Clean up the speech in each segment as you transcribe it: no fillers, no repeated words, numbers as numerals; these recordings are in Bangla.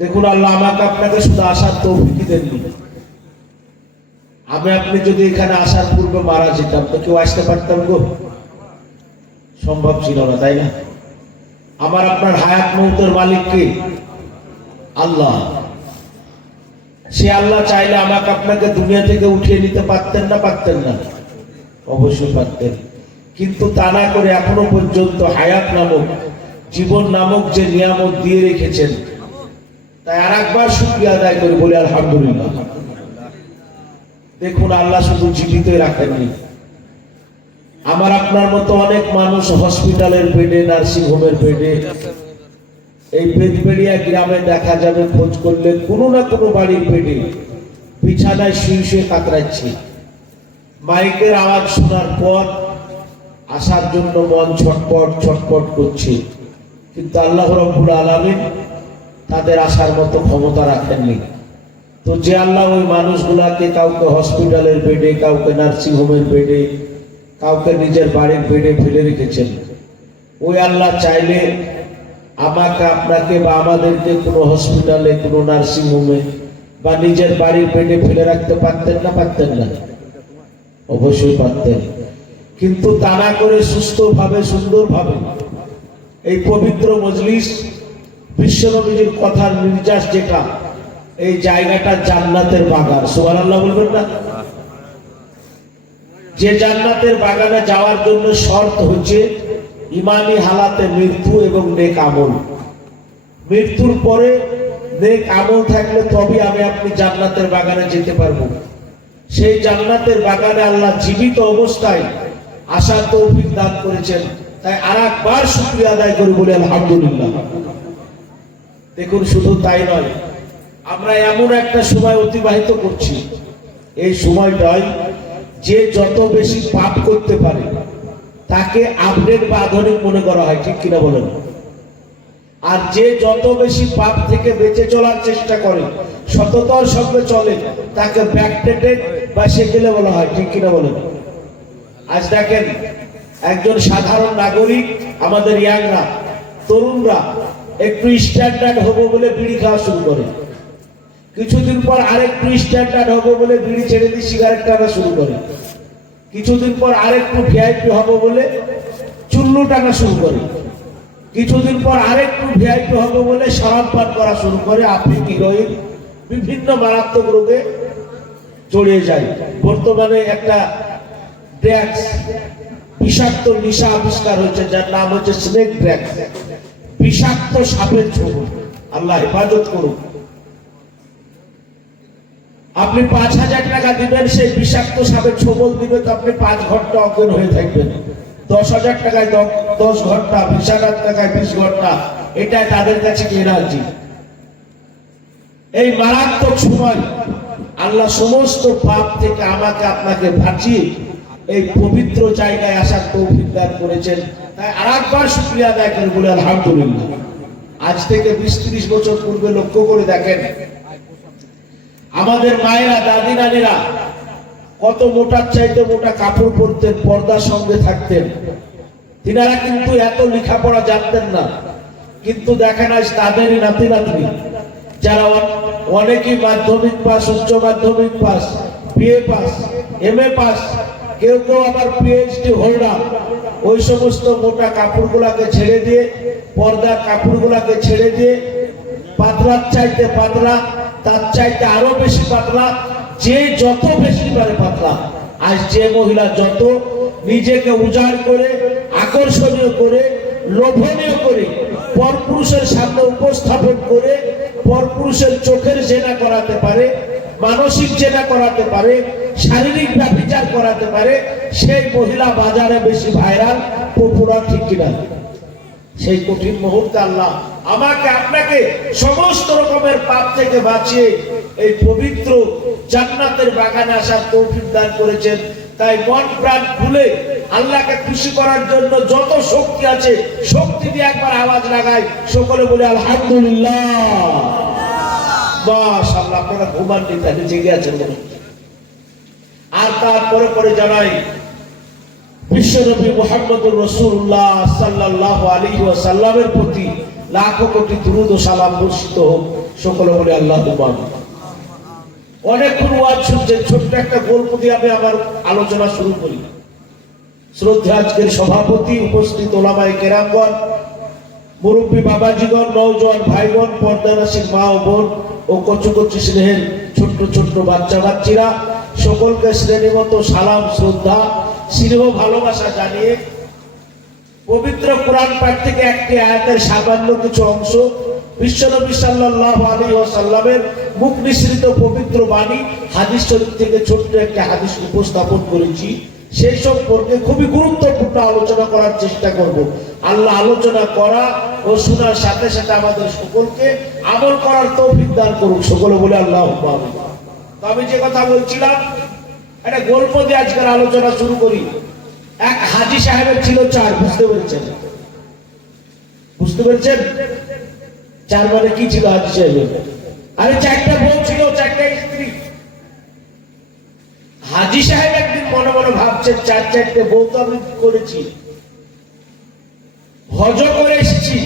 দেখুন, আল্লাহ আমাকে আপনাকে শুধু আসার তৌফিক দেননি। আমি আপনি যদি এখানে আসার পূর্বে মারা যেতাম তো কেউ আসতে পারতাম গো? সম্ভব ছিল না, তাই না? আমার আপনার হায়াত মৌতের মালিক কে? আল্লাহ। সে আল্লাহ চাইলে আমাকে আপনাকে দুনিয়া থেকে উঠিয়ে নিতে পারতেন না? পারতেন না? অবশ্যই পারতেন। কিন্তু তা না করে এখনো পর্যন্ত হায়াত নামক, জীবন নামক যে নিয়ামত দিয়ে রেখেছেন, তাই আর একবার শুকরিয়া আদায় করে বলি আলহামদুলিল্লাহ। দেখুন, আল্লাহ শুধু জীবিতই রাখেননি। আমার আপনার মতো অনেক মানুষ হসপিটালের বেডে, নার্সিং হোমের বেডে, এই বেদবেড়িয়া গ্রামে দেখা যাবে খোঁজ করলে কোনো না কোনো বাড়ির বেডে বিছানায় শুয়ে শুয়ে কাতরাচ্ছে। মাইকের আওয়াজ শোনার পর আসার জন্য মন ছটপট ছটপট করছে, কিন্তু আল্লাহ রাব্বুল আলামিন তাদের আসার মতো ক্ষমতা রাখেননি। তো যে আল্লাহ ওই মানুষগুলাকে কাউকে হসপিটালের বেডে, কাউকে নার্সিং হোমের বেডে, কাউকে নিজের বাড়ির বেডে ফেলে রেখেছেন, ওই আল্লাহ চাইলে আমাকে আপনাকে বা আমাদেরকে কোনো হসপিটালে, কোনো নার্সিং হোমে বা নিজের বাড়ির বেডে ফেলে রাখতে পারতেন না? পারতেন না? অবশ্যই পারতেন। কিন্তু তা না করে সুস্থভাবে, সুন্দরভাবে এই পবিত্র মজলিস, বিশ্বনবীর কথার নির্যাস যেটা, এই জায়গাটা জান্নাতের বাগান। সুবহানাল্লাহ বলবেন না? যে জান্নাতের বাগানে যাওয়ার জন্য শর্ত হচ্ছে ইমানি হালাতে মৃত্যু এবং নেক আমল। মৃত্যুর পরে নেক আমল থাকলে তবে আমি আপনি জান্নাতের বাগানে যেতে পারবো। সেই জান্নাতের বাগানে আল্লাহ জীবিত অবস্থায় আসার তৌফিক দান করেছেন, তাই আর একবার শুকরিয়া আদায় করি বলি আলহামদুলিল্লাহ। দেখুন, শুধু তাই নয়, আমরা এমন একটা সময় অতিবাহিত করছি, এই সময়টাই যে যত বেশি পাপ করতে পারে তাকে আপডেট বা আধুনিক মনে করা হয়, ঠিক কিনা বলেন? আর যে যত বেশি পাপ থেকে বেঁচে চলার চেষ্টা করে, সততার সঙ্গে চলে, তাকে ব্যাকডেটেড বা সেকেলে বলা হয়, ঠিক কিনা বলেন? আজ দেখেন, একজন সাধারণ নাগরিক, আমাদের ইয়াংরা, তরুণরা একটু স্ট্যান্ডার্ড হবে বলে বিড়ি খাওয়া শুরু করে, কিছুদিন পর আরেকটু স্ট্যান্ডার্ড হবে বলে বিড়ি ছেড়ে দিয়ে সিগারেট টানা শুরু করে, কিছুদিন পর আরেকটু ভিআইপি হবে বলে চুল্লু টানা শুরু করে, কিছুদিন পর আরেকটু ভিআইপি হবে বলে শরাব পান করা শুরু করে, আফিম, হিরোইন, বিভিন্ন মারাত্মক রোগে জড়িয়ে যায়। বর্তমানে একটা ড্রাগস, বিষাক্ত নেশা আবিষ্কার হয়েছে, যার নাম হচ্ছে স্নেক ড্রাগস, বিষাক্ত সাপের ছোবল। আল্লাহ হেফাজত করুন। আপনি 5,000 টাকা দিবেন, সেই বিষাক্ত সাপের ছোবল দিবে, তো আপনি 5 ঘন্টা অজ্ঞান হয়ে থাকবেন। 10,000 টাকায় 10 ঘন্টা, 20,000 টাকায় 20 ঘন্টা, এটাই তাদের কাছে এনার্জি। এই মারাত্মক সময় আল্লাহ সমস্ত পাপ থেকে আমাকে আপনাকে বাঁচিয়ে এই পবিত্র জায়গায় আসার তৌফিক দান করেছেন, তাই আরেকবার শুকরিয়া আদায় করে বলে আলহামদুলিল্লাহ। আজ থেকে 20-30 বছর পূর্বে লক্ষ্য করে দেখেন, আমাদের মায়েরা, দাদি নানীরা কত মোটার চাইতে মোটা কাপড় পরতেন, পর্দার সঙ্গে থাকতেন। তিনারা কিন্তু এত লেখাপড়া জানতেন না, কিন্তু দেখেন আজ তাদেরই নাতি নাতনি, যারা অনেকেই মাধ্যমিক পাস, উচ্চ মাধ্যমিক pass, BA pass, MA pass, কেউ কেউ আবার পিএইচডি হোল্ডার, ওই সমস্ত মোটা কাপড়গুলাকে ছেড়ে দিয়ে, পর্দার কাপড়গুলাকে ছেড়ে দিয়ে, পাতলার চাইতে পাতলা, তার চাইতে আরো বেশি পাতলা, যে যত বেশি পারে পাতলা। আজ যে মহিলা যত নিজেকে উজাড় করে, আকর্ষণীয় করে, লোভনীয় করে, পরপুরুষের সামনে উপস্থাপন করে পরপুরুষের চোখের জেনা করাতে পারে, মানসিক জেনা করাতে পারে, শারীরিক ব্যভিচার করাতে পারে, সেই মহিলা বাজারে বেশি ভাইরাল, পপুলার, ঠিক কিনা? সেই কঠিন মুহূর্তে আল্লাহ আমাকে আপনাকে সমস্ত রকমের পাপ থেকে বাঁচিয়ে এই পবিত্র জান্নাতের বাগানে আসার তৌফিক দান করেছেন। তাই মন প্রাণ খুলে আল্লাহকে খুশি করার জন্য যত শক্তি আছে, শক্তি দিয়ে একবার আওয়াজ লাগাই, সকলে বলে আলহামদুলিল্লাহ। মাশাআল্লাহ, আপনারা ঘুমান নিতে জেগে আছেন। আর তারপরে পরে জানাই বিশ্বনবী মুহাম্মদুর রাসূলুল্লাহ সাল্লাল্লাহু আলাইহি ওয়াসাল্লামের প্রতি লাখো কোটি দুরূদ ও সালাম বর্ষিত হোক। সকলে বলে আল্লাহুম্মা আমিন। অনেকক্ষণ ওয়াজ শুনছেন, ছোট্ট একটা গল্প দিয়ে আমি আমার আলোচনা শুরু করি। শ্রদ্ধা আজকের সভাপতি, উপস্থিত ওলামায়ে কেরামগণ, মুরব্বী বাবাজিগণ, নওজোয়ান ভাইগণ, পর্দানাসীন মা ও বোন ও কচু কচু স্নেহের ছোট্ট ছোট্ট বাচ্চা বাচ্চিরা, সকলকে শ্রেণীমত সালাম, শ্রদ্ধা, স্নেহ, ভালোবাসা জানিয়ে পবিত্র কোরআন পাঠ থেকে একটি আয়াতের সামান্য কিছু অংশ বিশ্বনবী সাল্লাল্লাহু আলাইহি ওয়াসাল্লামের মুখ নিঃসৃত পবিত্র বাণী হাদিস শরীফ থেকে ছোট্ট একটা হাদিস উপস্থাপন করেছি। সেই সম্পর্কে খুবই গুরুত্বপূর্ণ আলোচনা করার চেষ্টা করব। আল্লাহ আলোচনা করা ও শোনার সাথে সাথে আমাদের সকলকে আমল করার তৌফিক দান করুক। সকলে বলে আল্লাহুম্মা আমিন। আমি যে কথা বলছিলাম, একটা গল্প দিয়ে আজকের আলোচনা শুরু করি। এক হাজী সাহেবের ছিল চার, বুঝতে পেরেছেন? বুঝতে পেরেছেন? চার মানে কি ছিল হাজী সাহেবের? আরে চারটা বউ ছিল, চারটা স্ত্রী। হাজী সাহেব একদিন মনে মনে ভাবছেন, চারটে বউ তো আমি করেছি, হজ করে এসেছি,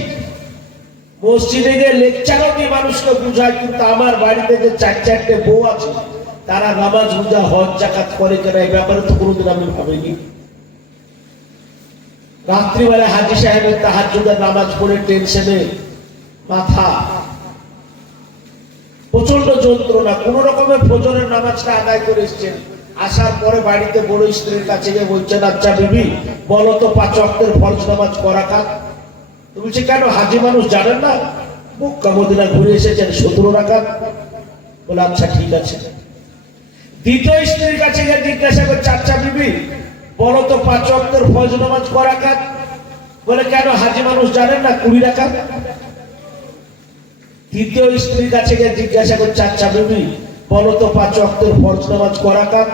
মসজিদে গিয়ে লেকচারও দিয়ে মানুষকে বুঝায়, কিন্তু আমার বাড়িতে যে চারটে বউ আছে তারা নামাজ রোজা হজ জাকাত করে কেনা, এই ব্যাপারে তো কোনোদিন আমি ভাবিনি। রাত্রিবেলা হাজী সাহেবের তাহাজ্জুদের নামাজ পড়ে টেনশনে মাথা, প্রচন্ড যন্ত্রণা, কোন রকমে ফজরের নামাজটা আদায় করে এসছেন। আসার পরে বাড়িতে বড় স্ত্রীর কাছে গিয়ে বলছেন, আচ্ছা বিবি বলো তো 5 ওয়াক্তের ফরজ নামাজ করা কাজ? বলছে কেন, হাজী মানুষ জানেন না? মক্কা মদিনা ঘুরে এসেছেন, 17 রাকাত। বলে আচ্ছা ঠিক আছে। দ্বিতীয় স্ত্রীর কাছে গিয়ে জিজ্ঞাসা করছে, আচ্ছা বিবি বলো তো 5 ওয়াক্তের ফরজ নামাজ করা কাজ? বলে কেন, হাজী মানুষ জানেন না, 20 রাকাত। তৃতীয় স্ত্রীর কাছে গিয়ে জিজ্ঞাসা করছে, আচ্ছা বিবি বলো তো 5 ওয়াক্তের ফরজ নামাজ করা কাজ?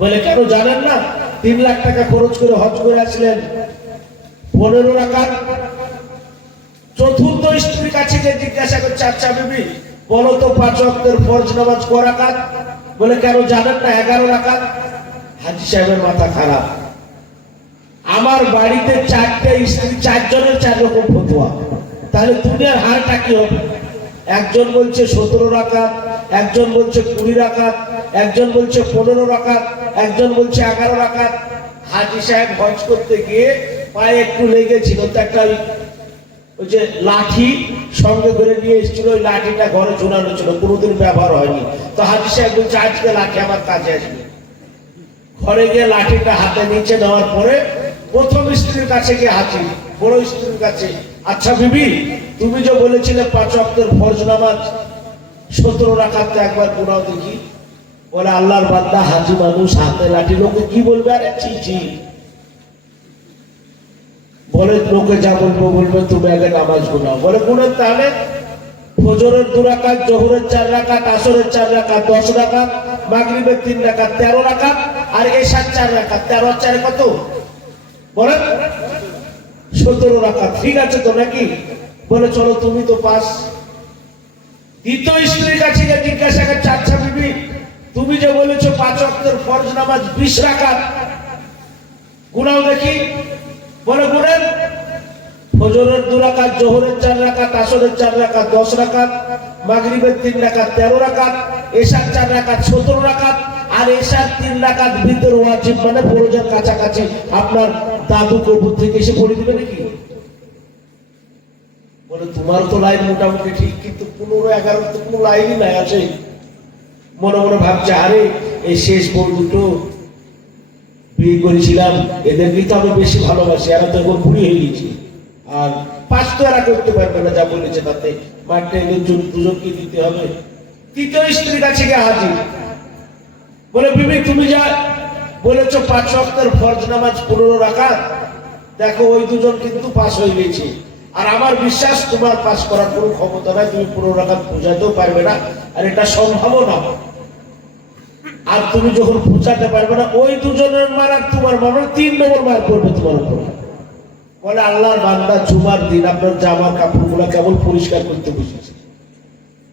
বলে কেন জানেন না, 3 লাখ টাকা খরচ করে হজ করে আসলেন, 15 রাকাত। চতুর্থ স্ত্রীর কাছে গিয়ে জিজ্ঞাসা করছে, আচ্ছা বিবি বলো তো 5 ওয়াক্তের ফরজ নামাজ করা কাজ? বলে কেন জানেন না, 11 রাকাত। হাজী সাহেবের মাথা খারাপ। আমার বাড়িতে 4টে স্ত্রী, 4 জনের 4 রকম ফতোয়া, তাহলে দুনিয়ার হারটা কি হবে? একজন বলছে 17 রাকাত, একজন বলছে 20 রাকাত, একজন বলছে 15 রাকাত, একজন বলছে 11 রাকাত। হাজী সাহেব হজ করতে গিয়ে পায়ে একটু লেগেছিল, তো একটা ওই যে লাঠি সঙ্গে করে নিয়ে এসেছিল, ওই লাঠিটা ঘরে ঝুলানো ছিল, কোনোদিন ব্যবহার হয়নি। তো হাজী সাহেব বলছে আজকে লাঠি আমার কাজে আসবে। ঘরে গিয়ে লাঠিটা হাতে নিচে নেওয়ার পরে প্রথম স্ত্রীর কাছে গিয়ে হাজির, বড় স্ত্রীর কাছে, আচ্ছা বিবি তুমি যে বলেছিলে 5 ওয়াক্তের ফরজ নামাজ 17 রাকাত, একবার গুনাও দেখি। বলে আল্লাহর বান্দা, হাজী মানুষ, হাতে লাঠি, লোকে কি বলবে? আরে ছি ছি। বলে লোকে যা বলবো বলবে, তুমি আগে নামাজ গুনাও। বলে গুনাও, তাহলে ফজরের 2 রাকাত, জোহরের 4 রাকাত, আসরের 4 রাকাত 10 রাকাত, মাগরিবের 3 রাকাত 13 রাকাত, আর এশার 4 রাকাত, 13 আর 4 কত? বলে 17 রাকাত। ঠিক আছে তো নাকি? বলে চলো তুমি তো পাস। দ্বিতীয় স্ত্রীর কাছে জিজ্ঞাসা করছে, আচ্ছা বিবি তুমি যে বলেছো 5 ওয়াক্তের ফরজ নামাজ 20 রাকাত, গুনাও দেখি। বলে গুনেন, ফজরের 2 রাকাত, জোহরের 4 রাকাত, আসরের 4 রাকাত 10 রাকাত, মাগরিবের 3 রাকাত 13 রাকাত, এশার 4 রাকাত 17 রাকাত, আর এশার 3 রাকাত ভিতর ওয়াজিব, মানে ফরজের কাছাকাছি। আপনার দাদু কবুর থেকে এসে পড়ে দিবে নাকি? বলে তোমার তো লাইন মোটামুটি ঠিক, কিন্তু 15-11 তো কোনো লাইনই নাই আছে। মনে মনে ভাবছে, আরে এই শেষ বউ দুটো বিয়ে করেছিলাম, এদেরকে তো আমি বেশি ভালোবাসি, এরা তো এখন বুড়ি হয়ে গেছি, আর 5 তো এরা করতে পারবে না, যা বলেছে তাতে মাঠে দুজনকে দিতে হবে। তৃতীয় স্ত্রীর কাছে গিয়ে হাজির, বলে বিবি তুমি যা বলেছো 5 ওয়াক্তের ফরজ নামাজ 15 রাকাত, দেখো ওই দুজন কিন্তু পাস হয়ে গেছে, আর আমার বিশ্বাস তোমার পাস করার কোনো ক্ষমতা নাই, তুমি 15 রাকাত বোঝাতেও পারবে না, আর এটা সম্ভবও না। আর তুমি যখন বোঝাতে পারবে না, ওই দুজনের মার আর তোমার মার 3 নম্বর মার পড়বে তোমার উপর। বলে আল্লাহর বান্দা, জুমার দিন আপনার জামা কাপড়গুলো কেবল পরিষ্কার করতে বসেছে,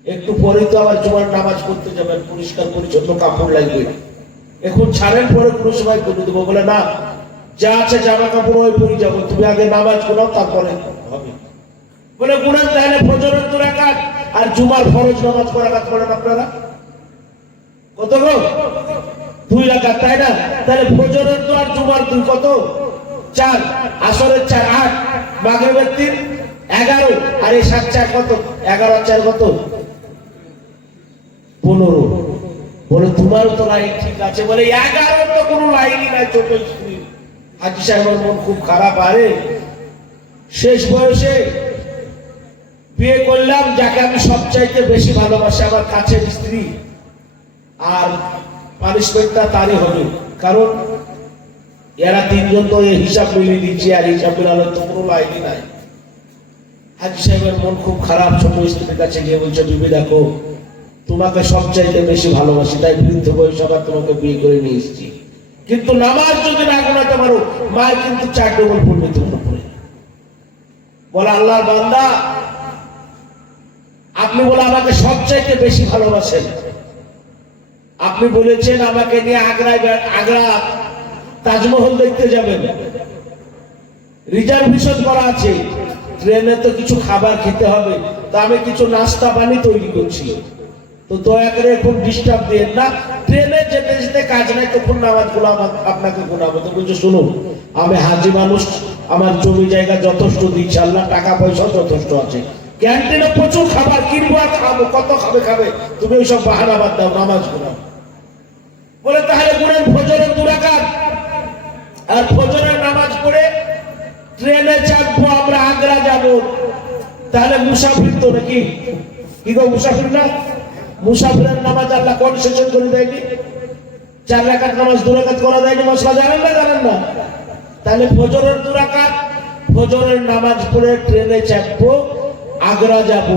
একটু পরে তো আবার জুমার নামাজ পড়তে যাবেন, পরিষ্কার পরিচ্ছন্ন কাপড় লাগবে, এখন ছাড়েন পরে কোনো সময় করে দেবো। বলে না, যা আছে জামা কাপড় ওই পরে যাবো, তুমি আগে নামাজ পড়াও তারপরে হবে। বলে গুনান তাহলে ফজরের 2 রাকাত আর জুমার ফরজ নামাজ কয় রাকাত পড়েন আপনারা? কত গো? 2 রাকাত, তাই না? তাহলে ফজরের 2 আর জুমার 2 কত? 4, আসরের 4 8, মাগরিবের 3 11, আর এই 7 4 কত? 11 আর 4 কত? 15। বলে তোমারও তো লাইন ঠিক আছে। বলে 11 তো কোনো লাইনই নাই। ছোট স্ত্রী হাজী সাহেবের মন খুব খারাপ। আরে শেষ বয়সে বিয়ে করলাম যাকে আমি সবচাইতে বেশি ভালোবাসি, আমার কাছের স্ত্রী, আর পানিশমেন্টটা তারই হবে, কারণ এরা 3 জন তো এই হিসাব মিলিয়ে দিচ্ছে, আর হিসাব মিলানোর তো কোনো লাইনই নাই। হাজী সাহেবের মন খুব খারাপ। ছোট স্ত্রীর কাছে গিয়ে বলছে, বিবি দেখো, তোমাকে সবচাইতে বেশি ভালোবাসি, তাই বৃদ্ধ বয়সে আবার তোমাকে বিয়ে করে নিয়ে এসেছি, কিন্তু নামাজ যদি না গোনাতে পারো মায়ের কিন্তু 4 ডবল পড়বে তোমার উপরে। বলে আল্লাহর বান্দা, আপনি বলে আমাকে সবচাইতে বেশি ভালোবাসেন, আপনি বলেছেন আমাকে নিয়ে আগ্রা তাজমহল দেখতে যাবেন, রিজার্ভেশন করা আছে, ট্রেনে তো কিছু খাবার খেতে হবে, তা আমি কিছু নাস্তা পানি তৈরি করছি, তো দয়া করে এখন ডিস্টার্ব দিয়েন না, ট্রেনে যেতে যেতে কাজ নাই, তখন নামাজ গুলো আপনাকে গুনাবো। তো বলছে, শুনুন, আমি হাজি মানুষ, আমার জমি জায়গা যথেষ্ট দিচ্ছে, আল্লাহ টাকা পয়সা যথেষ্ট আছে, ক্যান্টিনে প্রচুর খাবার কিনবো আর খাবো, কত খাবে, তুমি ওইসব বাহানা বাদ দাও, নামাজ গুনাও। বলে তাহলে গুনেন ফজরের 2 রাকাত, আর ফজরের নামাজ পড়ে ট্রেনে চাপবো, আমরা আগ্রা যাব, তাহলে মুসাফির তো নাকি? কি গো, মুসাফির না? মুসাফিরের নামাজ আল্লাহ কনসেশন করে দেয়নি? 4 রাকাত নামাজ 2 রাকাত করা দেয়নি? মশলা জানেন না? তাহলে ফজরের 2 রাকাত, ফজরের নামাজ পড়ে ট্রেনে চাপবো, আগ্রা যাব,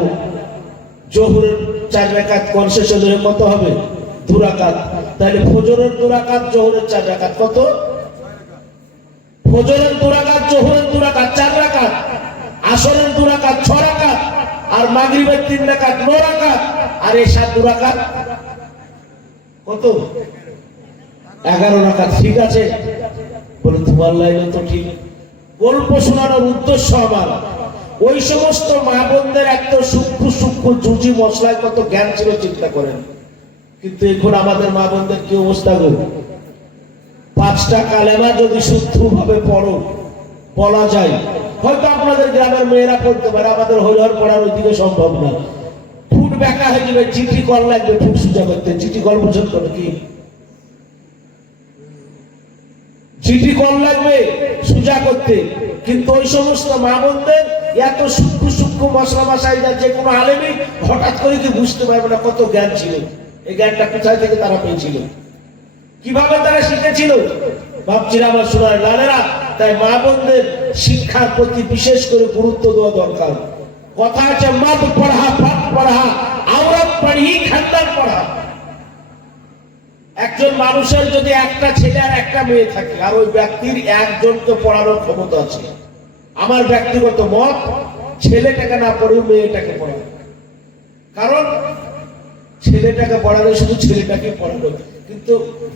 জোহরের 4 রাকাত কনসেশন হয়ে কত হবে? 2 রাকাত। তাহলে ফজরের 2 রাকাত, জোহরের 4 রাকাত, কত? ফজরের 2 রাকাত, জোহরের 2 রাকাত, 4 রাকাত, আসরের 2 রাকাত, 6 রাকাত, আর মাগরিবের 3 রাকাত, 9 রাকাত, আর এশার 2 রাকাত, কত? 11 রাকাত। ঠিক আছে। বলে তোমার লাইনে তো ঠিক। গল্প শোনানোর উদ্দেশ্য আমার, ওই সমস্ত মা বোনদের এত সূক্ষ্ম জুজি মশলায় কত জ্ঞান ছিল চিন্তা করেন। কিন্তু এখন আমাদের মা বোনদের কি অবস্থা গো? 5টা কালেমা যদি শুদ্ধভাবে পড়ো, বলা যায়, হয়তো আপনাদের গ্রামের মেয়েরা পড়তে পারে, আমাদের হরিহর পড়ার ওইদিকে সম্ভব না। ফুট বেঁকা হয়ে যাবে, চিঠি কল লাগবে ফুট সোজা করতে। চিঠি কল বোঝেন তো নাকি? চিঠি কল লাগবে সোজা করতে। কিন্তু ওই সমস্ত মা বোনদের এত সূক্ষ্ম মশলা মশাই যা যে কোনো আলেমই হঠাৎ করে কি বুঝতে পারবে না কত জ্ঞান ছিল। এই জ্ঞানটা কোথায় থেকে তারা পেয়েছিল, কিভাবে তারা শিখেছিল? ভাবছিলাম আমার সোনার লালেরা, তাই মা বোনদের শিক্ষার প্রতি বিশেষ করে গুরুত্ব দেওয়া দরকার। কথা আছে, মত পড়া, পাঠ পড়া, আওরাত পড়ি, খানদান পড়া। একজন মানুষের যদি একটা ছেলে আর একটা মেয়ে থাকে, আর ওই ব্যক্তির একজনকে পড়ানোর ক্ষমতা আছে, আমার ব্যক্তিগত মত, ছেলেটাকে না পড়েও মেয়েটাকে পড়ানো। কারণ ছেলেটাকে পড়ালে শুধু ছেলেটাকে পড়ানো, কিন্তু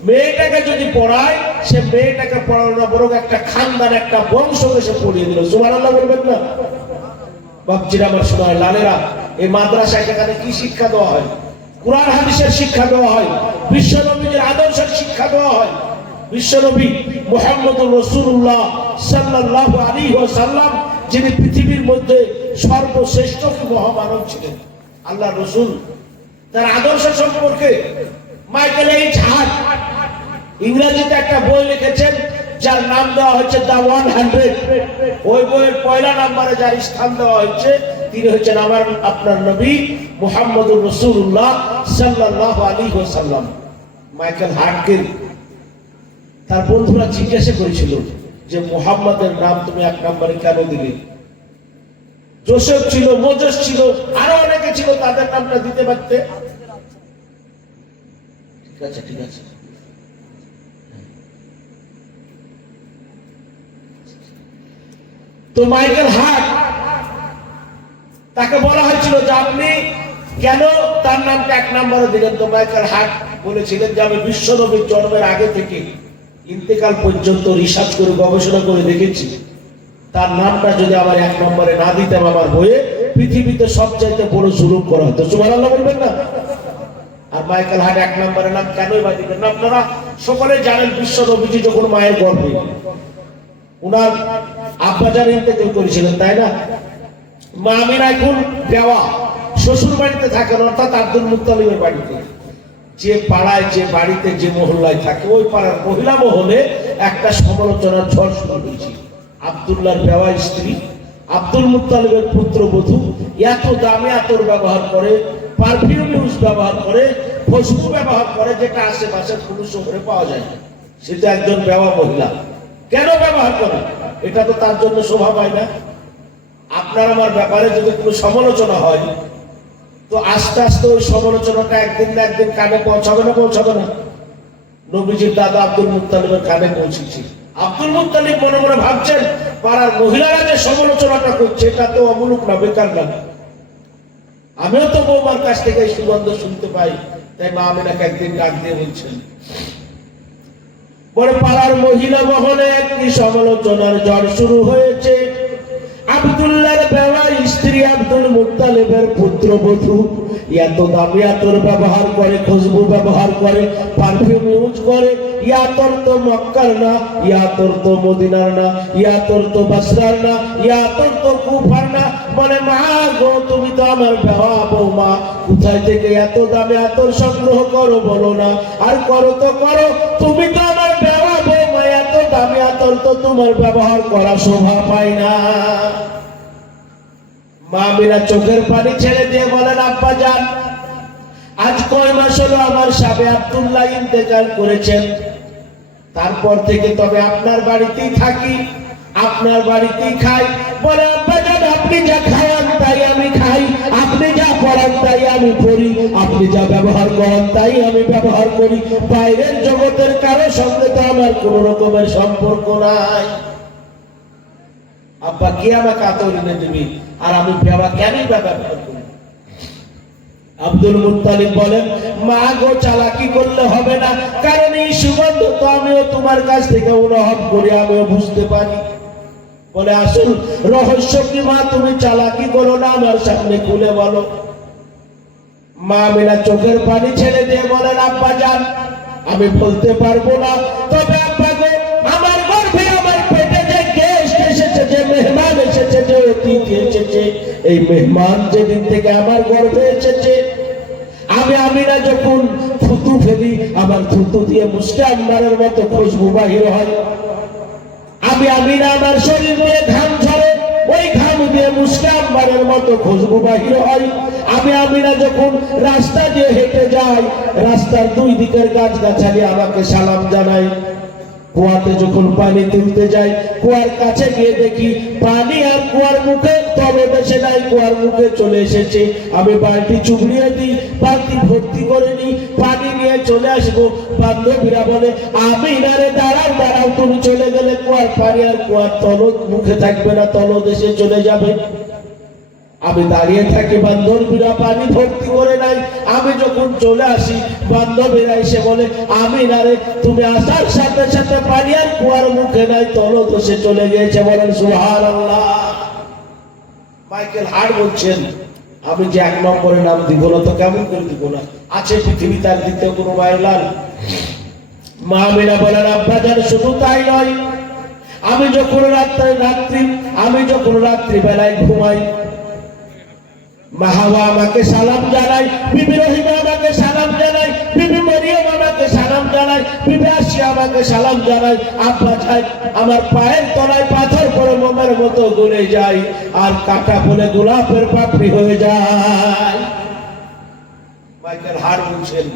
মেয়েটাকে যদি পড়ায়, সে মেয়েটাকে পড়ানো না, বরং একটা খানদান, একটা বংশকে সে পড়িয়ে দিল। সুবহানাল্লাহ বলবেন না? বাপজিরা আমার সোনার লালেরা, এই মাদ্রাসায় সেখানে কি শিক্ষা দেওয়া হয়? কুরআন হাদিসের শিক্ষা দেওয়া হয়, বিশ্বনবীর আদর্শের শিক্ষা দেওয়া হয়। বিশ্বনবী মুহাম্মদুর রাসূলুল্লাহ সাল্লাল্লাহু আলাইহি ওয়াসাল্লাম, যিনি পৃথিবীর মধ্যে সর্বশ্রেষ্ঠ মহামানব ছিলেন, আল্লাহর রাসূল, তার আদর্শ সম্পর্কে মাইকেল এইচ হার্ট ইংরেজিতে একটা বই লিখেছেন, যার নাম দেওয়া হয়েছে দ্য 100। ওই বইয়ের পয়লা নম্বরে যার স্থান দেওয়া হয়েছে, তিনি হচ্ছেন আমার আপনার নবী মুহাম্মদুর রাসূলুল্লাহ সাল্লাল্লাহু আলাইহি ওয়াসাল্লাম। মাইকেল হার্টকে তার বন্ধুরা জিজ্ঞাসা করেছিল যে, মুহাম্মাদের নাম তুমি 1 নম্বরে কেন দিলে? জোসেফ ছিল, মোজেস ছিল, আরো অনেকে ছিল, তাদের নামটা দিতে পারতে। ঠিক আছে। তো মাইকেল হার্ট, তাকে বলা হয়েছিল যে আপনি কেন তার নামটা 1 নম্বরে দিলেন? তো মাইকেল হার্ট বলেছিলেন যে আমি বিশ্বনবীর জন্মের আগে থেকে ইন্তেকাল পর্যন্ত রিসার্চ করে, গবেষণা করে দেখেছি, তার নামটা যদি আমার 1 নম্বরে না দিতাম আমার বইয়ে, পৃথিবীতে সবচাইতে বড় জুলুম করা হতো। সুবহানাল্লাহ বলবেন না? আর মাইকেল হার্ট এক নম্বরের নাম কেনই বা দিবেন না? আপনারা সকলে জানেন বিশ্ব নবীজি যখন মায়ের গর্ভে, উনার আব্বাজান ইন্তেকাল করেছিলেন, তাই না? মা আমিনা এখন দেওয়া শ্বশুর বাড়িতে থাকেন, অর্থাৎ আব্দুল মুত্তালিবের বাড়িতে। যে পাড়ায়, যে বাড়িতে, যে মহল্লায় থাকে, ওই পাড়ার মহিলা মহলে একটা সমালোচনার ঝড় শুরু হয়েছে। আব্দুল্লাহর বেওয়া স্ত্রী, আব্দুল মুত্তালিবের পুত্রবধূ এত দামি আতর ব্যবহার করে, পারফিউম ইউজ ব্যবহার করে, খুশবু ব্যবহার করে, যেটা আশেপাশে কোনো শহরে পাওয়া যায় না। সেটা একজন বেওয়া মহিলা কেন ব্যবহার করে? এটা তো তার জন্য শোভা পায় না। আপনার আমার ব্যাপারে যদি কোনো সমালোচনা হয়, তো আস্তে আস্তে ওই সমালোচনাটা একদিন না একদিন কানে পৌঁছাবে না? পৌঁছাবে না? নবীজির দাদা আব্দুল মুত্তালিবের কানে পৌঁছেছে। আব্দুল মুত্তালিব মনে মনে ভাবছেন, পাড়ার মহিলারা যে সমালোচনাটা করছে এটা তো অমূলক না, বেকার না। আমিও তো বৌমার কাছ থেকে এই সুগন্ধ শুনতে পাই। তাই মা আমিনাকে একদিন ডাক দিয়ে বলছেন, বড় পাড়ার মহিলা মহলে একটি সমালোচনার ঝড় শুরু হয়েছে। আব্দুল্লাহর বেওয়া স্ত্রী আব্দুল মুত্তালিবের পুত্রবধূ এত দামি আতর ব্যবহার করে, খুশবু ব্যবহার করে, পারফিউম ইউজ করে। ইয়াতর তো মক্কার না, ইয়াতর তো মদিনার না, ইয়াতর তো বাসরার না, ইয়াতর তো কুফার না। বলে, মা গো, তুমি তো আমার বেওয়া বৌমা, কোথায় থেকে এত দামি আতর সংগ্রহ করো বলো না? আর করো তো করো, তুমি তো আমার বেওয়া বৌমা, এত দামি আতর তো তোমার ব্যবহার করা শোভা পায় না। মা আমিনা চোখের পানি ছেড়ে দিয়ে বলেন, আব্বা যান, আজ কয় মাস হলো আমার স্বামী আব্দুল্লাহ ইন্তেকাল করেছেন। তারপর থেকে তবে আপনার বাড়িতেই থাকি, আপনার বাড়িতেই খাই। বলে, আব্বা যান, আপনি যা খাওয়ান তাই আমি খাই, আপনি যা পড়ান তাই আমি পড়ি, আপনি যা ব্যবহার করেন তাই আমি ব্যবহার করি। বাইরের জগতের কারো সঙ্গে তো আমার কোন রকমের সম্পর্ক নাই। আব্বা কে আমাকে আতর এনে দিবি, আর আমি বেওয়া কেনই ব্যবহার করি? আব্দুল মুত্তালিব বলেন, মা গো, চালাকি করলে হবে না, কারণ এই সুগন্ধ তো আমিও তোমার কাছ থেকে অনুভব করি, আমিও বুঝতে পারি। বলে, আসল রহস্য কি মা? তুমি চালাকি করো না, আমার সামনে খুলে বলো। মা আমিনা চোখের পানি ছেড়ে দিয়ে বলেন, আব্বা যান, আমি বলতে পারবো না, তবে আব্বা গো, আমার গর্ভে, আমার পেটে যে গেস্ট এসেছে, যে মেহমান এসেছে, যে অতিথি এসেছে, এই মেহমান যেদিন থেকে আমার গর্ভে এসেছে, আমি আমিনা যখন থুতু ফেলি, আমার থুতু দিয়ে মুস্কে আম্বারের মতো খুশবু বাহির হয়। আমি আমিনা আমার শরীর দিয়ে ঘাম ঝরে, ওই ঘাম দিয়ে মুস্কে আম্বারের মতো খুশবু বাহির হয়। আমি আমিনা যখন রাস্তা দিয়ে হেঁটে যাই, রাস্তার দুই দিকের গাছগাছালি আমাকে সালাম জানাই। কুয়াতে যখন পানি তুলতে যাই, কুয়ার কাছে গিয়ে দেখি পানি আর কুয়ার মুখে তবে বেশে নাই, কুয়ার মুখে চলে এসেছে। আমি বালতি চুবড়িয়ে দিই, বালতি ভর্তি করে নিই, পানি নিয়ে চলে আসবো। বান্ধবীরা বলে, আমিনা রে, দাঁড়াও দাঁড়াও, তুমি চলে গেলে কুয়ার পানি আর কুয়ার তলদ মুখে থাকবে না, তলদেশে চলে যাবে। আমি দাঁড়িয়ে থাকি, বান্ধবীরা পানি ভর্তি করে নাই। আমি যখন চলে আসি, বান্ধবীরা এসে বলে, আমিনা রে, তুমি আসার সাথে সাথে পানি আর কুয়ার মুখে নাই, তলদেশে চলে গিয়েছে। বলেন সুবহানাল্লাহ। মাইকেল হার্ট বলছেন, আমি যে এক নম্বরে নাম দিব না তো কেমন করে দিব না? আছে পৃথিবী তার দ্বিতীয় কোনো মাইলাল? মা আমিনা বলেন, আব্বা যান, শুধু তাই নয়, আমি যখন রাত্রি বেলায় ঘুমাই, মা হাওয়া আমাকে সালাম জানাই, বিবি রহিমা আমাকে সালাম জানাই, বিবি মরিয়ম আমাকে সালাম জানাই, বিবি আসিয়া আমাকে সালাম জানাই। আব্বা চাই আমার পায়ের তলায় পাথর পড়ে মোমের মতো গলে যায়, আর কাটা পড়ে গোলাপের পাপড়ি হয়ে যায়। মাইকেল হার্ট বলছেন,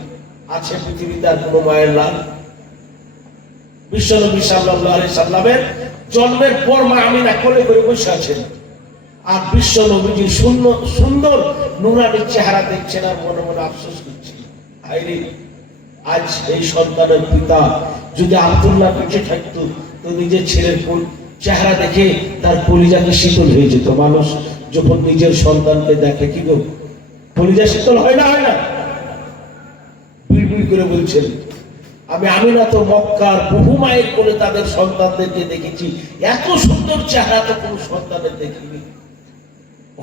আছে পৃথিবীতে আর কোনো মায়ের লাল? বিশ্বনবী সাল্লাল্লাহু আলাইহি সাল্লামের জন্মের পর মা আমিনা কোলে করে বসে আছেন, আর বিশ্ব নবীজির সুন্দর নুরানি চেহারা দেখছেন, আর মনে মনে আফসোস করছেন, আইরে, আজ এই সন্তানের পিতা যদি আব্দুল্লাহ বেঁচে থাকতো, তো নিজের ছেলের চেহারা দেখে তার কলিজাকে শীতল হয়ে যেত। মানুষ যখন নিজের সন্তানকে দেখে, কি গো, কলিজা শীতল হয় না? হয় না? বিড়বিড় করে বলছেন, আমি আমিনা তো মক্কার বহু মায়ের কোলে তাদের সন্তানদেরকে দেখেছি, এত সুন্দর চেহারা তো কোনো সন্তানের দেখিনি।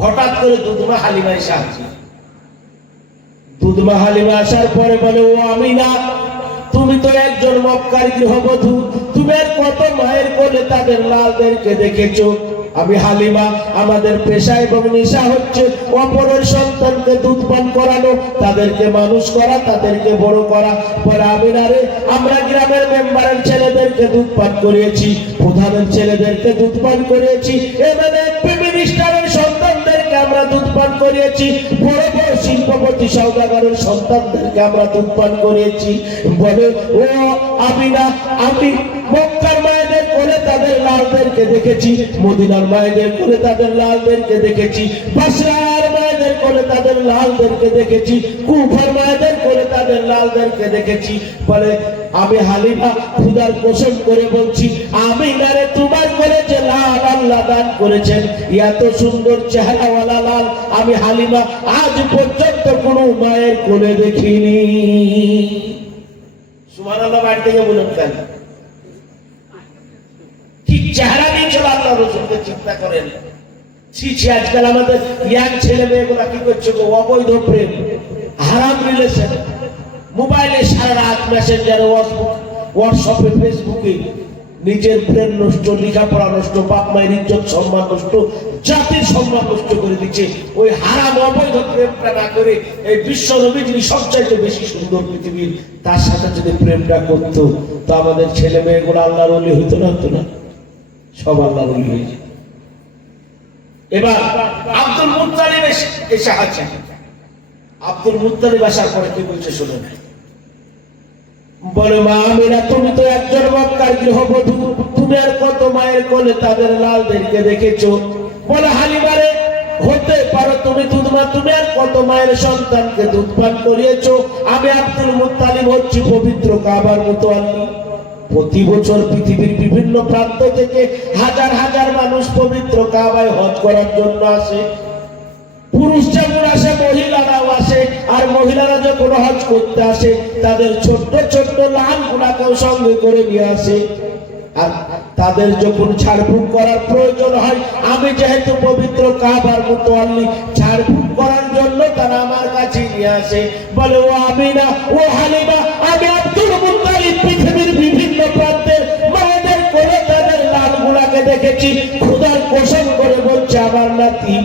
হঠাৎ করে দুধমা হালিমা এসে আসছে। দুধমা হালিমা আসার পরে বলে, ও আমিনা, তুমি তো একজন মক্কার গৃহবধূ, তুমি আর কত মায়ের কোলে তাদের লালদেরকে দেখেছো। আমি হালিমা, আমাদের পেশা এবং নেশা হচ্ছে অপরের সন্তানকে দুধ পান করানো, তাদেরকে মানুষ করা, তাদেরকে বড় করা। পরে আমিনারে, আমরা গ্রামের মেম্বারের ছেলেদেরকে দুধ পান করিয়েছি, প্রধানের ছেলেদেরকে দুধ পান করিয়েছি, এখানে মিনিস্টারের সন্তানদেরকে আমরা দুধ পান করিয়েছি, বড় বড় শিল্পপতি সওদাগরের সন্তানদেরকে আমরা দুধ পান করিয়েছি। বলে, ও আমিনা, আমি মক্কার মায়েদের কোলে তাদের লালদেরকে দেখেছি, মদিনার মায়েদের কোলে তাদের লালদেরকে দেখেছি, বাসরার মায়েদের কোলে তাদের লালদেরকে দেখেছি, কুফার মায়েদের কোলে তাদের লালদেরকে দেখেছি। বলে, আমি হালিমা খুদার কসম করে বলছি, আমিনারে তোমার কোলে যে লাল আল্লাহ দান করেছেন, এত সুন্দর চেহারাওয়ালা লাল আমি হালিমা আজ পর্যন্ত কোনো মায়ের কোলে দেখিনি। সুবহানাল্লাহ। বাড়ি থেকে বলুন কেন? কি চেহারা নিয়েছিল আল্লাহ রসুলকে চিন্তা করেন। আজকাল আমাদের ইয়াং ছেলে মেয়েগুলা কি করছে? অবৈধ প্রেম, হারাম রিলেশন, মোবাইলে সারা রাত মেসেঞ্জারে, হোয়াটসঅ্যাপে, ফেসবুকে নিজের প্রেম নষ্ট, লেখাপড়া নষ্ট, বাপ মায়ের ইজ্জত সম্মান নষ্ট, জাতির সম্মান নষ্ট করে দিচ্ছে। ওই হারাম অবৈধ প্রেমটা না করে এই বিশ্ব নবী যিনি সবচাইতে বেশি সুন্দর পৃথিবীর, তার সাথে যদি প্রেমটা করতো তো আমাদের ছেলে মেয়েগুলো আল্লাহর ওলি হইতো না? হতো না? সব আল্লাহর ওলি হয়ে যেত। এবার আব্দুল মুত্তালিব এসে আছেন। আব্দুল মুত্তালিব আসার পরে কি বলছে শুনুন। বলে, মা আমিনা, তুমি তো একজন মক্কার গৃহবধূ, তুমি আর কত মায়ের কোলে তাদের লালদেরকে দেখেছো। বলে, হালিমারে, হতে পারো তুমি দুধমা, তুমি আর কত মায়ের সন্তানকে দুধ পান করিয়েছো। আমি আব্দুল মুত্তালিব হচ্ছি পবিত্র কাবার মুতাওয়াল্লি। প্রতি বছর পৃথিবীর বিভিন্ন প্রান্ত থেকে হাজার হাজার মানুষ পবিত্র কাবায় হজ করার জন্য আসে। পুরুষ যেমন আসে, মহিলারাও আসে। আর মহিলারা যখন হজ করতে আসে, তাদের ছোট্ট ছোট্ট লাল গুলাকেও সঙ্গে করে নিয়ে আসে। আর তাদের যখন ঝাড়ফুঁক করার প্রয়োজন হয়, আমি যেহেতু পবিত্র কাবার মুতাওয়াল্লি, ঝাড়ফুঁক করার জন্য তারা আমার কাছে নিয়ে আসে। বলে, ও আমিনা, ও হালিমা, আমি আব্দুল মুত্তালিব পৃথিবীর বিভিন্ন প্রান্তের মায়েদের কোলে তাদের লাল গুলাকে দেখেছি। খোদার কসম করে বলছে, আমার নাতি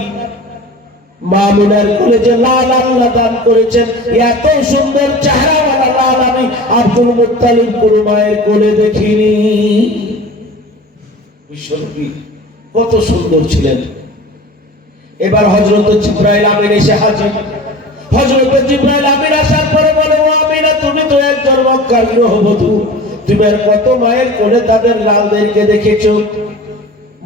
মা আমিনার কোলে যে লাল আল্লাহ দান করেছেন, এত সুন্দর চেহারাওয়ালা লাল আমি আব্দুল মুত্তালিব কোন মায়ের কোলে দেখিনি। বিশ্বনবী কত সুন্দর ছিলেন। এবার হযরত জিবরাইল আমিন এসে হাজির। হযরত জিবরাইল আমিন আসার পরে বলে, ও আমিনা, তুমি তো একজন মক্কার গৃহবধূ, তুমি আর কত মায়ের কোলে তাদের লালদেরকে দেখেছো।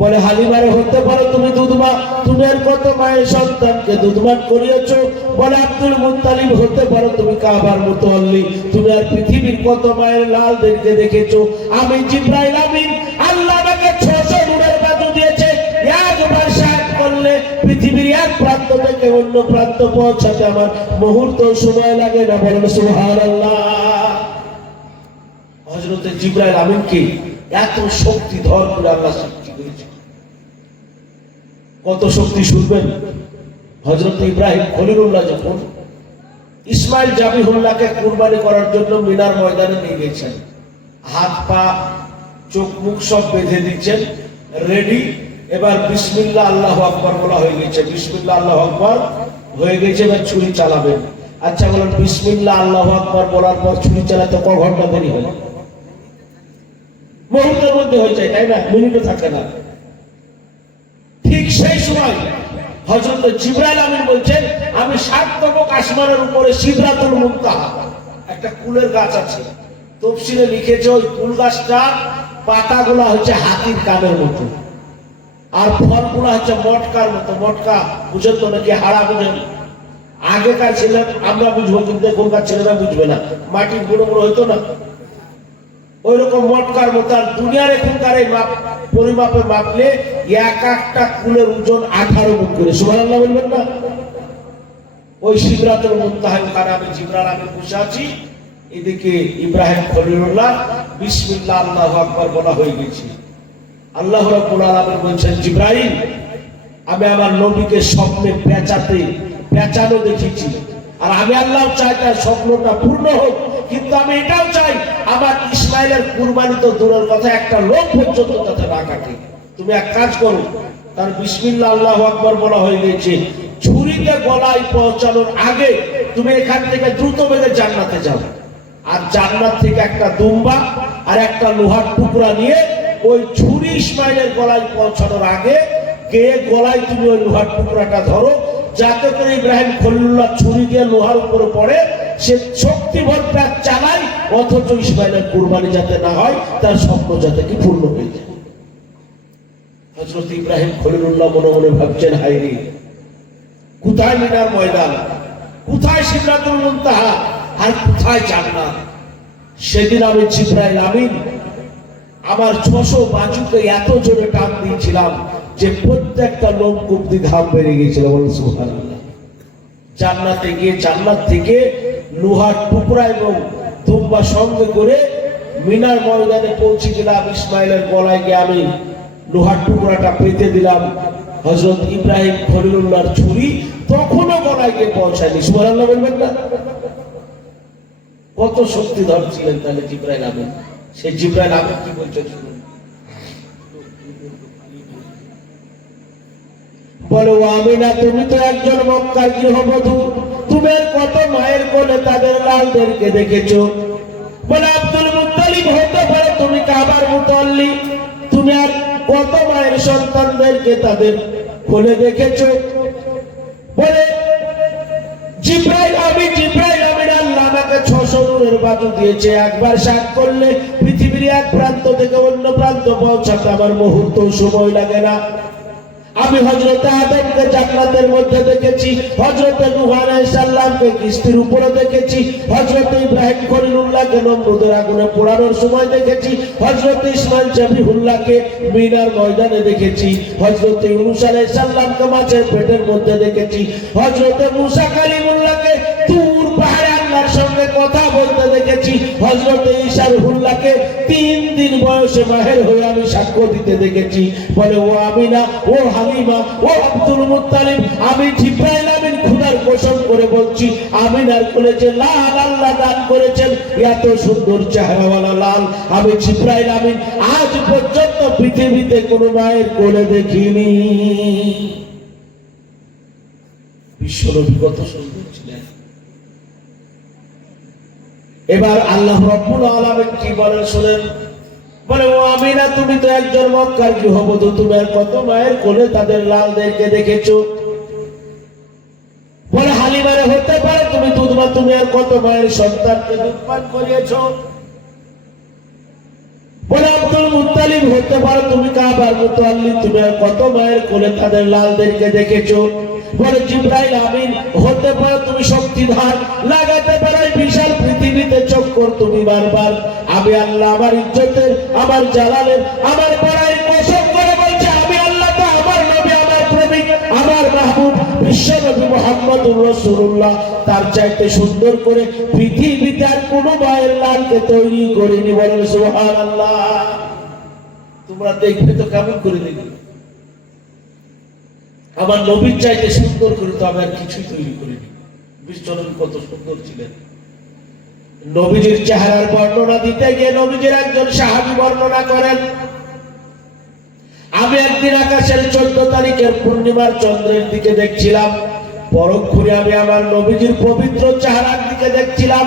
বলে, হালিমারে, হতে পারো তুমি দুধমা, তুমি আর কত মায়ের সন্তানকে দুধমান করিয়েছো। বলে, আব্দুল মুত্তালিব, হতে পারো তুমি কাবার মুতাওয়াল্লি, তুমি আর পৃথিবীর কত মায়ের লালদেরকে দেখেছো। আমি জিবরাইল আমিন, আল্লাহ আমাকে 600 নূরের বাজু দিয়েছে, একবার সাহেব করলে পৃথিবীর এক প্রান্ত থেকে অন্য প্রান্ত পৌঁছাতে আমার মুহূর্ত সময় লাগে না। বলেন সুবহানাল্লাহ। হযরত জিবরাইল আমিনকে এত শক্তিধর করে আল্লাহ সৃষ্টি করেছে। কত শক্তি শুনবেন। হযরত ইব্রাহিম খলিলুল্লাহ যখন ইসমাইল জাবিহুল্লাহকে কুরবানি করার জন্য মিনার ময়দানে নিয়ে গেছেন, হাত পা চোখ মুখ সব বেঁধে দিচ্ছেন, রেডি। এবার বিসমিল্লাহ আল্লাহু আকবার বলা হয়ে গেছে, বিসমিল্লাহ আল্লাহু আকবার হয়ে গেছে, এবার ছুরি চালাবেন। আচ্ছা বলেন, বিসমিল্লাহ আল্লাহু আকবার বলার পর ছুরি চালাতে ক ঘন্টা দেরি হয়? মুহূর্তের মধ্যে হয়ে যায়, তাই না? মিনিটও থাকে না। ঠিক সেই সময় হযরত জিবরাইল আমিন বলছেন, আমি 7 তবক আসমানের উপরে সিদরাতুল মুনতাহা একটা কুলের গাছ আছে, তফসিরে লিখেছে ওই কুল গাছটা পাতাগুলা হচ্ছে হাতির কানের মতো, আর ফলগুলা হচ্ছে মটকার মতো। মটকা বুঝেন তো নাকি? হাড়া বুঝেন? আগেকার ছেলে আমরা বুঝবো, কিন্তু এখনকার ছেলেরা বুঝবে না। মাটির গুঁড়ো গুঁড়ো হইতো না, ওই রকম মটকার মতো। আর দুনিয়ার এখনকার এই পরিমাপে মাপলে এক একটা কুলের ওজন 18 গুণ করে। সুবহানাল্লাহ বলবেন না? ওই সিদরাতুল মুনতাহা, ওখানে আমি জিবরাইল আমিন বসে আছি, এদিকে ইব্রাহিম খলিলুল্লাহ বিসমিল্লাহ আল্লাহু আকবার বলা হয়ে গেছে। আল্লাহ রাব্বুল আলামিন বলছেন, জিবরাইল আমি আমার নবীকে স্বপ্নে পেঁচানো দেখেছি। আর আমি আল্লাহ চাই তার স্বপ্নটা পূর্ণ হোক, কিন্তু আমি এটাও চাই আমার ইসমাইলের কুরবানি তো দূরের কথা, একটা লোক পর্যন্ত যাতে না কাটে। তুমি এক কাজ করো, তার বিসমিল্লাহ আল্লাহু আকবার বলা হয়ে গেছে, ছুরিকে গলায় পৌঁছানোর আগে তুমি এখান থেকে দ্রুত বেগে জান্নাতে যাও, আর জান্নাত থেকে একটা দুম্বা আর একটা লোহার টুকরা নিয়ে ওই ছুরি ইসমাইলের গলায় পৌঁছানোর আগে কে গলায় তুমি ওই লোহার টুকরাটা ধরো, যাতে করে ইব্রাহিম খলিলুল্লাহ ছুরি দিয়ে লোহার উপরে পড়ে, সে শক্তি ভর প্যাচ চালায়, অথচ ইসমাইলের কুরবানি যাতে না হয়, তার স্বপ্ন যাতে কি পূর্ণ হয়ে যায়। হযরত ইব্রাহিম খলিলুল্লাহ মনে মনে ভাবছেন, হায়রে কোথায় মিনার ময়দান, কোথায় সিদরাতুল মুনতাহা, আর কোথায় জান্নাত। সেদিন আমি জিবরাইল আমিন আমার 600 বাজুকে এত জোরে টান দিয়েছিলাম যে প্রত্যেকটা লোমকূপ দিয়ে ঘাম বেড়ে গিয়েছিল। বলেন সুবহানাল্লাহ। জান্নাতে গিয়ে জান্নাত থেকে লোহার টুকরা এবং দুম্বা সঙ্গে করে মিনার ময়দানে পৌঁছে গেলাম। ইসমাইলের গলায় গিয়ে আমি লোহার টুকরাটা পেতে দিলাম। হযরত ইব্রাহিম খলিলুল্লাহর ছুরি তখনও গলায় গিয়ে পৌঁছায়নি। সুবহানাল্লাহ বলবেন না? কত শক্তিধর ছিলেন তাহলে জিবরাইল আমিন। সেই জিবরাইল আমিন কি বলছেন শুনুন। বলে, ও আমিনা, তুমি তো একজন মক্কার গৃহবধূ, তুমি কত মায়ের কোলে তাদের লালদেরকে দেখেছো। বলে, আব্দুল মুত্তালিব হতে পারে তুমি কাবার মুতাল্লি, তুমি আর কত মায়ের সন্তানদেরকে তাদের কোলে দেখেছো। বলে, জিবরাইল আমিন আল্লাহ আমাকে 600 নূরের বাজু দিয়েছে, একবার শাক করলে পৃথিবীর এক প্রান্ত থেকে অন্য প্রান্ত পৌঁছাতে আমার মুহূর্ত সময় লাগে না। আমি হযরত আদমকে জান্নাতের মধ্যে দেখেছি, হযরত নূহ আলাইহিস সালামকে কিস্তির উপরে দেখেছি, হযরত ইব্রাহিম খলিলুল্লাহকে নমরুদের আগুনে পোড়ানোর সময় দেখেছি, হযরত ইসমাইল জাবিহুল্লাহকে মিনার ময়দানে দেখেছি, হযরত ইউনূস আলাইহিস সালামকে মাছের পেটের মধ্যে দেখেছি, হযরত মুসা কালিমুল্লাহকে তুর পাহাড়ে আল্লাহর সঙ্গে কথা বলতে দেখেছি, হযরত ঈসা রুহুল্লাহকে 3 দিন বয়সে মাহের হয়ে আমি সাক্ষ্য দিতে দেখেছি। বলে, ও আমিনা, ও হালিমা, ও আব্দুল মুত্তালিব, আমি জিবরাইল আমিন খোদার কসম করে বলছি, আমিনার কোলে যে লাল আল্লাহ দান করেছেন, এত সুন্দর চেহারাওয়ালা লাল আমি জিবরাইল আমিন আজ পর্যন্ত পৃথিবীতে কোনো মায়ের কোলে দেখিনি। বিশ্বনবী কত সুন্দর ছিলেন। এবার আল্লাহ রাব্বুল আলামিন কি বলেন শুনেন। বলে, ও আমিনা, তুমি তো একজন মক্কার গৃহবধূ, তুমি আর কত মায়ের কোলে তাদের লালদেরকে দেখেছো। বলে, হালিমারে হতে পারে তুমি দুধমা, তুমি আর কত মায়ের সন্তানকে দুধ পান করিয়েছো। বলে, আব্দুল মুত্তালিব হতে পারে তুমি কাবার মুতাল্লি, তুমি আর কত মায়ের কোলে তাদের লালদেরকে দেখেছো। বলে, জিবরাইল আমিন হতে পারে তুমি শক্তিধর, লাগাতে পারো বিশাল পৃথিবীতে চক্কর তুমি বারবার। আমি আল্লাহ আমার ইজ্জতের, আমার জালালের, আমার বড়াই কসম করে বলছি, আমি আল্লাহ তো আমার নবী, আমার প্রেমিক, আমার মাহবুব বিশ্ব নবী মুহাম্মদুর রাসূলুল্লাহ তার চাইতে সুন্দর করে পৃথিবীতে আর কোনো মায়ের লালকে তৈরি করিনি। বলেন সুবহানাল্লাহ। তোমরা দেখবে তো কেমন করে দেখবে, আমার নবীর চাইতে সুন্দর করে তো আমি আর কিছুই তৈরি করিনি। বিশ্বনবী কত সুন্দর ছিলেন। নবীজির চেহারার বর্ণনা দিতে গিয়ে নবীজির একজন সাহাবী বর্ণনা করেন, আমি একদিন আকাশের 14 তারিখের পূর্ণিমার চন্দ্রের দিকে দেখছিলাম, পরক্ষণে আমি আমার নবীজির পবিত্র চেহারার দিকে দেখছিলাম।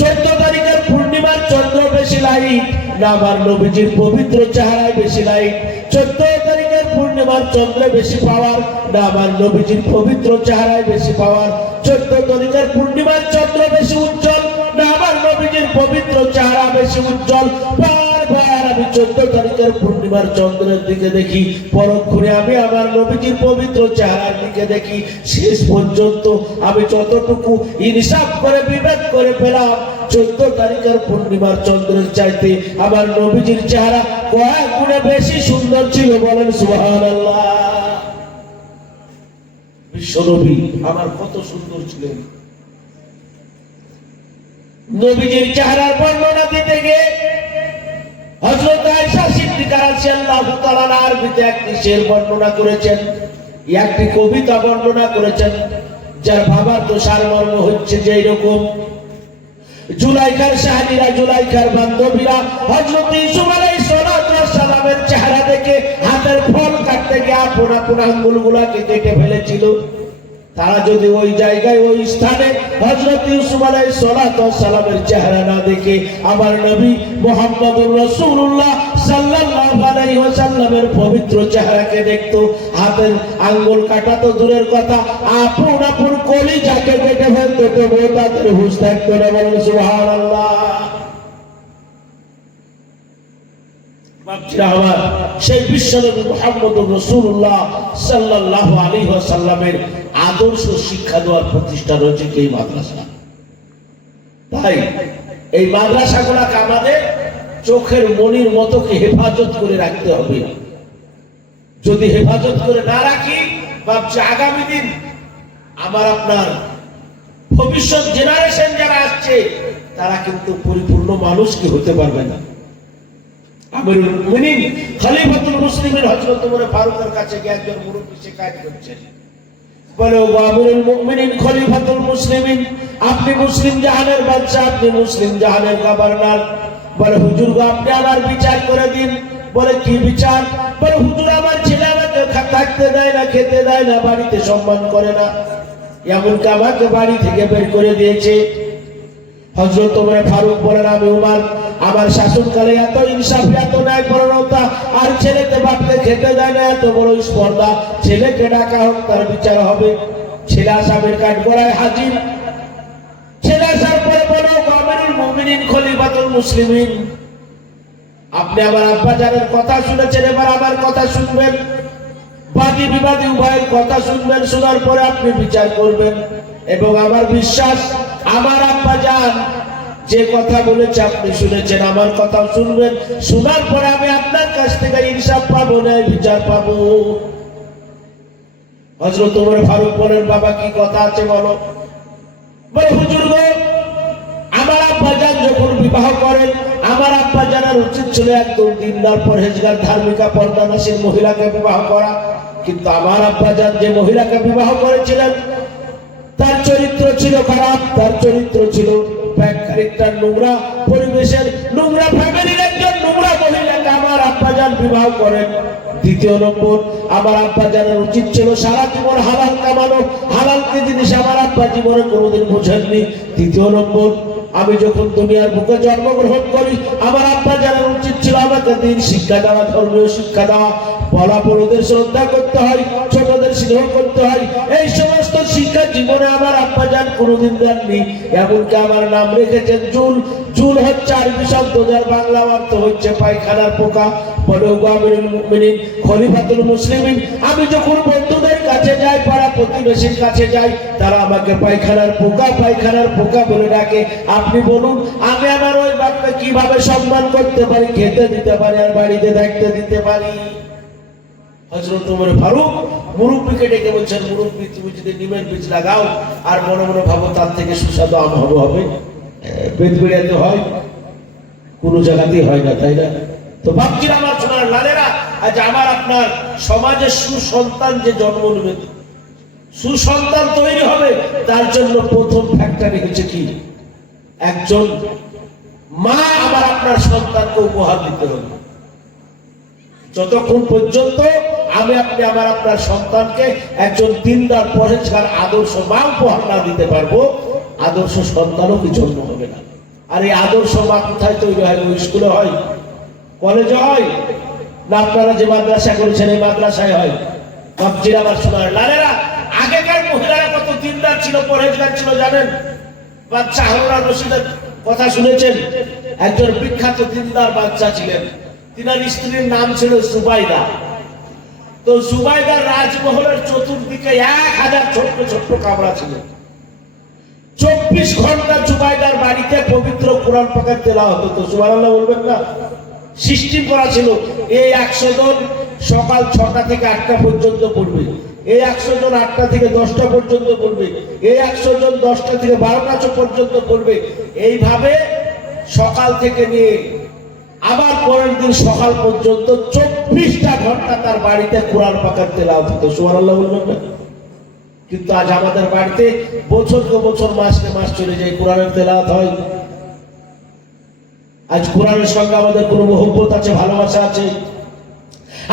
14 তারিখের পূর্ণিমার চন্দ্র বেশি লাইট না আমার নবীজির পবিত্র চেহারায় বেশি লাইট, 14 তারিখের পূর্ণিমার চন্দ্রে বেশি পাওয়ার না আমার নবীজির পবিত্র চেহারায় বেশি পাওয়ার, 14 তারিখের পূর্ণিমার চন্দ্র বেশি উজ্জ্বল না আমার নবীজির পবিত্র চেহারা বেশি উজ্জ্বল। বারবার আমি 14 তারিখের পূর্ণিমার চন্দ্রের দিকে দেখি, পরক্ষণে আমি আমার নবীজির পবিত্র চেহারার দিকে দেখি। শেষ পর্যন্ত আমি যতটুকু ইনসাফ করে বিবেক করে পেলাম, 14 তারিখের পূর্ণিমার চন্দ্রের চাইতে আমার নবীজির চেহারা কয়েক গুণে বেশি সুন্দর ছিল। বলেন সুবহানাল্লাহ। বিশ্বনবী আমার কত সুন্দর ছিলেন। নবীজির চেহারার বর্ণনা দিতে গিয়ে হযরত আয়েশা সিদ্দিকা রাদিয়াল্লাহু তাআলা আরবিতে একটি শের বর্ণনা করেছেন, একটি কবিতা বর্ণনা করেছেন, যার ভাবার তো সারমর্ম হচ্ছে যে এরকম জুলাইখার শাহীরা, জুলাইখার বান্ধবীরা হযরত ইউসুফ আলাইহিস সালামের চেহারা দেখে হাতের ফল কাটতে গিয়ে আপন আপন আঙ্গুলগুলোকে কেটে ফেলেছিল। তারা যদি ওই জায়গায় ওই স্থানে হযরত ইউসুফ আলাইহিস সালামের চেহারা না দেখে আমার নবী মুহাম্মদুর রাসূলুল্লাহ সাল্লাল্লাহু আলাইহি ওয়াসাল্লামের পবিত্র চেহারাকে দেখতো, হাতের আঙ্গুল কাটা তো দূরের কথা, আপন আপন কলিজাকে কেটে ফেলতো, তবুও তাদের হুঁশ থাকতো না। বলেন সুবহানাল্লাহ। আমার সেই বিশ্বনবী মুহাম্মদুর রাসূলুল্লাহ সাল্লাল্লাহু আলাইহি ওয়াসাল্লামের আদর্শ শিক্ষা দেওয়ার প্রতিষ্ঠান হচ্ছে এই মাদ্রাসা। তাই এই মাদ্রাসাগুলোকে আমাদের চোখের মনির মতো হেফাজত করে রাখতে হবে। যদি হেফাজত করে না রাখি, ভাবছি আগামী দিন আমার আপনার ভবিষ্যৎ জেনারেশন যারা আসছে তারা কিন্তু পরিপূর্ণ মানুষ কি হতে পারবে না। আমিরুল মুমিনিন খলিফাতুল মুসলিমিন হযরত ওমর ফারুকের কাছে গিয়ে একজন মুরব্বি শিকায়ত করছেন, বলে ও আমিরুল মুমিনিন খলিফাতুল মুসলিমিন, আপনি মুসলিম জাহানের বাদশা, আপনি মুসলিম জাহানের গভর্নর, বলে হুজুর গো আপনি আমার বিচার করে দিন। বলে কি বিচার? বলে হুজুর আমার ছেলে আমাকে থাকতে দেয় না, খেতে দেয় না, বাড়িতে সম্মান করে না, এমনকি আমাকে বাড়ি থেকে বের করে দিয়েছে। হযরত ওমর ফারুক বলেন, আমি উমর আমার শাসনকালে এত ইনসাফ, এত ন্যায়পরায়ণতা, আর ছেলেকে বাপকে খেতে দেয় না, এত বড় স্পর্ধা, ছেলেকে ডাকা হোক, তার বিচার হবে। ছেলে আসামির কাঠগড়ায় হাজির। ছেলে আসার পরে বলো আমিরুল মুমিনিন খলিফাতুল মুসলিমিন, আপনি আমার আব্বা জানের কথা শুনেছেন, এবার আমার কথা শুনবেন, বাদী বিবাদী উভয়ের কথা শুনবেন, শোনার পরে আপনি বিচার করবেন। এবং আমার বিশ্বাস আমার আব্বা জান যে কথা বলেছে আপনি শুনেছেন, আমার কথাও শুনবেন, শোনার পরে আমি আপনার কাছ থেকে ইনসাফ পাবো, ন্যায় বিচার পাবো। হযরত ওমর ফারুক বলেন, বাবা কি কথা আছে বলো। বলে হুজুর গো আমার আব্বা জান যখন বিবাহ করেন, আমার আব্বা জানার উচিত ছিল একদম দিনদার পরহেজগার ধার্মিকা পর্দানশীল মহিলাকে বিবাহ করা, কিন্তু আমার আব্বা জান যে মহিলাকে বিবাহ করেছিলেন তার চরিত্র ছিল খারাপ, তার চরিত্র ছিল ব্যাখ্যারিকটার নোংরা পরিবেশের, নোংরা ফ্যামিলির একজন নোংরা মহিলাকে আমার আব্বা জান বিবাহ করেন। দ্বিতীয় নম্বর, আমার আব্বা জানার উচিত ছিল সারা জীবন হালাল কামানো, হালাল কি জিনিস আমার আব্বা জীবনে কোনোদিন বোঝেননি। তৃতীয় নম্বর, আমি যখন দুনিয়ার বুকে জন্মগ্রহণ করি আমার আব্বা জানার উচিত ছিল আমাকে দিন শিক্ষা দেওয়া, ধর্মীয় শিক্ষা দেওয়া, বড় বড়দের শ্রদ্ধা করতে হয়, ছোটদের স্নেহ করতে হয়, এই সমস্ত শিক্ষা জীবনে আমার আব্বা জান কোনোদিন দেননি। এমনকি আমার নাম রেখেছেন জুল। জুল হচ্ছে আরবি শব্দ, যার বাংলা অর্থ হচ্ছে পায়খানার পোকা। বলে ও আমিরুল মুমিনিন খলিফাতুল মুসলিমিন, আমি যখন বন্ধুদের কাছে যাই, পাড়া প্রতিবেশীর কাছে যাই, তারা আমাকে পায়খানার পোকা, পায়খানার পোকা বলে ডাকে। আপনি বলুন আমি আমার ওই বাপকে কিভাবে সম্মান করতে পারি, খেতে দিতে পারি, আর বাড়িতে থাকতে দিতে পারি? হযরত ওমর ফারুক মুরব্বিকে ডেকে বলছেন, মুরব্বি তুমি যদি নিমের বীজ লাগাও আর মনে মনে ভাবো তার থেকে সুস্বাদু আম হবে, বেদ বেড়াতে হয়, কোনো জায়গাতেই হয় না, তাই না? তো ভাবছি আমার সোনার লালেরা, আজ আমার আপনার সমাজে সুসন্তান যে জন্ম নেবে, সুসন্তান তৈরি হবে, তার জন্য প্রথম ফ্যাক্টরি হচ্ছে কি? একজন মা আমার আপনার সন্তানকে উপহার দিতে হবে। যতক্ষণ পর্যন্ত আমি আপনি আমার আপনার সন্তানকে একজন দিনদার পরহেজগার আদর্শ মা উপহার না দিতে পারবো, আদর্শ সন্তানও কি জন্ম হবে না। আর এই আদর্শ মা কোথায় তৈরি হয়? ওই স্কুলে হয়, কলেজে হয়, না আপনারা যে মাদ্রাসা করেছেন এই মাদ্রাসায় হয়? ভাবছিলাম আমার সোনার লালেরা, আগেকার মহিলারা কত দিনদার ছিল, পরহেজগার ছিল জানেন? বাদশা হারুন আর রশিদের কথা শুনেছেন? একজন বিখ্যাত দিনদার বাদশা ছিলেন, তিনার স্ত্রীর নাম ছিল সুবাইদা। তো সুবাইদার রাজমহলের চতুর্দিকে 1000 ছোট্ট ছোট্ট কামরা ছিল। 24 ঘন্টা সুবাইদার বাড়িতে পবিত্র কোরআন পাকের তেলাওয়াত হতো। সুবহানাল্লাহ বলবেন না? সিস্টেম করা ছিল, এই 100 জন সকাল 6টা থেকে 8টা পর্যন্ত পড়বে, এই 100 জন 8টা থেকে 10টা পর্যন্ত পড়বে, এই 100 জন 10টা থেকে 12টা পর্যন্ত পড়বে। এইভাবে সকাল থেকে নিয়ে আবার পরের দিন সকাল পর্যন্ত 24টা ঘন্টা তার বাড়িতে কোরআন পাকের তেলাওয়াত হতো। সুবহানাল্লাহ বলবেন না? কিন্তু আজ আমাদের বাড়িতে বছরকে বছর মাসকে মাস চলে যায়, কোরআনের তেলাওয়াত হয়। আজ কোরআনের সঙ্গে আমাদের কোনো মহব্বত আছে, ভালোবাসা আছে?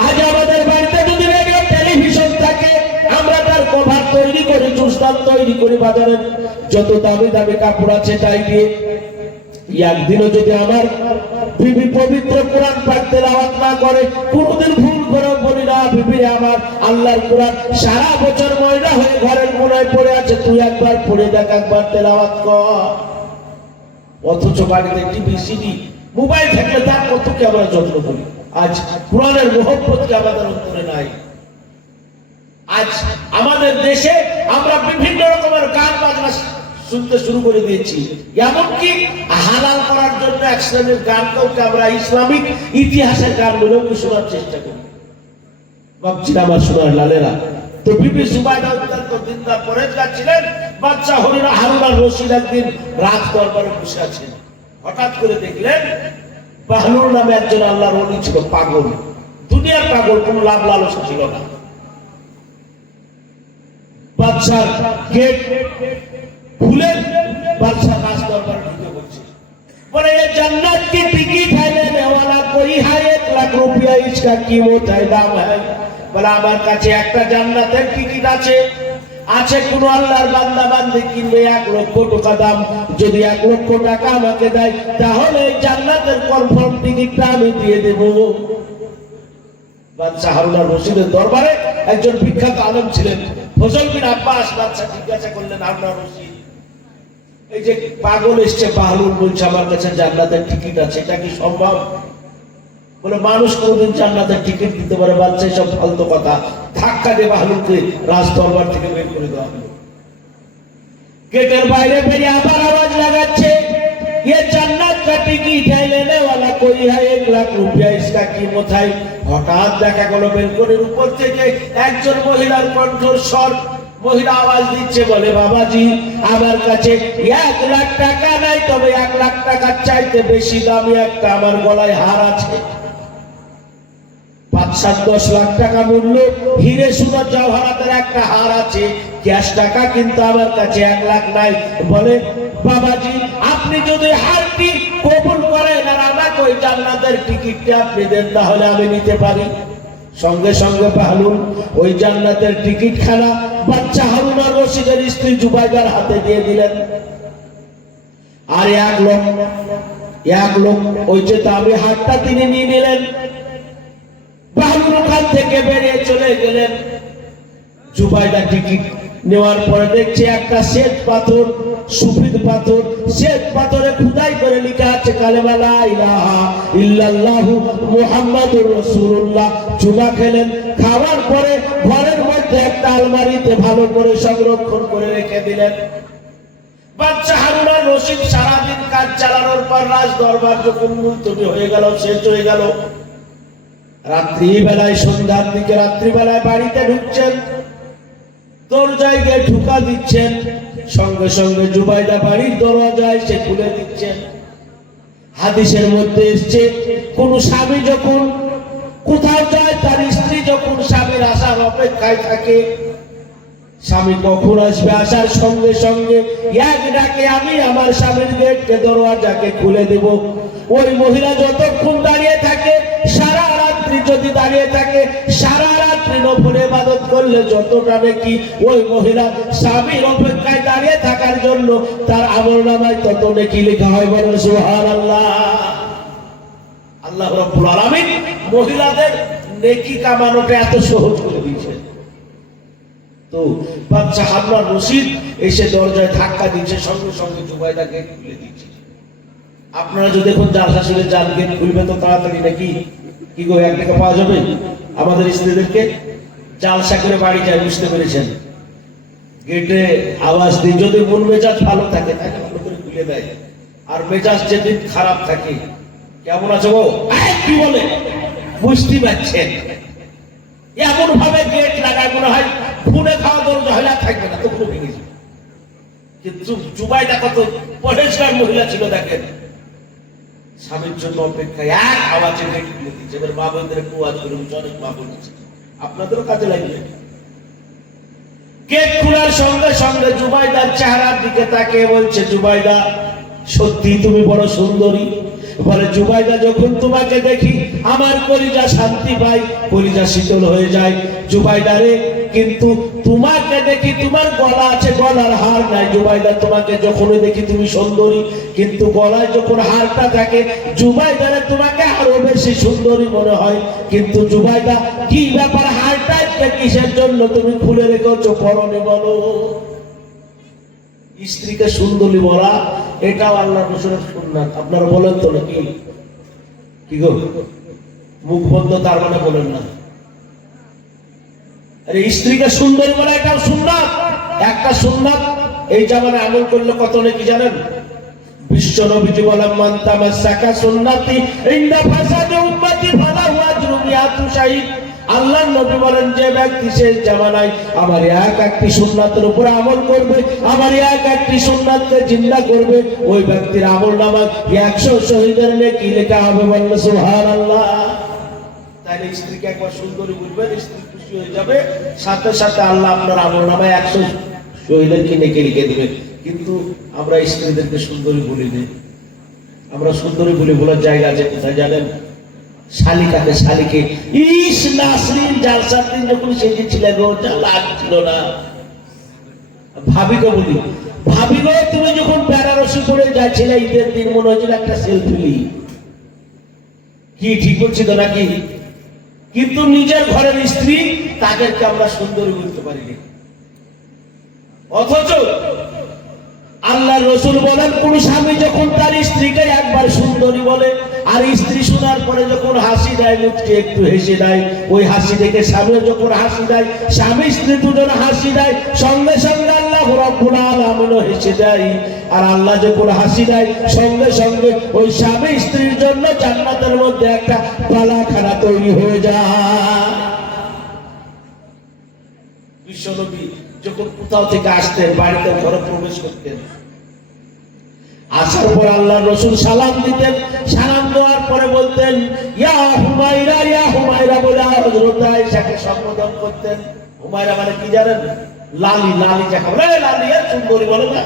আজ আমাদের বাড়িতে যদি রেডিও টেলিভিশন থাকে, আমরা তার কভার তৈরি করি, চুস্তান তৈরি করি, বাজারের যত দামি দামি কাপড় আছে তাই দিয়ে। একদিনও যদি আমার বিবি পবিত্র কোরআন পাক তেলাওয়াত না করে, কোনদিন ভুল করে বলি না, বিবি আমার আল্লাহর কোরআন সারা বছর ময়লা হয়ে ঘরের কোনায় পড়ে আছে, তুই একবার পড়ে দেখ, একবার তেলাওয়াত কর। অথচ বাড়িতে টিভি, সিডি, মোবাইল থাকলে তার কতকে আমরা যত্ন করি। আজ কোরআনের মহব্বতকে আমাদের অন্তরে নাই। আজ আমাদের দেশে আমরা বিভিন্ন রকমের গান বাজনা শুনতে শুরু করে দিয়েছি, এমনকি হালাল করার জন্য এক শ্রেণীর গানকেও আমরা ইসলামিক ইতিহাসের গান বলেও শোনার চেষ্টা করি। ভাবছি আমার সোনার লালেরা, তো বিবি জুবাইদা অত্যন্ত দিনদার পরেজগার ছিলেন। বাদশা হারুন আর রশিদ একদিন রাজ দরবারে বসে আছেন, হঠাৎ করে দেখলেন বাহলুল নামে একজন আল্লাহর ওলি ছিল, পাগল, দুনিয়ার পাগল, কোনো লাভ লালসা ছিল না। বাদশার গেট খুলে বাদশা রাজ দরবারে ঢুকে বলছে, বলে ये जन्नत की टिकट है लेने वाला कोई है, 1 लाख रुपया इसका कीमत है, दाम है। বলে আমার কাছে একটা জান্নাতের টিকিট আছে, আছে কোন আল্লাহর বান্দা বান্দি কিনবে 1 লক্ষ টাকা দাম, যদি 1 লক্ষ টাকা আমাকে দেয় তাহলে এই জান্নাতের কনফার্ম টিকিটটা আমি দিয়ে দেব। বাদশা হারুন আর রশিদের দরবারে একজন বিখ্যাত আলেম ছিলেন, ফজল বিন আব্বাস। বাদশা জিজ্ঞাসা করলেন, হারুন আর রশিদ, এই যে পাগল এসছে বাহলুল, বলছে আমার কাছে জান্নাতের টিকিট আছে, এটা কি সম্ভব? বলে মানুষ কোনদিন জান্নাতের টিকিট দিতে পারে? বাচ্চা সব ফালতু কথা। ধাক্কা দিয়ে বাহলুলকে রাজ দরবার থেকে বের করে দেওয়া হলো। গেটের বাইরে বেরিয়ে আবার আওয়াজ লাগাচ্ছে, ये जन्नत का टिकट है लेने वाला कोई है, 1 लाख रुपया इसका कीमत है। হঠাৎ দেখা গেল বেলকনির উপর থেকে একজন মহিলার কণ্ঠস্বর, মহিলা আওয়াজ দিচ্ছে, বলে বাবাজি আমার কাছে 1 লাখ টাকা নাই, তবে 1 লাখ টাকার চাইতে বেশি দামি একটা আমার গলায় হার আছে। 5-10 লাখ টাকা মূল্য হিরে সোনা জওহরাতের একটা হার আছে, ক্যাশ টাকা কিন্তু আমার কাছে 1 লাখ নাই। বলে বাবাজি আপনি যদি হারটি কবুল করেন আর আমাকে ওই জান্নাতের টিকিটটা আপনি দেন, তাহলে আমি নিতে পারি। সঙ্গে সঙ্গে বাহলুল ওই জান্নাতের টিকিট খানা বাদশা হারুন আর রশিদের স্ত্রী জুবাইদার হাতে দিয়ে দিলেন। আর 1 লক্ষ ওই যে দামি হারটা তিনি নিয়ে নিলেন। বাহলুল ওখান থেকে বেরিয়ে চলে গেলেন। জুবাইদা টিকিট নেওয়ার পরে দেখছে একটা শ্বেত পাথর, সুফিদ পাথর, শ্বেত পাথরে খোদাই করে লেখা আছে কালেমা লা ইলাহা ইল্লাল্লাহু মুহাম্মাদুর রাসূলুল্লাহ। চুমা খেলেন, খাওয়ার পরে ঘরের মধ্যে একটা আলমারিতে ভালো করে সংরক্ষণ করে রেখে দিলেন। বাদশা হারুন আর রশিদ সারাদিন কাজ চালানোর পর রাজ দরবার যখন মুলতবি হয়ে গেল, শেষ হয়ে গেল, রাত্রিবেলায় সন্ধ্যার দিকে রাত্রিবেলায় বাড়িতে ঢুকছেন, দরজায় গিয়ে ঢুকা দিচ্ছেন, সঙ্গে সঙ্গে জুবাইদা বাড়ির দরজায় সে খুলে দিচ্ছেন। হাদিসের মধ্যে এসছে, কোন স্বামী যখন কোথাও যায়, তার স্ত্রী যখন স্বামীর আসার অপেক্ষায় থাকে, স্বামী কখন আসবে, আসার সঙ্গে সঙ্গে 1 ডাকে আমি আমার স্বামীর গেটকে দরজাকে খুলে দেব। ওই মহিলা যতক্ষণ দাঁড়িয়ে থাকে, সারা রাত্রি যদি দাঁড়িয়ে থাকে, সারা রাত্রি নফল ইবাদত করলে যতটা নাকি ওই মহিলা স্বামীর অপেক্ষায় দাঁড়িয়ে থাকার জন্য তার আমলনামায় তত নেকি লেখা হয়। বলেন সুবহানাল্লাহ। আল্লাহ রাব্বুল আলামিন মহিলাদের নেকি কামানোটা এত সহজ করে দিয়েছেন। তো বাদশা হারুন আর রশিদ এসে দরজায় ধাক্কা দিচ্ছে, সঙ্গে সঙ্গে জুবাইদা গেট খুলে দিচ্ছে। আপনারা যদি এখন জালসা শুনে যান, গেট খুলবে তো তাড়াতাড়ি নাকি? কি গো, 1 টাকা পাওয়া যাবে? আমাদের স্ত্রীদেরকে জালসা করে বাড়ি যায়, বুঝতে পেরেছেন? গেটে আওয়াজ দিই, যদি মন মেজাজ ভালো থাকে তাকে ভালো করে খুলে দেয়, আর মেজাজ যেদিন খারাপ থাকে, কেমন আছে গো, কি বলে, বুঝতে পারছেন? এমন ভাবে গেট লাগায় মনে হয় ফোনে খাওয়া দরজা হলে থাকবে না, তখন ভেঙে যাবে। কিন্তু জুবাইদা কত পরেশগার মহিলা ছিল দেখেন, স্বামীর জন্য অপেক্ষায় এক আওয়াজে গেট খুলে দিচ্ছে। এবার মা বোনদের একটু আওয়াজ করে অনেক মা বোন আছে, আপনাদেরও কাজে লাগবে। গেট খোলার সঙ্গে সঙ্গে জুবাইদার চেহারার দিকে তাকিয়ে বলছে, জুবাইদা সত্যি তুমি বড় সুন্দরী। বলে, জুবাইদা যখন তোমাকে দেখি আমার কলিজা শান্তি পায়, কলিজা শীতল হয়ে যায়। জুবাইদা রে, কিন্তু তোমাকে দেখি তোমার গলা আছে, গলার হার নাই। জুবাইদা তোমাকে যখনই দেখি তুমি সুন্দরী, কিন্তু গলায় যখন হারটা থাকে জুবাইদা রে তোমাকে আরো বেশি সুন্দরী মনে হয়। কিন্তু জুবাইদা কি ব্যাপার, হারটা কিসের জন্য তুমি খুলে রেখেছো পরনে বলো? স্ত্রীকে সুন্দরী বলা এটাও আল্লাহর রাসূলের সুন্নাত। আপনারা বলেন তো নাকি? কি গো, মুখ বন্ধ তার মানে বলেন না? আরে স্ত্রীকে সুন্দরী বলা এটাও সুন্নাত, একটা সুন্নাত। এই জামানায় আমল করলে কত নাকি জানেন? বিশ্ব নবীজি বলেন, মান তামাসসাকা সুন্নতি ইনদা ফাসাদি উম্মতি ফালাহু আজরু মিআতু শাহীদ। আল্লাহর নবী বলেন, যে ব্যক্তি শেষ জামানায় আমার এক একটি সুন্নাতের উপর আমল করবে, আমার এক একটি সুন্নাতকে জিন্দা করবে, ওই ব্যক্তির আমলনামায় 100 শহীদের নেকি লেখা হবে। বললে সুবহানাল্লাহ। তাহলে স্ত্রীকে একবার সুন্দরী বলবেন, স্ত্রী খুশি হয়ে যাবে, সাথে সাথে আল্লাহ আপনার আমলনামায় 100 শহীদের কি নেকি লিখে দিবেন। কিন্তু আমরা স্ত্রীদেরকে সুন্দরী বলিনি। আমরা সুন্দরী বলার জায়গা আছে কোথায় জানেন? শালিকাকে, শালিকে ইস নাসরিন জালসার দিন যখন সেজেছিলেন ওটা লাগছিল না। ভাবিকে বলি, ভাবি গো তুমি যখন বেনারসি করে যাচ্ছিলে ঈদের দিন, মনে হচ্ছিল একটা সেলফি নি। কি ঠিক বলছি তো নাকি? কিন্তু নিজের ঘরের স্ত্রী তাদেরকে আমরা সুন্দরী বলতে পারিনি। অথচ আল্লাহর রাসূল বলেন, কোন স্বামী যখন তার স্ত্রীকে একবার সুন্দরী বলে, আর স্ত্রী শোনার পরে যখন হাসি দেয়, মুখে একটু হেসে দেয়, ওই হাসি দেখে স্বামী যখন হাসি দেয়, স্বামী স্ত্রী দুজন হাসি দেয়, সঙ্গে সঙ্গে আল্লাহ রাব্বুল আলামিন হেসে দেয়। আর আল্লাহ যখন হাসি দেয়, সঙ্গে সঙ্গে ওই স্বামী স্ত্রীর জন্য জান্নাতের মধ্যে একটা পালাখানা তৈরি হয়ে যায়। বিশ্বনবী যখন কোথাও থেকে আসতেন, বাড়িতে ঘরে প্রবেশ করতেন, আসার পর আল্লাহর রাসূল সালাম দিতেন। সালাম দেওয়ার পরে বলতেন, ইয়া হুমায়রা, ইয়া হুমায়রা বলে হযরত আয়েশাকে সম্বোধন করতেন। হুমায়রা মানে কি জানেন? লালি, লালি যাকে বলে, লালি এর সুন্দরী বলে না,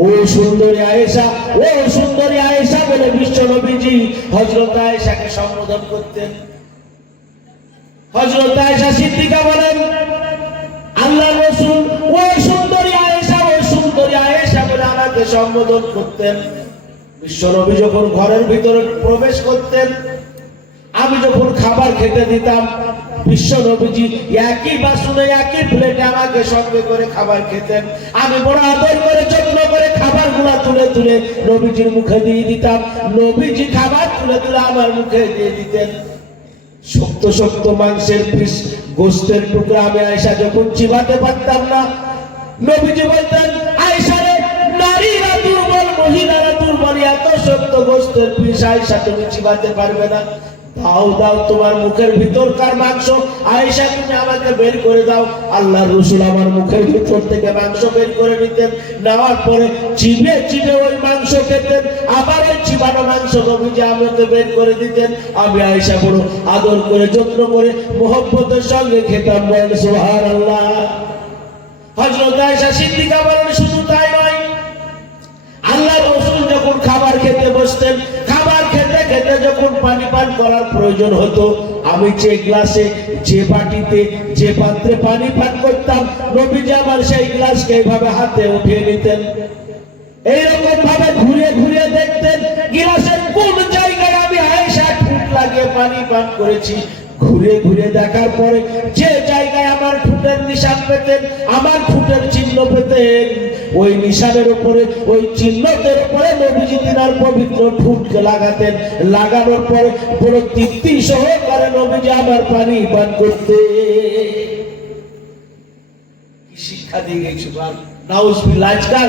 ও সুন্দরী আয়েশা, ও সুন্দরী আয়েশা বলে বিশ্ব নবীজি হযরত আয়েশাকে সম্বোধন করতেন। হযরত আয়েশা সিদ্দিকা বলেন, আল্লাহর রাসূল ও সুন্দরী আয়েশা, ও সুন্দরী আয়েশা বলে আমাকে সম্বোধন করতেন। বিশ্বনবী যখন ঘরের ভিতরে প্রবেশ করতেন, আমি যখন খাবার খেতে দিতাম, বিশ্বনবীজি একই বাসনে একই প্লেটে আমাকে সঙ্গে করে খাবার খেতেন। আমি বড় আদর করে যত্ন করে খাবারগুলা তুলে তুলে নবীজির মুখে দিয়ে দিতাম। নবীজি খাবার তুলে তুলে আমার মুখে দিয়ে দিতেন। শক্ত শক্ত মাংসের পিস, গোশতের টুকরা আমি আয়েশা যখন চিবাতে পারতাম না, নবীজি বলতেন, আয়েশা রে, নারীরা দুর্বল, মহিলারা দুর্বল, এত শক্ত গোশতের পিস আয়েশা তুমি চিবাতে পারবে না, দাও দাও তোমার মুখের ভিতরকার মাংস আয়েশা তুমি আমাকে বের করে দাও। আল্লাহর রাসূল আমার মুখের ভিতর থেকে মাংস বের করে নিতেন, নেওয়ার পরে চিবে চিবে ওই মাংস খেতেন, আবার ওই চিবানো মাংস নবীজি আমাকে বের করে দিতেন। আমি আয়েশা বড় আদর করে যত্ন করে মোহব্বতের সঙ্গে খেতাম। বলেন সুবহানাল্লাহ। হযরত আয়েশা সিদ্দিকা বলেন, শুধু তাই নয়, আল্লাহর রাসূল যখন খাবার খেতে বসতেন, খাবার খেতে খেতে যখন পানি পান করার প্রয়োজন হতো, আমি যে গ্লাসে, যে বাটিতে, যে পাত্রে পানি পান করতাম, নবীজি আমার সেই গ্লাসকে এইভাবে হাতে উঠিয়ে নিতেন। এইরকম ভাবে ঘুরে ঘুরে দেখতেন গ্লাসের কোন জায়গায় আমি আয়েশা ঠোঁট লাগিয়ে পানি পান করেছি। ঘুরে ঘুরে দেখার পরে যে জায়গায় আমার ঠোঁটের নিশান পেতেন, আমার ঠোঁটের চিহ্ন পেতেন, ওই নিশানের উপরে, ওই চিহ্নদের উপরে নবীজি তিনার পবিত্র ঠোঁটকে লাগাতেন। লাগানোর পরে বড় তৃপ্তি সহকারে নবীজি আমার পানি পান করতে। কি শিক্ষা দিয়ে গেছি বল? নাউজুবিল্লাহ। আজকাল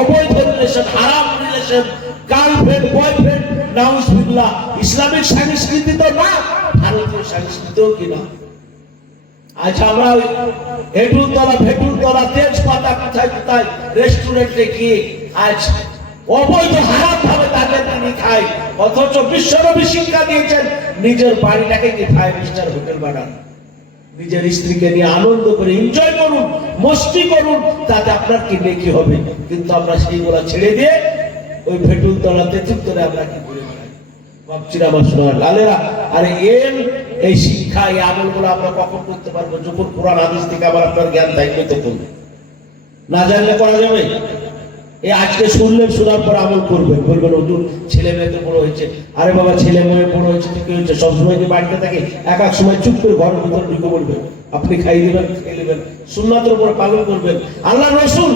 অবৈধ রিলেশন, হারাম রিলেশন, গার্লফ্রেন্ড বয়ফ্রেন্ড, নাউজুবিল্লাহ। ইসলামিক সংস্কৃতি তো না, ভারতীয় সংস্কৃতিও কিনা। আজ আমরা হেটুলতলা, ভেটুলতলা, তেজপাতা, কোথায় কোথায় রেস্টুরেন্টে গিয়ে আজ অবৈধ হারাম ভাবে তাদের তিনি খায়, অথচ বিশ্বনবী শিক্ষা দিয়েছেন নিজের বাড়িটাকে কি 5 স্টার হোটেল বানান, নিজের স্ত্রীকে নিয়ে আনন্দ করে এনজয় করুন, মস্তি করুন, তাতে আপনার কি নেকি হবে। কিন্তু আমরা সেইগুলা ছেড়ে দিয়ে ওই ভেটুল তলা তেঁতুল তলে আমরা কি করে বেড়াই। ভাবছি আমার সোনার লালেরা, আরে এই শিক্ষা এই আমলগুলো আমরা কখন করতে পারবো? যখন কোরআন হাদিস থেকে আবার আপনার জ্ঞান থাকবে তখন। না জানলে করা যাবে? এই আজকে শুনলেন, শোনার পর আমল করবেন, বলবেন হুজুর ছেলে মেয়ে তো বড় হয়েছে। আরে বাবা, ছেলে মেয়ে বড় হয়েছে কি হয়েছে? সবসময় যে বাড়িতে থাকে, এক এক সময় চুপ করে ঘরের ভিতরে ঢুকে পড়বেন, আপনি খাই দিবেন, খেয়ে নেবেন, সুন্নাতের উপর পালন করবেন। আল্লাহ রাসূল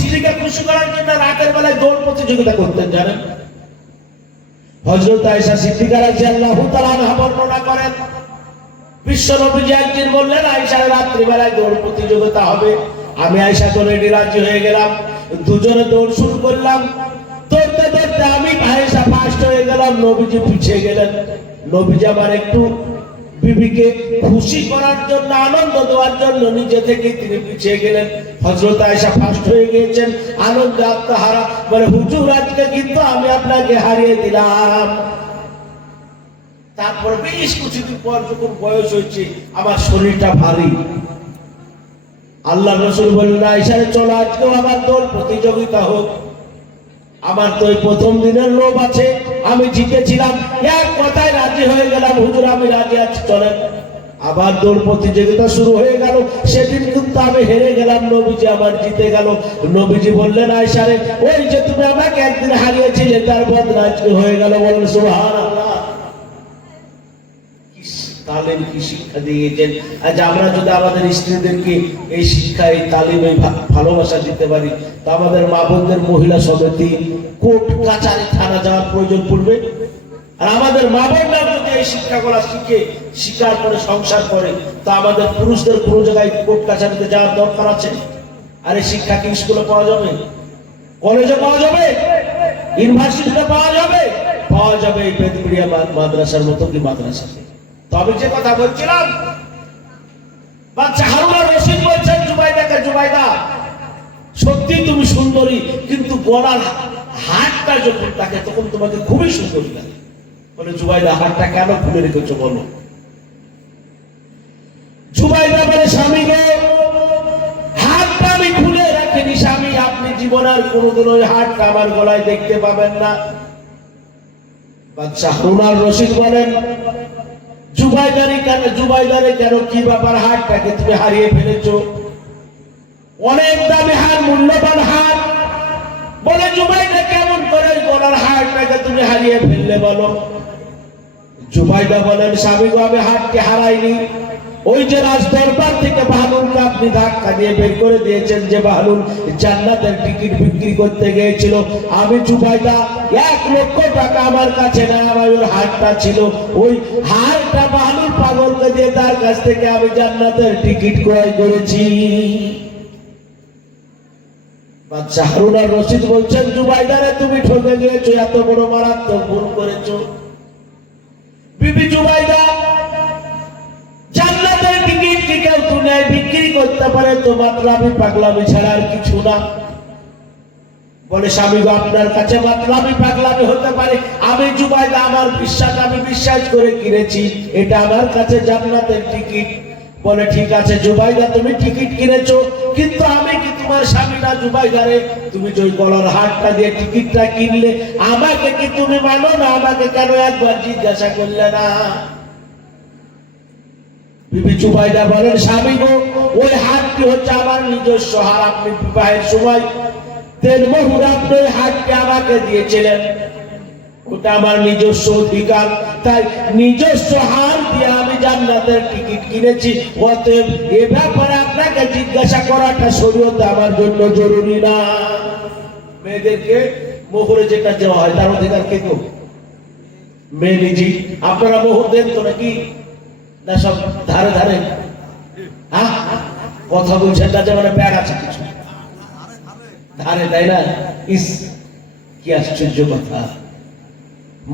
স্ত্রীকে খুশি করার জন্য রাতের বেলায় দৌড় প্রতিযোগিতা করতেন, জানেন? হযরত আয়েশা সিদ্দিকা রাদিয়াল্লাহু তাআলা আনহা বর্ণনা করেন, বিশ্ব নবীজি একদিন বললেন, আয়েশা রাত্রি বেলায় দৌড় প্রতিযোগিতা হবে। আমি আয়েশা তো রেডি, রাজি হয়ে গেলাম। দুজনে দৌড় শুরু করলাম। দৌড়তে দৌড়তে আমি আয়েশা ফার্স্ট হয়ে গেলাম, নবীজি পিছিয়ে গেলেন। নবীজি আমার একটু বিবিকে খুশি করার জন্য, আনন্দ দেওয়ার জন্য নিজে থেকে তিনি পিছিয়ে গেলেন। হযরত আয়েশা ফার্স্ট হয়ে গিয়েছেন, আনন্দ আত্মহারা, বলে হুজুর আজকে কিন্তু আমি আপনাকে হারিয়ে দিলাম। তারপর বেশ কিছুদিন পর যখন বয়স হয়েছে, আমার শরীরটা ভারী। আল্লাহ রাসূল বললেন, আয়েশা চলো আজকেও আমার দৌড় প্রতিযোগিতা হোক। আমার তো এই প্রথম দিনের লোভ আছে, আমি জিতেছিলাম, এক কথায় রাজি হয়ে গেলাম, হুজুর আমি রাজি আছি, চলেন। আবার দৌড় প্রতিযোগিতা শুরু হয়ে গেল। সেদিন কিন্তু আমি হেরে গেলাম, নবীজি আমার জিতে গেল। নবীজি বললেন, আয়েশা রে, ওই যে তুমি আমাকে একদিন হারিয়েছিলে তার বদলা আজকে হয়ে গেল। বলেন সুবহানাল্লাহ। তালিম কি শিক্ষা দিয়েছেন। আজ আমরা যদি আমাদের স্ত্রীদেরকে এই শিক্ষা, এই তালিম, এই ভালোবাসা দিতে পারি, তা আমাদের মা বোনদের মহিলা সমিতি, কোর্ট কাছারি, থানা যাওয়ার প্রয়োজন পড়বে। আর আমাদের মা বোনরা যদি এই শিক্ষাগুলো শিখে, শিকার করে, সংসার করে, তা আমাদের পুরুষদের কোনো জায়গায় কোর্ট কাছারিতে যাওয়ার দরকার আছে? আর এই শিক্ষা কি স্কুলে পাওয়া যাবে, কলেজে পাওয়া যাবে, ইউনিভার্সিটিতে পাওয়া যাবে? পাওয়া যাবে এই বেদবিড়িয়া মাদ্রাসার মতো কি মাদ্রাসাতে। তবে যে কথা বলছিলাম, বাচ্চা হারুন আর রশিদ বলছেন জুবাইদাকে, জুবাইদা সত্যি তুমি সুন্দরী, কিন্তু গলার হাতটা যখন থাকে তখন তোমাকে খুবই সুন্দরী লাগে। বলে জুবাইদা হাতটা কেন খুলে রেখেছো বলো? জুবাইদা বলে, স্বামী গো, হাতটা আমি খুলে রাখিনি স্বামী, আপনি জীবনের কোনোদিন ওই হাতটা আমার গলায় দেখতে পাবেন না। বাচ্চা হারুন আর রশিদ বলেন, জুবাইদারে কেন, কি ব্যাপার, হাতটাকে তুমি হারিয়ে ফেলেছো? অনেক দামি হার, মূল্যবান হার। বলে জুবাইদা কেমন করে গলার হারটাকে তুমি হারিয়ে ফেললে বলো? জুবাইদা বলেন, স্বামী গো, আমি হাতকে হারাইনি। ওই যে রাজ দরবার থেকে বাহলুলকে আপনি ধাক্কা দিয়ে বের করে দিয়েছেন, যে বাহলুল জান্নাতের টিকিট বিক্রি করতে গিয়েছিল, আমি জুবাইদা 1 লক্ষ টাকা আমার কাছে না, আমার ওর হারটা ছিল। ওই হারটা বাহলুল পাগলকে দিয়ে তার কাছ থেকে আমি জান্নাতের টিকিট ক্রয় করেছি। বাচ্চা হারুন আর রশিদ বলছেন, জুবাইদারে তুমি ঠকে গিয়েছো, এত বড় মারাত্মক ভুল করেছো। বিবি জুবাইদা, জান্নাতের টিকিট কি কেউ দুনিয়ায় বিক্রি করতে পারে? তো মাতলামি পাগলামি ছাড়া আর কিছু না। বলে স্বামী গো, আপনার কাছে মাতলামি পাগলামি হতে পারে, আমি জুবাইদা আমার বিশ্বাস, আমি বিশ্বাস করে কিনেছি, এটা আমার কাছে জান্নাতের টিকিট। বলে ঠিক আছে জুবাইদা, তুমি টিকিট কিনেছো, কিন্তু আমি কি তোমার স্বামী না? জুবাইদা রে, তুমি যে গলার হারটা দিয়ে টিকিটটা কিনলে, আমাকে কি তুমি মানো না? আমাকে কেন একবার জিজ্ঞাসা করলে না? বিবি জুবাইদা বলেন, স্বামী গো, ওই হাতটি হচ্ছে আমার নিজস্ব হার। আপনি বিবাহের সময় দেড়মোহর আপনি ওই হাতটি আমাকে দিয়েছিলেন, ওটা আমার নিজস্ব অধিকার, তাই নিজস্ব হার দিয়ে আমি জান্নাতের টিকিট কিনেছি। অতএব এ ব্যাপারে আপনাকে জিজ্ঞাসা করাটা শরীয়তে আমার জন্য জরুরি না। মেয়েদেরকে মোহরে যেটা দেওয়া হয় তার অধিকার কে গো? মেয়ে নিজেই। আপনারা মোহর দেন তো নাকি? না সব ধারে ধারে? হ্যাঁ, কথা বলছেন না যে মানে ব্যাগ আছে কিছু ধারে, তাই না? ইস, কি আশ্চর্য কথা।